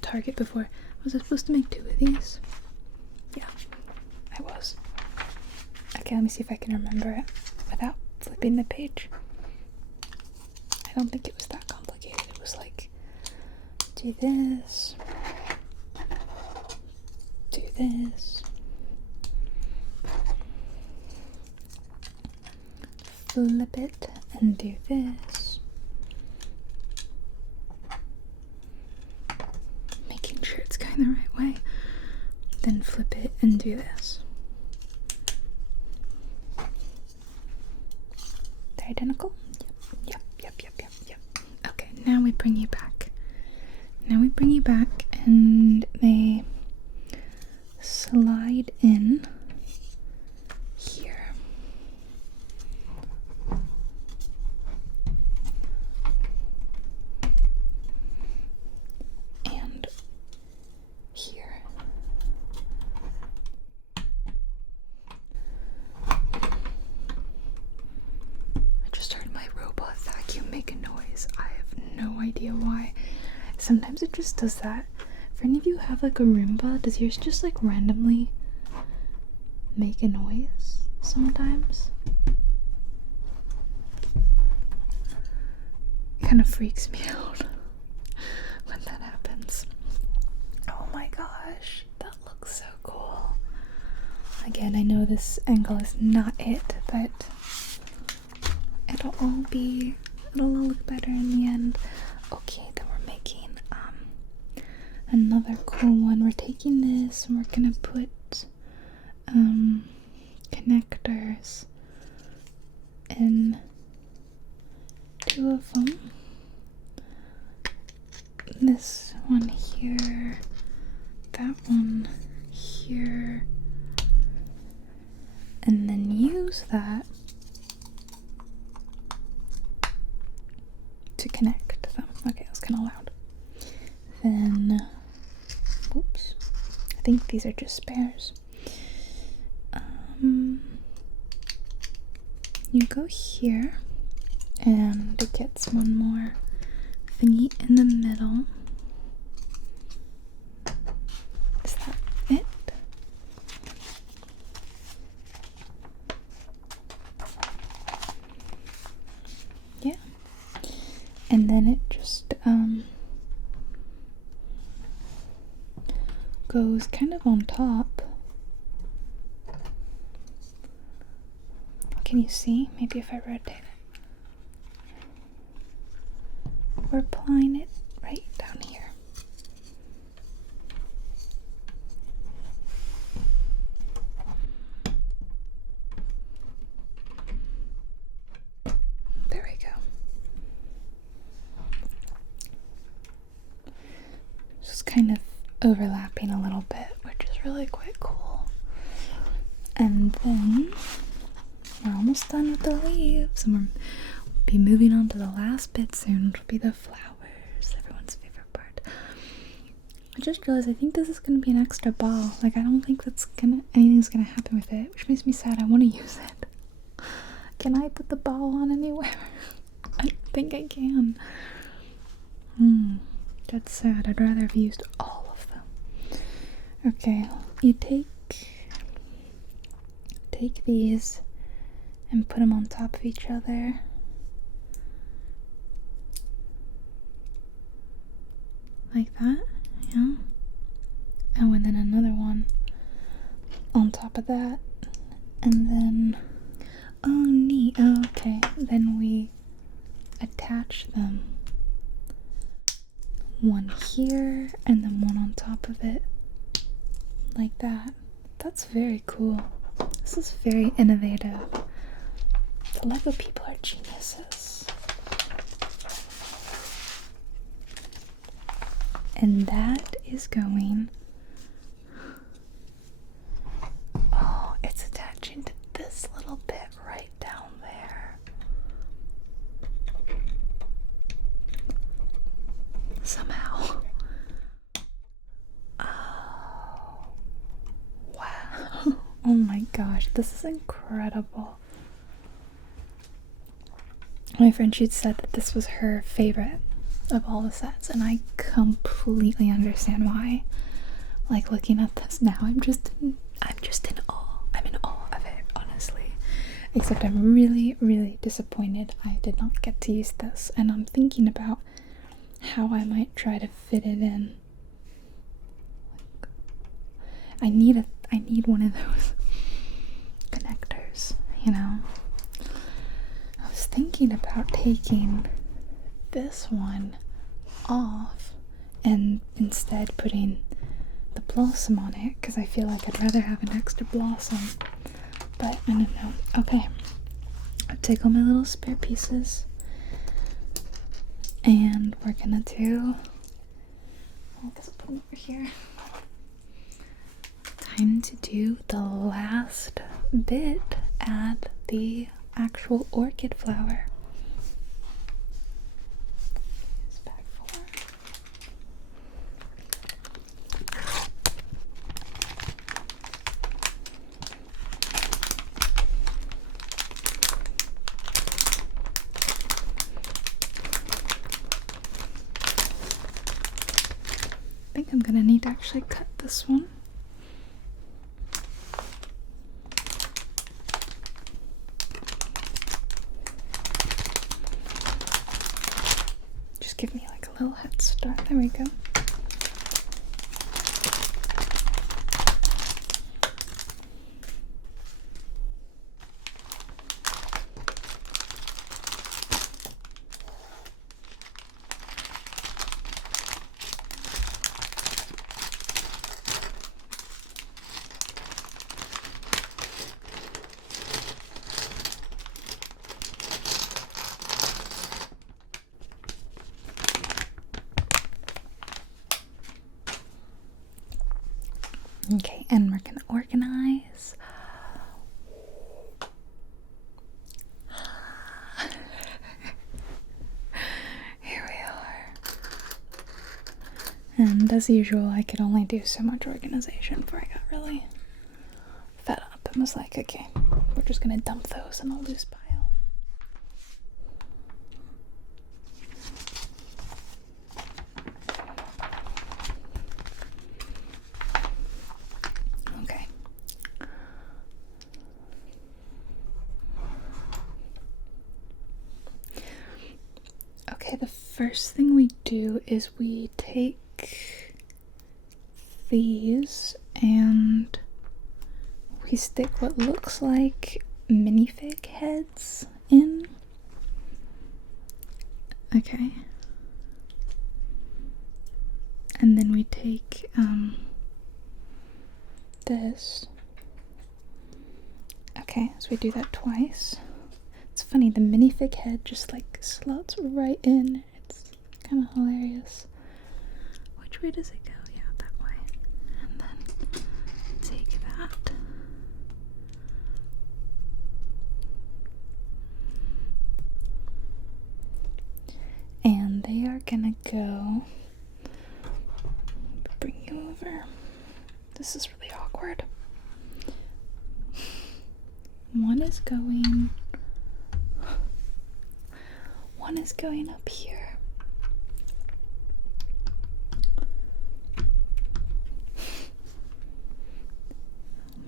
Target before. Was I supposed to make two of these? Yeah, I was. Okay, let me see if I can remember it without flipping the page. I don't think it was that complicated. It was like, do this, do this, flip it and do this. Making sure it's going the right way. Then flip it and do this. They're identical? Yep. Okay, now we bring you back. And they slide in here. And here. I just heard my robot vacuum make a noise. I have no idea why. Sometimes it just does that. For any of you who have like a Roomba, does yours just like randomly make a noise sometimes? It kind of freaks me out when that happens. Oh my gosh, that looks so cool. Again, I know this angle is not it, but it'll all look better in the end. Okay, then we're making another cool one. We're taking this and we're gonna put connectors in two of them. This one here, that one here, and then use that to connect them. Okay, that's kind of loud. Then, whoops, I think these are just spares. You go here, and it gets one more thingy in the middle. Is that it? Yeah. And then it just goes kind of on top. Can you see? Maybe if I rotate it. We're applying it right down here. There we go. Just kind of overlapping a little bit, which is really quite cool. And then we're almost done with the leaves, and we'll be moving on to the last bit soon, which will be the flowers, everyone's favorite part. I just realized I think this is gonna be an extra ball. Like, I don't think anything's gonna happen with it, which makes me sad. I want to use it. Can I put the ball on anywhere? I think I can. That's sad. I'd rather have used all of them. Okay, you take these and put them on top of each other. Like that, yeah. And then another one on top of that. And then, oh neat, oh, okay. Then we attach them. One here, and then one on top of it. Like that. That's very cool. This is very innovative. The Lego people are geniuses. And that is going, oh, it's attaching to this little bit right down there. Somehow. Oh, wow. Oh my gosh, this is incredible. My friend, she'd said that this was her favorite of all the sets, and I completely understand why. Like, looking at this now, I'm just in awe. I'm in awe of it, honestly. Except I'm really, really disappointed I did not get to use this, and I'm thinking about how I might try to fit it in. I need one of those connectors, you know. I was thinking about taking this one off and instead putting the blossom on it, because I feel like I'd rather have an extra blossom, but I don't know. Okay, I'll take all my little spare pieces, and we're gonna do, I guess I'll put them over here. Time to do the last bit, add the actual orchid flower. I think I'm gonna need to actually cut this one. Just give me like a little head start. There we go. Okay, and we're gonna organize. Here we are. And as usual, I could only do so much organization before I got really fed up and was like, okay, we're just gonna dump those in a loose pile. Okay, the first thing we do is we take these and we stick what looks like minifig heads in. Okay. And then we take this. Okay, so we do that twice. It's funny, the minifig head just like slots right in. It's kind of hilarious. Which way does it go? Yeah, that way. And then take that. And they are gonna go. Bring you over. This is really awkward. One is going up here.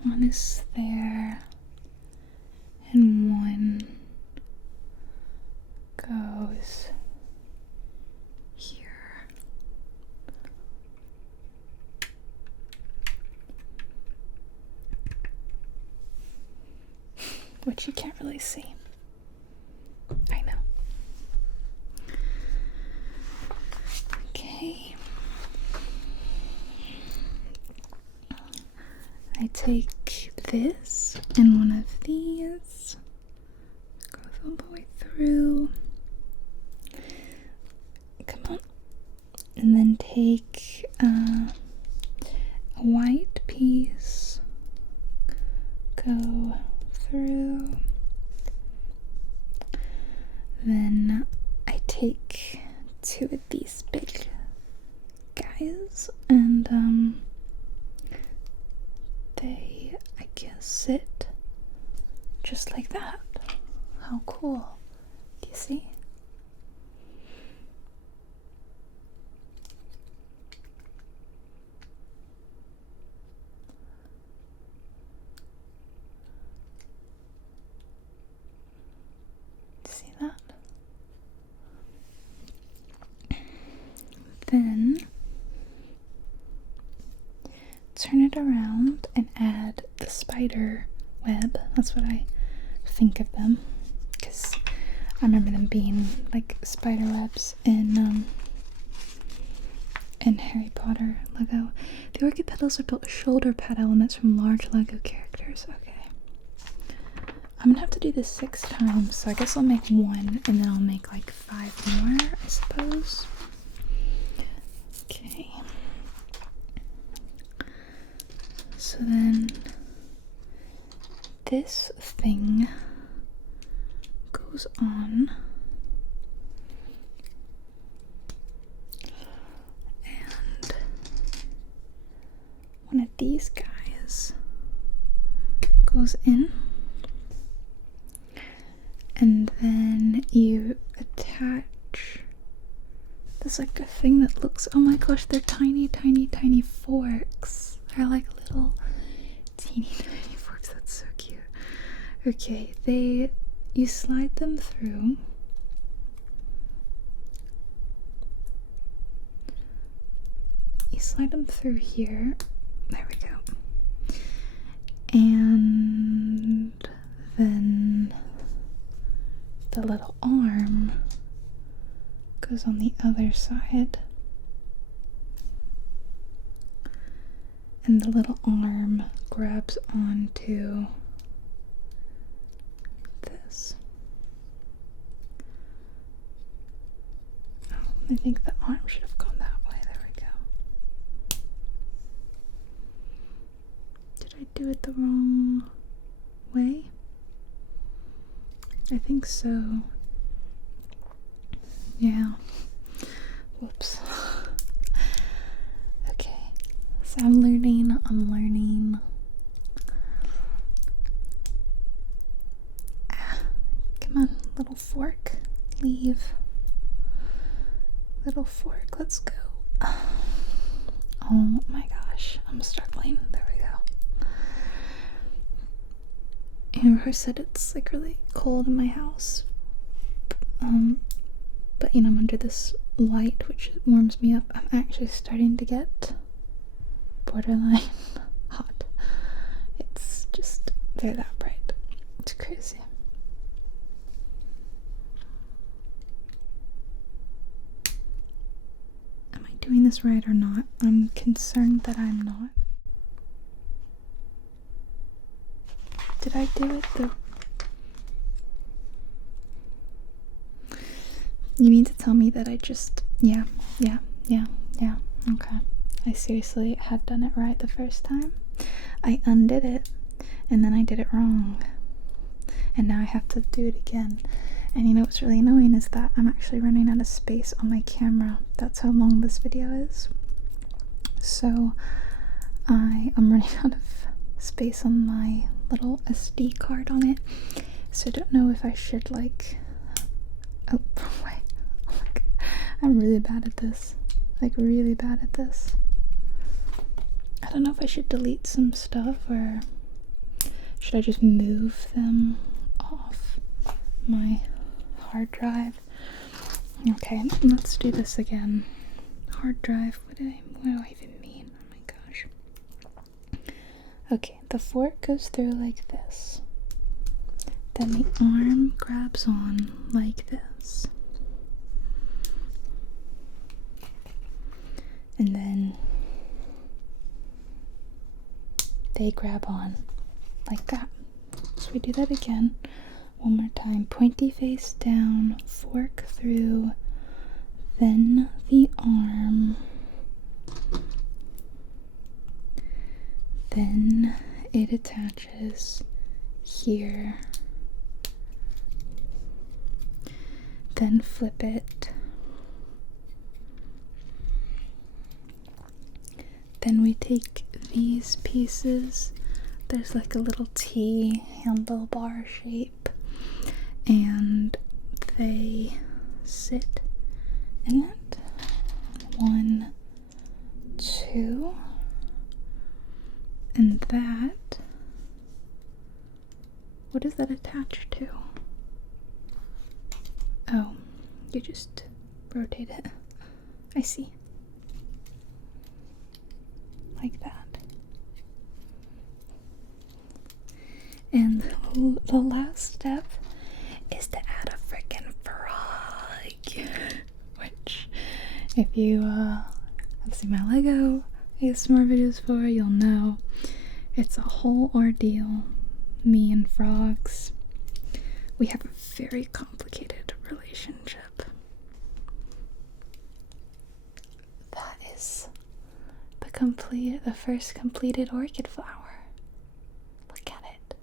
One is there, and one goes here. Which you can't really see. I know. Okay. I take this and one of these, goes all the way through. Come on. And then take a white piece, go through. Then I take two of these big guys and they, I guess, sit just like that. How cool. Do you see? See that? Then turn it around and add the spider web. That's what I think of them, because I remember them being like spider webs in Harry Potter Lego. The orchid petals are built with shoulder pad elements from large Lego characters. Okay. I'm gonna have to do this 6 times, so I guess I'll make one and then I'll make like 5 more, I suppose. Okay. So then this thing goes on, and one of these guys goes in, and then you attach, there's like a thing that looks, oh my gosh, they're tiny, tiny, tiny forks. They're like little teeny tiny forks. That's so cute. Okay, you slide them through. You slide them through here. There we go. And then the little arm goes on the other side. And the little arm grabs onto this. Oh, I think the arm should have gone that way. There we go. Did I do it the wrong way? I think so. Yeah. Whoops. Okay. So I'm learning. Come on, little fork. Leave. Little fork, let's go. Oh my gosh, I'm struggling. There we go. Amber said it's like really cold in my house. But you know, I'm under this light which warms me up. I'm actually starting to get borderline hot. It's just, they're that bright. It's crazy. Am I doing this right or not? I'm concerned that I'm not. Did I do it the... You mean to tell me that I just... Yeah. Okay. I seriously had done it right the first time. I undid it, and then I did it wrong. And now I have to do it again. And you know what's really annoying is that I'm actually running out of space on my camera. That's how long this video is. So I am running out of space on my little SD card on it. So I don't know if I should like... Oh, wait. I'm really bad at this. Like, really bad at this. I don't know if I should delete some stuff or should I just move them off my hard drive. Okay, let's do this again. Hard drive, what do I even mean? Oh my gosh. Okay, the fork goes through like this. Then the arm grabs on like this. And then they grab on like that. So we do that again. One more time. Pointy face down, fork through, then the arm, then it attaches here, then flip it, then we take these pieces. There's like a little T handlebar shape, and they sit in it. 1, 2, and that. What is that attached to? Oh, you just rotate it. I see. Like that. And the last step is to add a freaking frog, which if you have seen my Lego ASMR videos before, you'll know it's a whole ordeal. Me and frogs, we have a very complicated relationship. That is the first completed orchid flower. Look at it.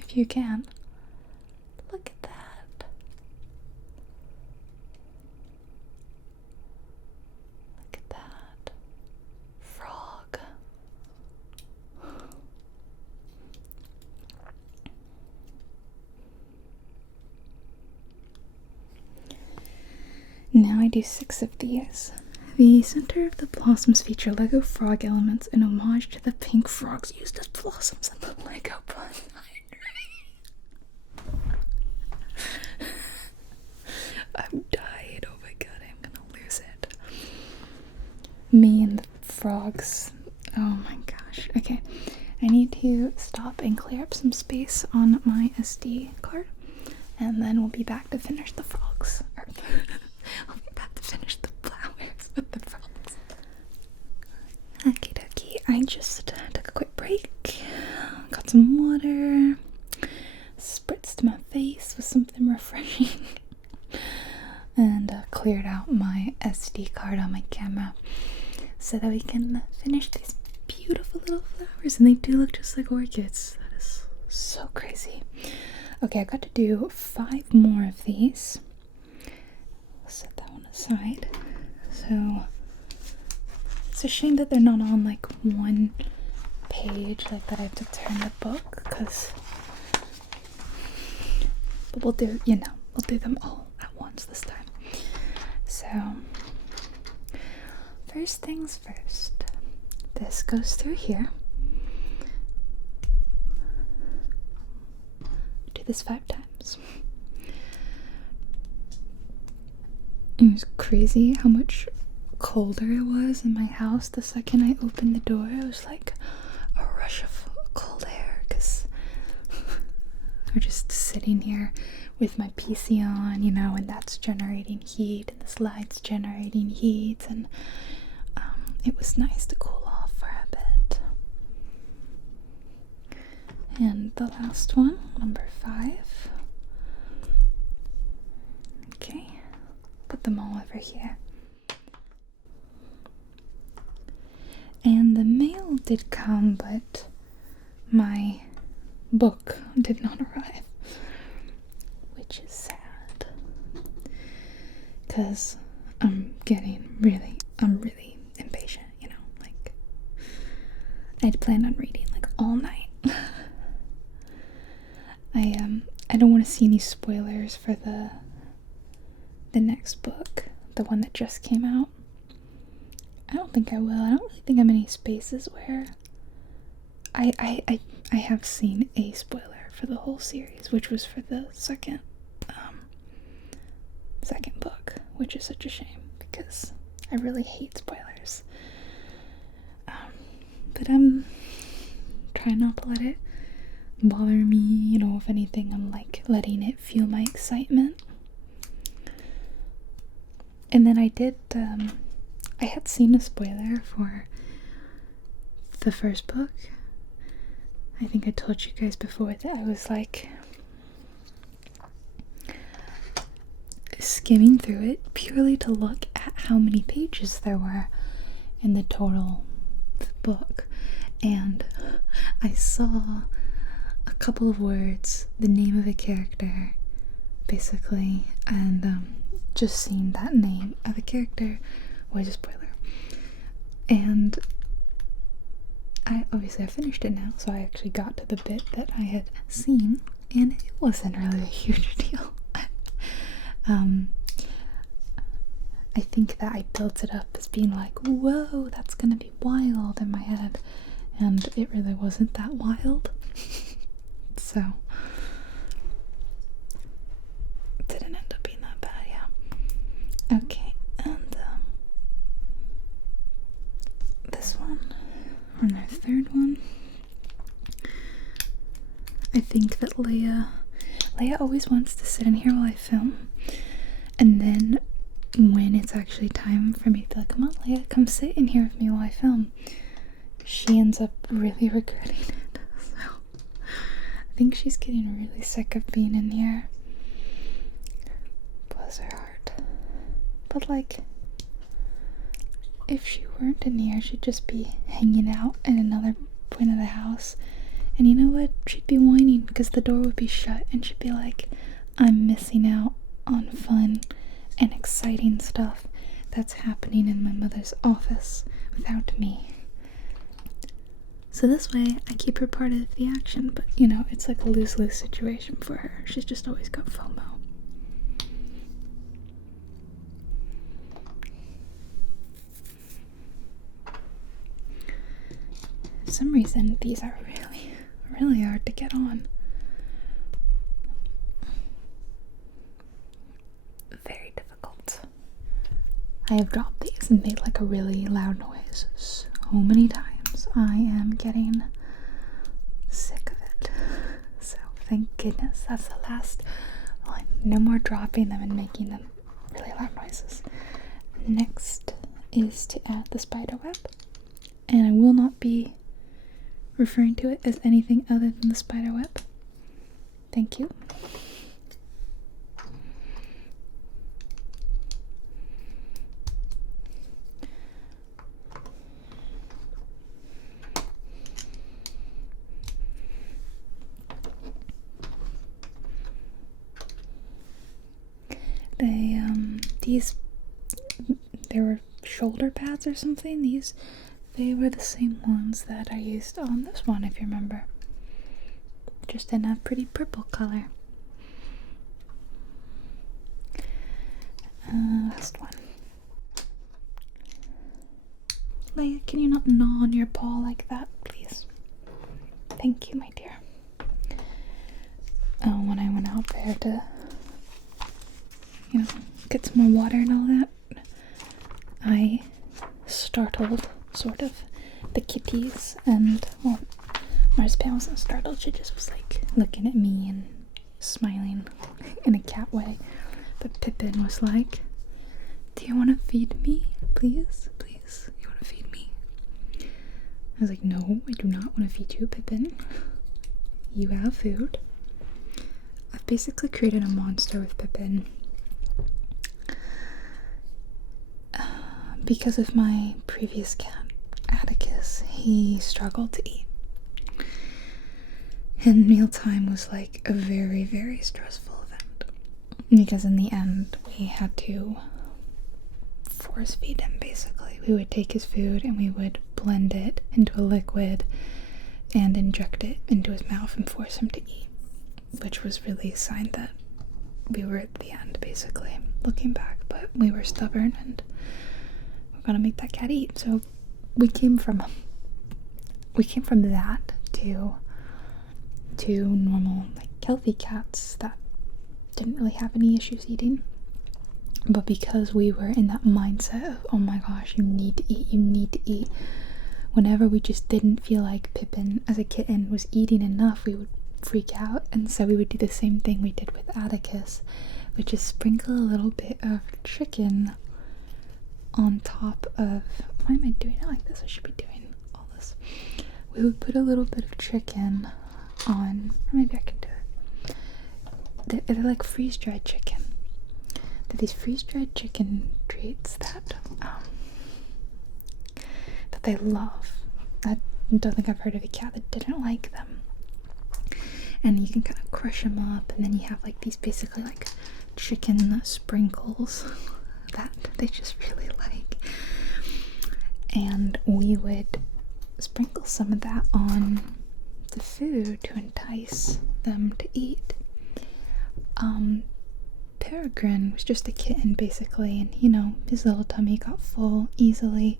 If you can. Look at that. Look at that. Frog. Now I do 6 of these. The center of the blossoms feature Lego frog elements in homage to the pink frogs used as blossoms in the Lego pun. I'm dying. Oh my god, I'm gonna lose it. Me and the frogs. Oh my gosh. Okay, I need to stop and clear up some space on my SD card, and then we'll be back to finish the frogs. I'll be back to finish the flowers with the frogs. Okie dokie. I just took a quick break, got some water, spritzed my face with something refreshing, and cleared out my SD card on my camera so that we can finish these beautiful little flowers. And they do look just like orchids. That is so crazy. Okay, I got to do 5 more of these. Set that one aside. So it's a shame that they're not on like one page, like that I have to turn the book, but we'll do, we'll do them all at once this time. So first things first, this goes through here. Do this 5 times. It was crazy how much colder it was in my house the second I opened the door. It was like a rush of cold air because we're just sitting here with my PC on, you know, and that's generating heat, and this light's generating heat, and it was nice to cool off for a bit. And the last one, number 5. Okay, put them all over here. And the mail did come, but my book did not arrive, which is sad, because I'm really impatient, you know, like, I'd planned on reading, like, all night. I don't want to see any spoilers for the next book, the one that just came out. I don't think I will. I don't really think I'm in any spaces where I have seen a spoiler for the whole series, which was for the second book, which is such a shame because I really hate spoilers. But I'm trying not to let it bother me, you know. If anything, I'm like letting it fuel my excitement. And then I had seen a spoiler for the first book. I think I told you guys before that I was like skimming through it purely to look at how many pages there were in the total book, and I saw a couple of words, the name of a character basically, and just seeing that name of a character was a spoiler. And I finished it now, so I actually got to the bit that I had seen, and it wasn't really a huge deal. I think that I built it up as being like, whoa, that's gonna be wild in my head, and it really wasn't that wild. So it didn't end up being that bad, yeah. Okay, and this one, and our third one, I think that Leia always wants to sit in here while I film, and then when it's actually time for me to be like, come on Leia, come sit in here with me while I film, she ends up really regretting it. So I think she's getting really sick of being in here. Bless her heart. But like, if she weren't in here, she'd just be hanging out in another point of the house, and you know what, she'd be whining because the door would be shut, and she'd be like, I'm missing out on fun and exciting stuff that's happening in my mother's office without me. So this way I keep her part of the action, but you know, it's like a lose-lose situation for her. She's just always got FOMO. For some reason these are really hard to get on. Very difficult. I have dropped these and made like a really loud noise so many times. I am getting sick of it. So thank goodness that's the last one. No more dropping them and making them really loud noises. Next is to add the spider web, and I will not be referring to it as anything other than the spider web. Thank you. They were shoulder pads or something. They were the same ones that I used on this one, if you remember. Just in a pretty purple color. Last one. Leia, can you not gnaw on your paw like that, please? Thank you, my dear. Oh, when I went out there to, get some more water and all that, I startled, sort of, the kitties, and, well, Marzipan wasn't startled, she just was like looking at me and smiling in a cat way. But Pippin was like, do you want to feed me? Please? Please? You want to feed me? I was like, no, I do not want to feed you, Pippin. You have food. I've basically created a monster with Pippin. Because of my previous cat, Atticus, he struggled to eat. And mealtime was like a very, very stressful event. Because in the end, we had to force feed him, basically. We would take his food and we would blend it into a liquid and inject it into his mouth and force him to eat. Which was really a sign that we were at the end, basically, looking back. But we were stubborn and we're gonna make that cat eat. So we came from that to normal, like, healthy cats that didn't really have any issues eating. But because we were in that mindset of, oh my gosh, you need to eat, whenever we just didn't feel like Pippin as a kitten was eating enough, we would freak out. And so we would do the same thing we did with Atticus, which is sprinkle a little bit of chicken on top of, why am I doing it like this? I should be doing all this. We would put a little bit of chicken on, or maybe I can do it. They're like freeze-dried chicken. They're these freeze-dried chicken treats that they love. I don't think I've heard of a cat that didn't like them. And you can kind of crush them up, and then you have like these basically like chicken sprinkles that they just really like. And we would sprinkle some of that on the food to entice them to eat. Peregrine was just a kitten, basically, and, you know, his little tummy got full easily,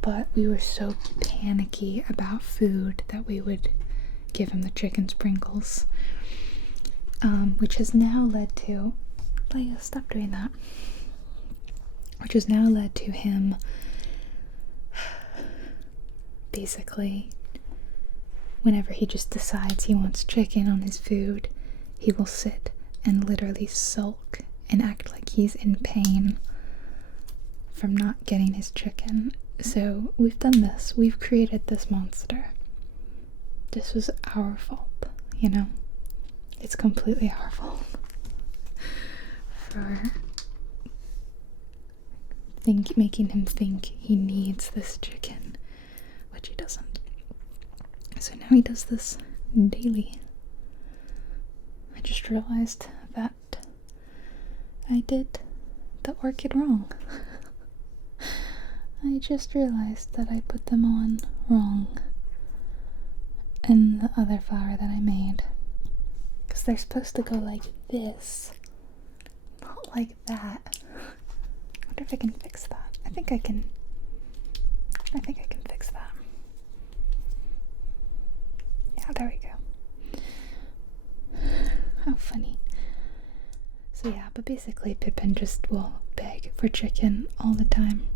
but we were so panicky about food that we would give him the chicken sprinkles, which has now led to, Leia, stop doing that, which has now led to him basically, whenever he just decides he wants chicken on his food, he will sit and literally sulk and act like he's in pain from not getting his chicken. So we've done this. We've created this monster. This was our fault, you know? It's completely our fault for making him think he needs this chicken, which he doesn't. So now he does this daily. I just realized that I did the orchid wrong. I just realized that I put them on wrong in the other flower that I made. Because they're supposed to go like this, not like that. I wonder if I can fix that. I think I can fix that. Yeah, there we go. How funny. So yeah, but basically Pippin just will beg for chicken all the time.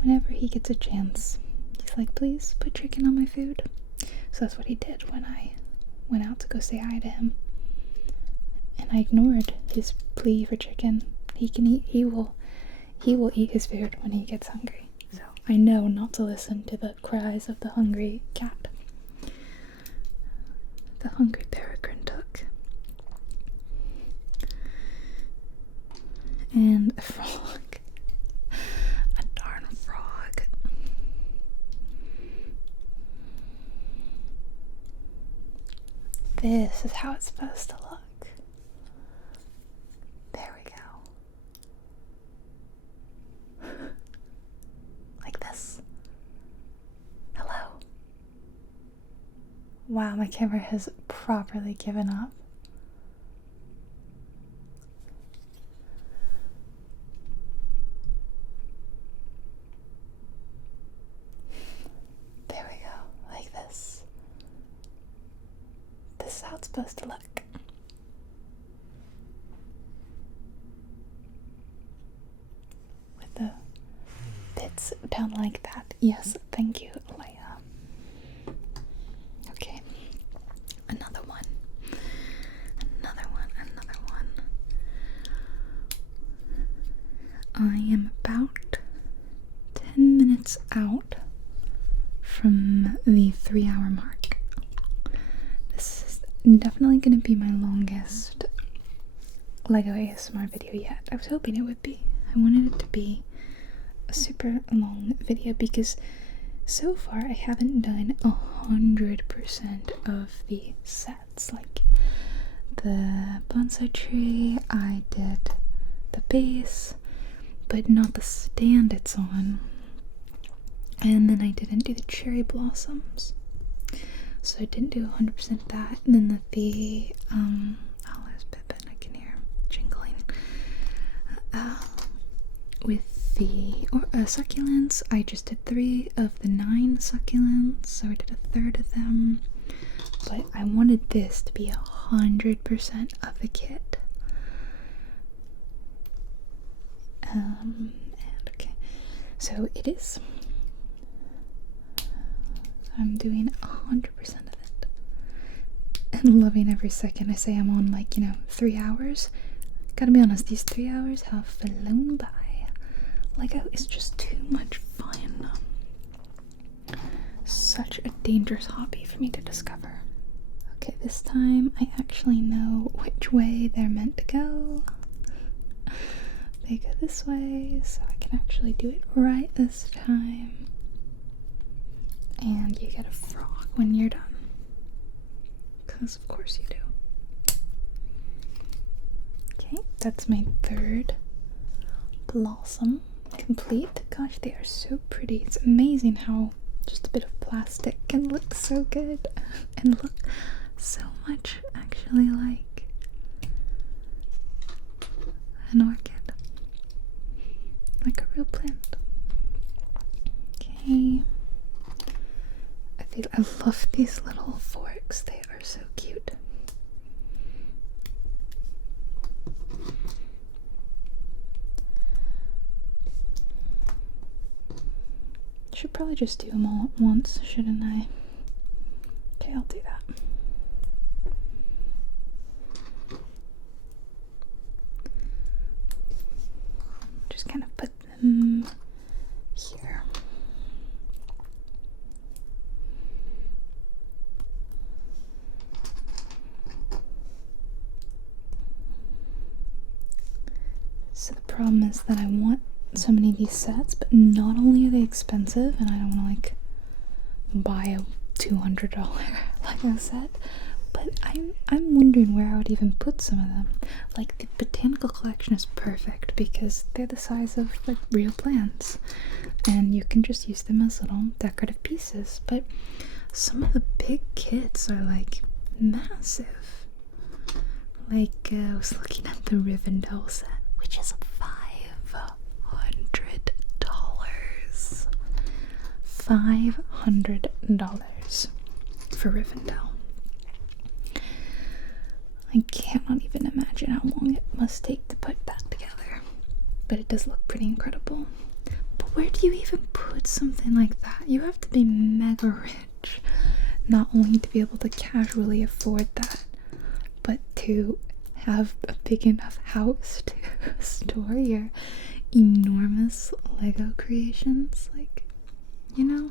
Whenever he gets a chance, he's like, please put chicken on my food. So that's what he did when I went out to go say hi to him. And I ignored his plea for chicken. He can eat, he will eat his food when he gets hungry. So I know not to listen to the cries of the hungry cat. The hungry peregrine took. And a frog. A darn frog. This is how it's supposed to look. There we go. Like this. Hello. Wow, my camera has properly given up. There we go, like this. This is how it's supposed to look. With the bits down like that. Yes, thank you, Leia. Okay, another one. I am about 10 minutes out from the 3-hour mark. This is definitely going to be my longest Lego ASMR video yet. I was hoping it would be. I wanted it to be a super long video because so far I haven't done 100% of the sets. Like the bonsai tree, I did the base, but not the stand it's on. And then I didn't do the cherry blossoms. So I didn't do 100% that. And then the oh, there's Pippin, I can hear him jingling. With the succulents, I just did 3 of the 9 succulents, so I did a third of them. But I wanted this to be 100% of the kit. And okay, so it is. I'm doing 100% of it and loving every second. I say I'm on, like, 3 hours. Gotta be honest, these 3 hours have flown by. Lego is just too much fun. Such a dangerous hobby for me to discover. Okay, this time I actually know which way they're meant to go. They go this way, so I can actually do it right this time. And you get a frog when you're done. Because of course you do. Okay, that's my 3rd blossom complete. Gosh, they are so pretty. It's amazing how just a bit of plastic can look so good and look so much actually like an orchid. Like a real plant. Okay. I love these little forks. They are so cute. Should probably just do them all at once, shouldn't I? Okay, I'll do that. Just kind of put them here. So the problem is that I want so many of these sets, but not only are they expensive, and I don't want to like buy a $200 Lego set, but I'm wondering where I would even put some of them. Like the botanical collection is perfect because they're the size of like real plants, and you can just use them as little decorative pieces. But some of the big kits are like massive. Like I was looking at the Rivendell set, which is $500. $500 for Rivendell. I cannot even imagine how long it must take to put that together. But it does look pretty incredible. But where do you even put something like that? You have to be mega rich, not only to be able to casually afford that, but to have a big enough house to store your enormous Lego creations. Like, you know?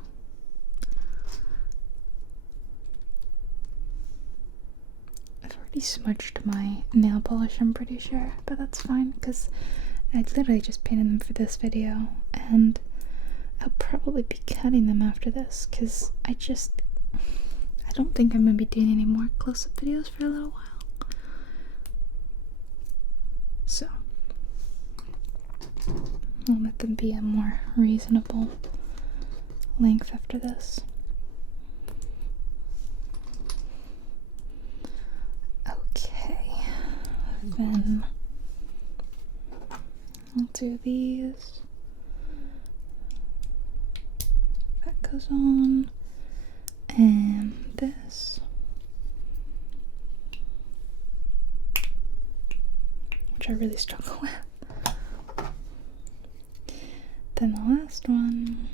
I've already smudged my nail polish, I'm pretty sure, but that's fine because I literally just painted them for this video, and I'll probably be cutting them after this because I don't think I'm going to be doing any more close-up videos for a little while. So I'll let them be a more reasonable length after this. Okay, then I'll do these. That goes on, and this, which I really struggle with. Then the last one.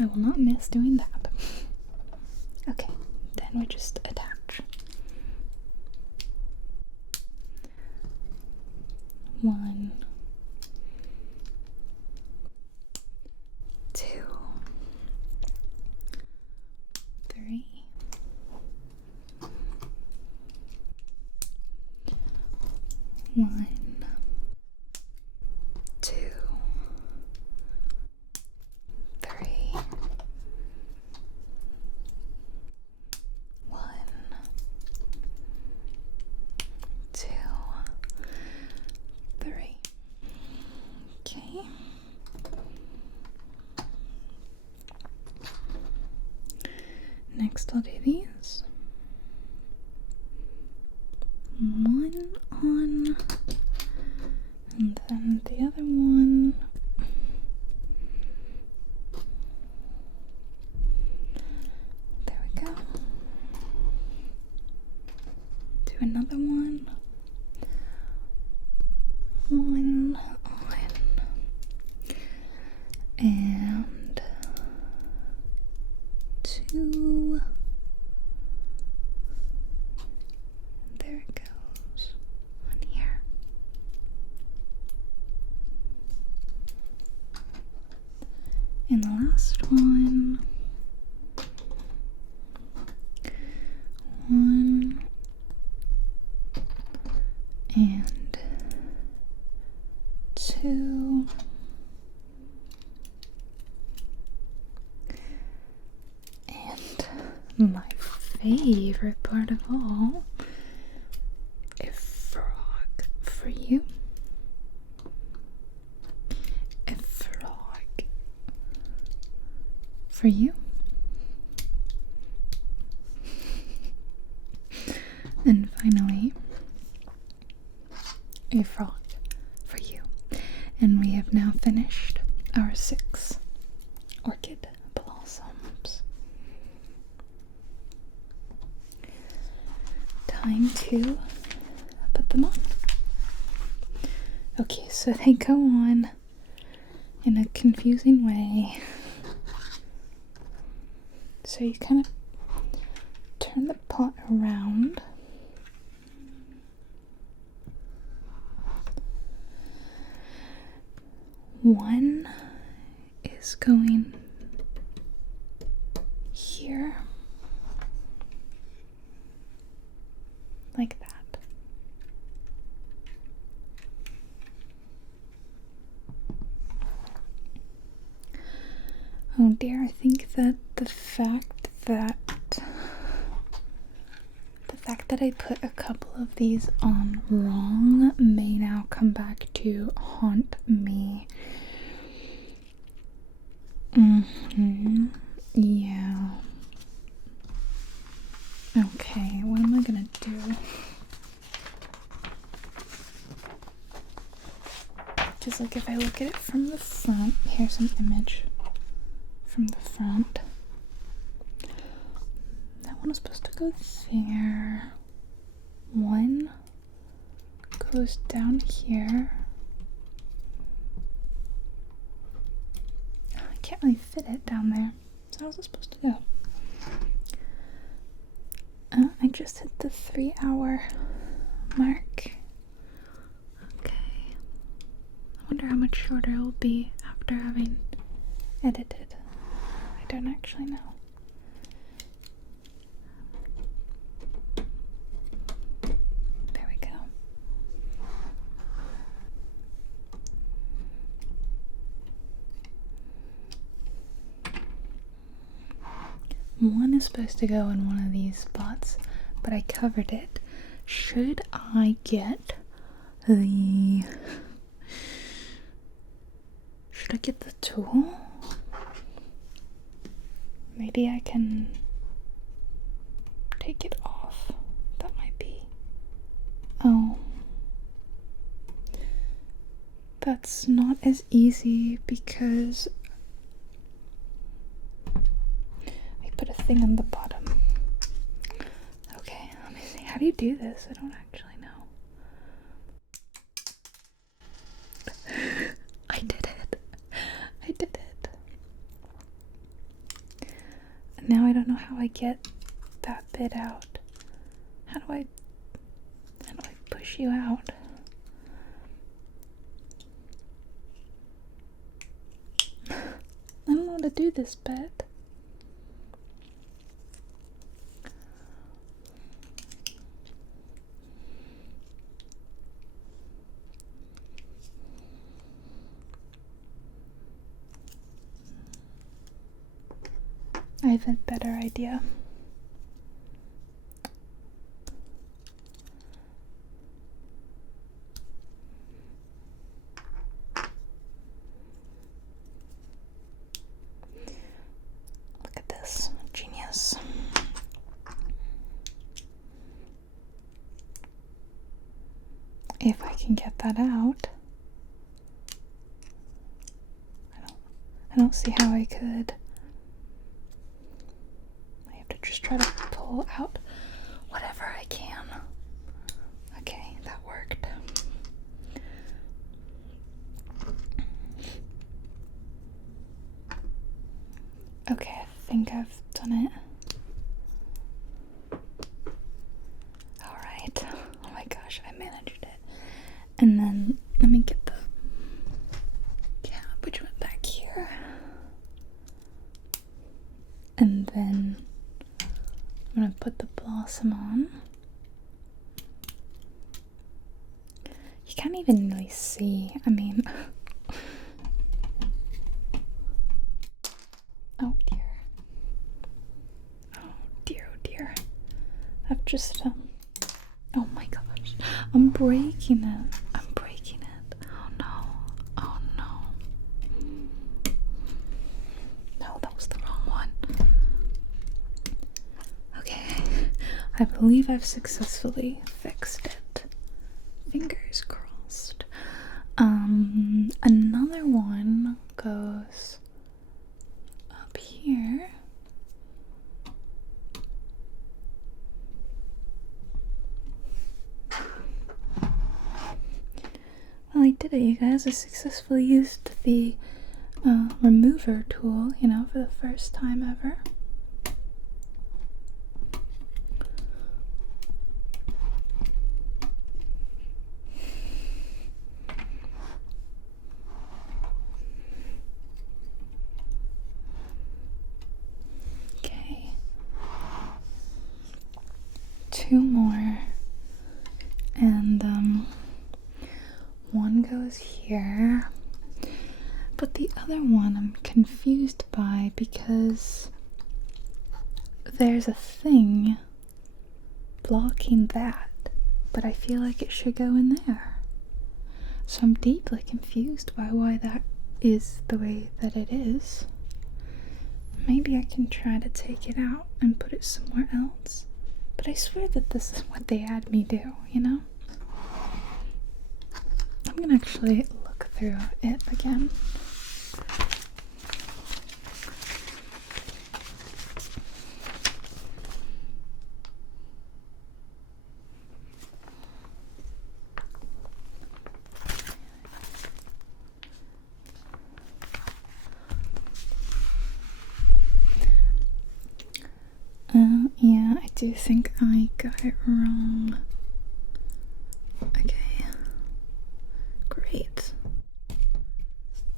I will not miss doing that. Okay, then we just attach. 1, 2, 3, 1, 2, 3, 1, 2, 3. Okay. Next I'll do these. 1 on, and then the other one. There we go. Do another one. 1 on, and 2. There it goes. On here. And the last one. 1 and 2. And my favorite part of all, a frog for you. A frog for you. And finally, a frog for you. And we have now finished our 6 orchid blossoms. Time to put them on. Okay, so they go on in a confusing way. So you kind of turn the pot around. One is going here, like that. Oh dear, I think that the fact that I put a couple of these on wrong may now come back to haunt me. Yeah. Okay, what am I gonna do? Just like if I look at it from the front, here's an image from the front. That one is supposed to go there. One goes down here. I can't really fit it down there. So how's it supposed to go? I just hit the 3-hour mark. Okay. I wonder how much shorter it will be after having edited. I don't actually know. There we go. One is supposed to go in one of these spots, but I covered it. Should I get the tool? Maybe I can take it off. That might be. Oh. That's not as easy because I put a thing on the bottom. Okay, let me see. How do you do this? I don't actually know. I did it. I did it. now I don't know how I get that bit out. How do I push you out? I don't know how to do this bit. I have a better idea. Look at this, genius. If I can get that out. I don't see how I could. Just try to pull out whatever I can. Okay, that worked. Okay, I think I've done it. Alright. Oh my gosh, I managed it. And then let me get the cap, which went back here. And then I'm gonna put the blossom on. You can't even really see. I mean, oh dear. Oh dear, oh dear. I've just, oh my gosh. I'm breaking it. I'm breaking it. Oh no. Oh no. No, that was the wrong one. Okay, I believe I've successfully fixed it. Fingers crossed. Another one goes up here. Well, I did it, you guys. I successfully used the remover tool, you know, for the first time ever. Two more, and one goes here, but the other one I'm confused by because there's a thing blocking that, but I feel like it should go in there. So I'm deeply confused by why that is the way that it is. Maybe I can try to take it out and put it somewhere else. But I swear that this is what they had me do, you know? I'm gonna actually look through it again. Yeah, I do think I got it wrong. Okay. Great.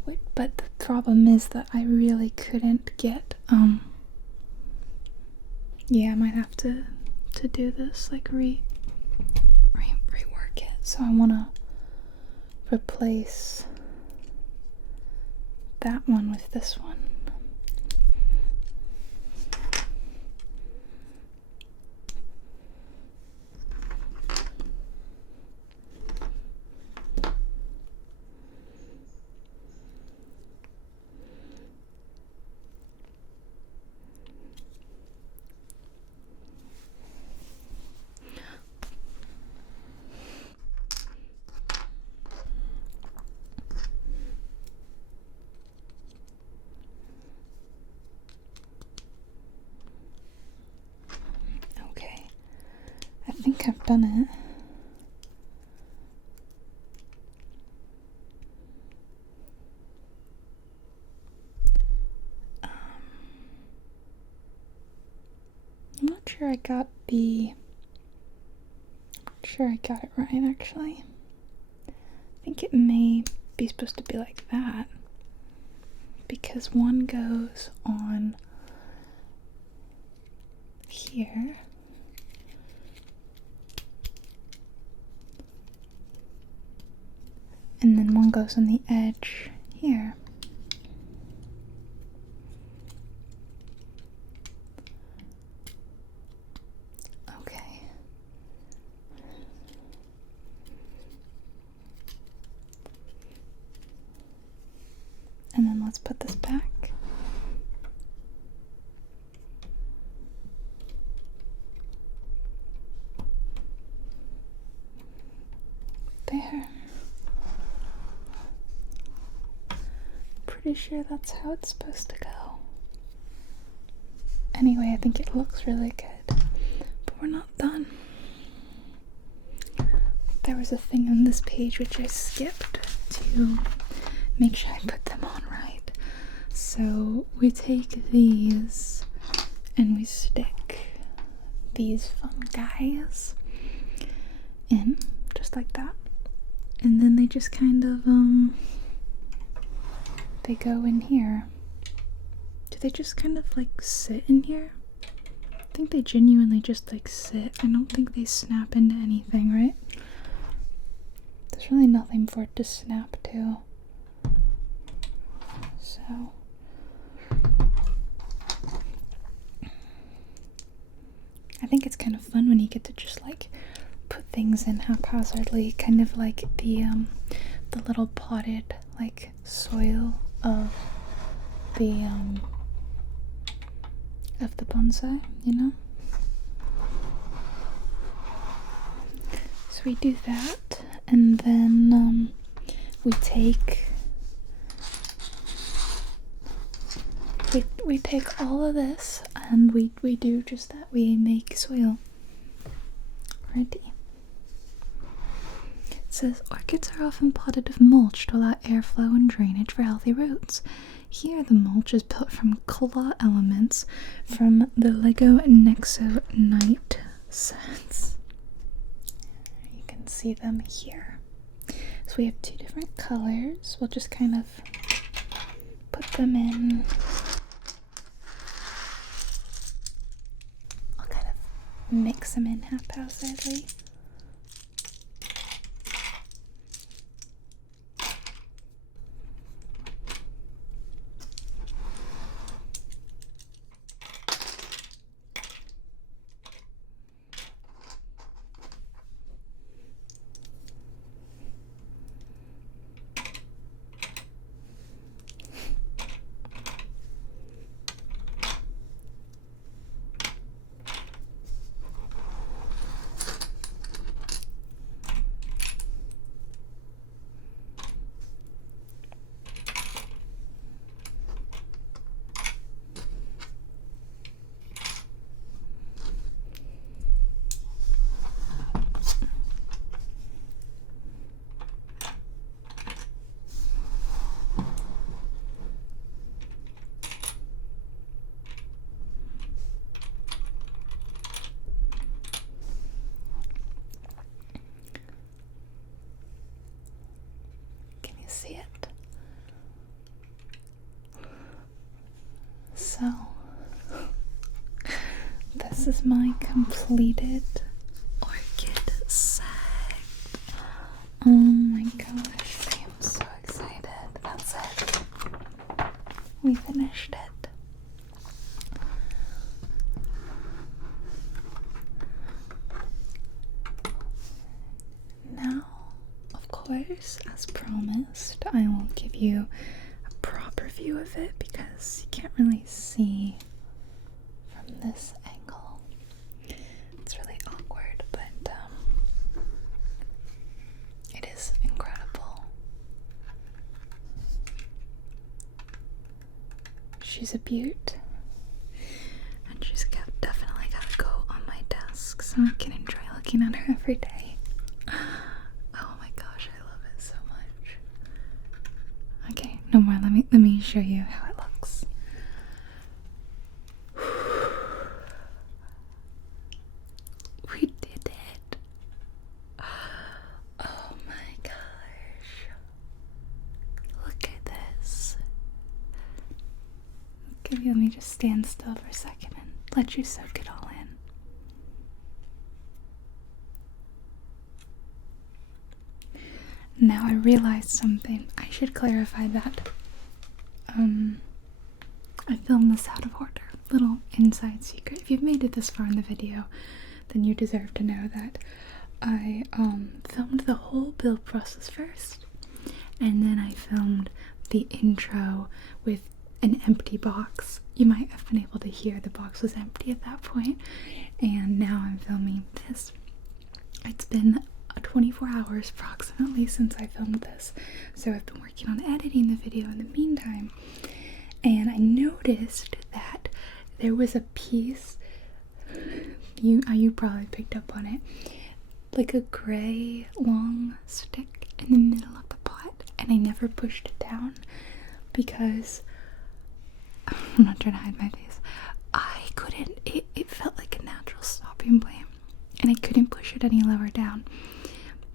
Wait, but the problem is that I really couldn't get, yeah, I might have to do this, like, rework it. So I wanna replace that one with this one. I think I've done it. not sure I got it right actually. I think it may be supposed to be like that because one goes on here and then one goes on the edge here. Okay. And then let's put this back. There. Pretty sure that's how it's supposed to go. Anyway, I think it looks really good, but we're not done. There was a thing on this page which I skipped to make sure I put them on right. So we take these and we stick these fun guys in, just like that. And then they just kind of, they go in here. Do they just kind of like sit in here? I think they genuinely just like sit. I don't think they snap into anything, right? There's really nothing for it to snap to. So I think it's kind of fun when you get to just like put things in haphazardly, kind of like the little potted like soil of the bonsai, you know? So we do that, and then we take all of this and we do just that. We make soil. Ready? It says orchids are often potted with mulch to allow airflow and drainage for healthy roots. Here the mulch is built from claw elements from the Lego Night sets. You can see them here. So we have two different colors. We'll just kind of put them in. I'll kind of mix them in haphazardly. See it. So this is my completed orchid set. Oh my gosh, I am so excited. That's it. We finished it. Now, of course, as promised, I will give you a proper view of it because you can't really see from this angle. It's really awkward, but it is incredible. She's a beaut, and she's definitely gotta go on my desk so I can enjoy looking at her every day. Oh my gosh, I love it so much. Okay, no more. Let me show you how it looks. maybe let me just stand still for a second and let you soak it all in. Now I realized something. I should clarify that. I filmed this out of order. Little inside secret. If you've made it this far in the video, then you deserve to know that I filmed the whole build process first, and then I filmed the intro with an empty box. You might have been able to hear the box was empty at that point, and now I'm filming this. It's been 24 hours approximately since I filmed this, so I've been working on editing the video in the meantime, and I noticed that there was a piece, you probably picked up on it, like a gray long stick in the middle of the pot, and I never pushed it down because I'm not trying to hide my face. I couldn't, it felt like a natural stopping point, and I couldn't push it any lower down.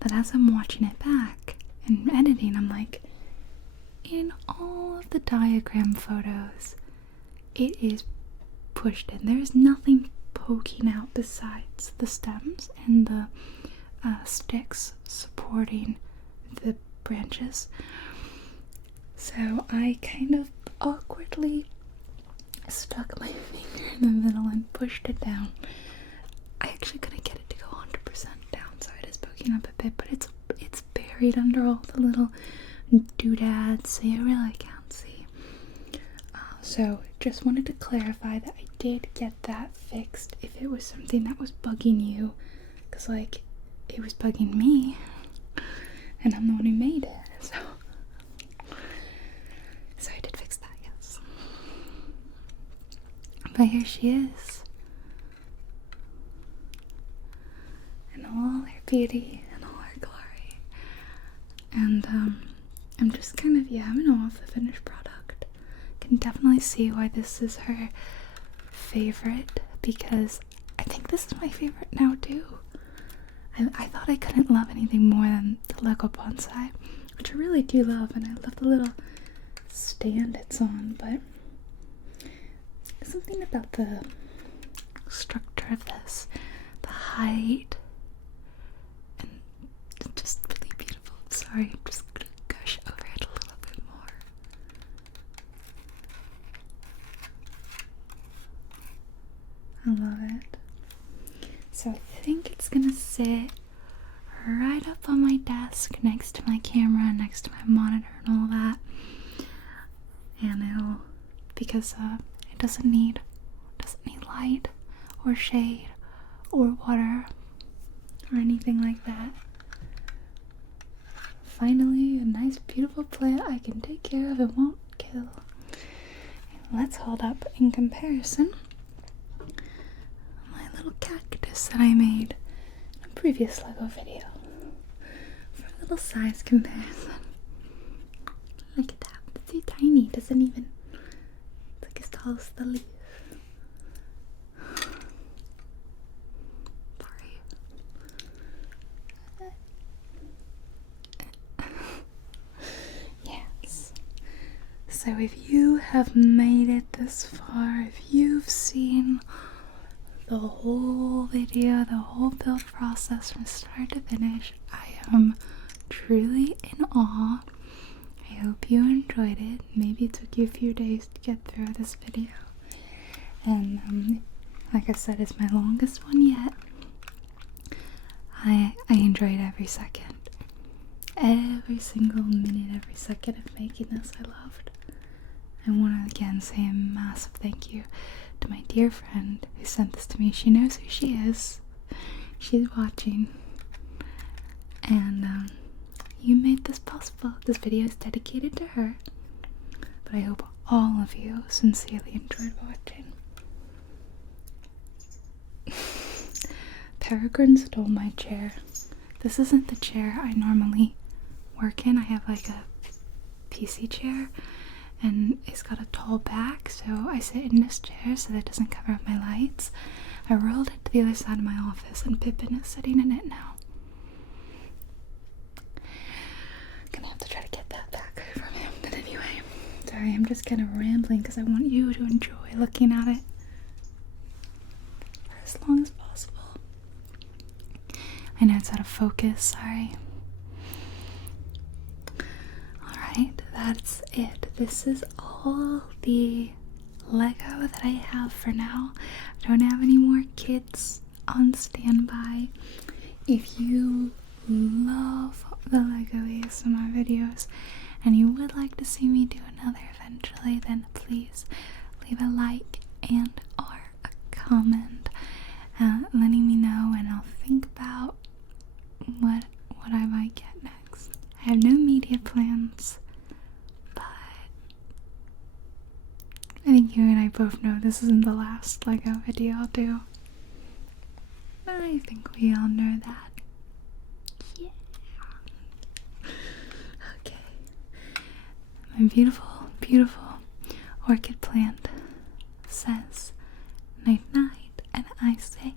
But as I'm watching it back and editing, I'm like, in all of the diagram photos, it is pushed in. There's nothing poking out besides the stems and the sticks supporting the branches. So I kind of awkwardly stuck my finger in the middle and pushed it down. I actually couldn't get it to go 100% down, so it is poking up a bit, but it's buried under all the little doodads, so you really can't see. So just wanted to clarify that I did get that fixed if it was something that was bugging you, because like it was bugging me and I'm the one who made it, so I did fix that, yes. But here she is in all her beauty and all her glory, and I'm just kind of in awe of the finished product. Can definitely see why this is her favorite, because I think this is my favorite now too. I thought I couldn't love anything more than the Lego bonsai, which I really do love, and I love the little stand it's on, but something about the structure of this, the height, and it's just really beautiful. Sorry, I'm just gonna gush over it a little bit more. I love it. So I think it's gonna sit right up on my desk next to my camera, next to my monitor and all that. And it'll, because it doesn't need light or shade or water or anything like that. Finally, a nice beautiful plant I can take care of and won't kill. Let's hold up in comparison my little cactus that I made in a previous Lego video for a little size comparison. Look at that, it's so tiny, it doesn't even, it's like as tall as the leaf. Sorry. Yes. So if you have made it this far, if you've seen the whole video, the whole build process from start to finish, I am truly in awe. I hope you enjoyed it. Maybe it took you a few days to get through this video. And like I said, it's my longest one yet. I enjoyed every second. Every single minute, every second of making this, I loved. I want to again say a massive thank you to my dear friend who sent this to me. She knows who she is. She's watching. And you made this possible. This video is dedicated to her. But I hope all of you sincerely enjoyed watching. Peregrine stole my chair. This isn't the chair I normally work in. I have like a PC chair, and it's got a tall back, so I sit in this chair so that it doesn't cover up my lights. I rolled it to the other side of my office, and Pippin is sitting in it now. Gonna have to try to get that back from him, but anyway. So Sorry, I'm just kind of rambling because I want you to enjoy looking at it for as long as possible. I know it's out of focus, sorry. Alright, that's it. This is all the Lego that I have for now. I don't have any more kits on standby. If you love the Lego ASMR videos and you would like to see me do another eventually, then please leave a like and or a comment letting me know, and I'll think about what I might get next. I have no media plans, but I think you and I both know this isn't the last Lego video I'll do. I think we all know that. Yeah. Okay. My beautiful, beautiful orchid plant says night night, and I say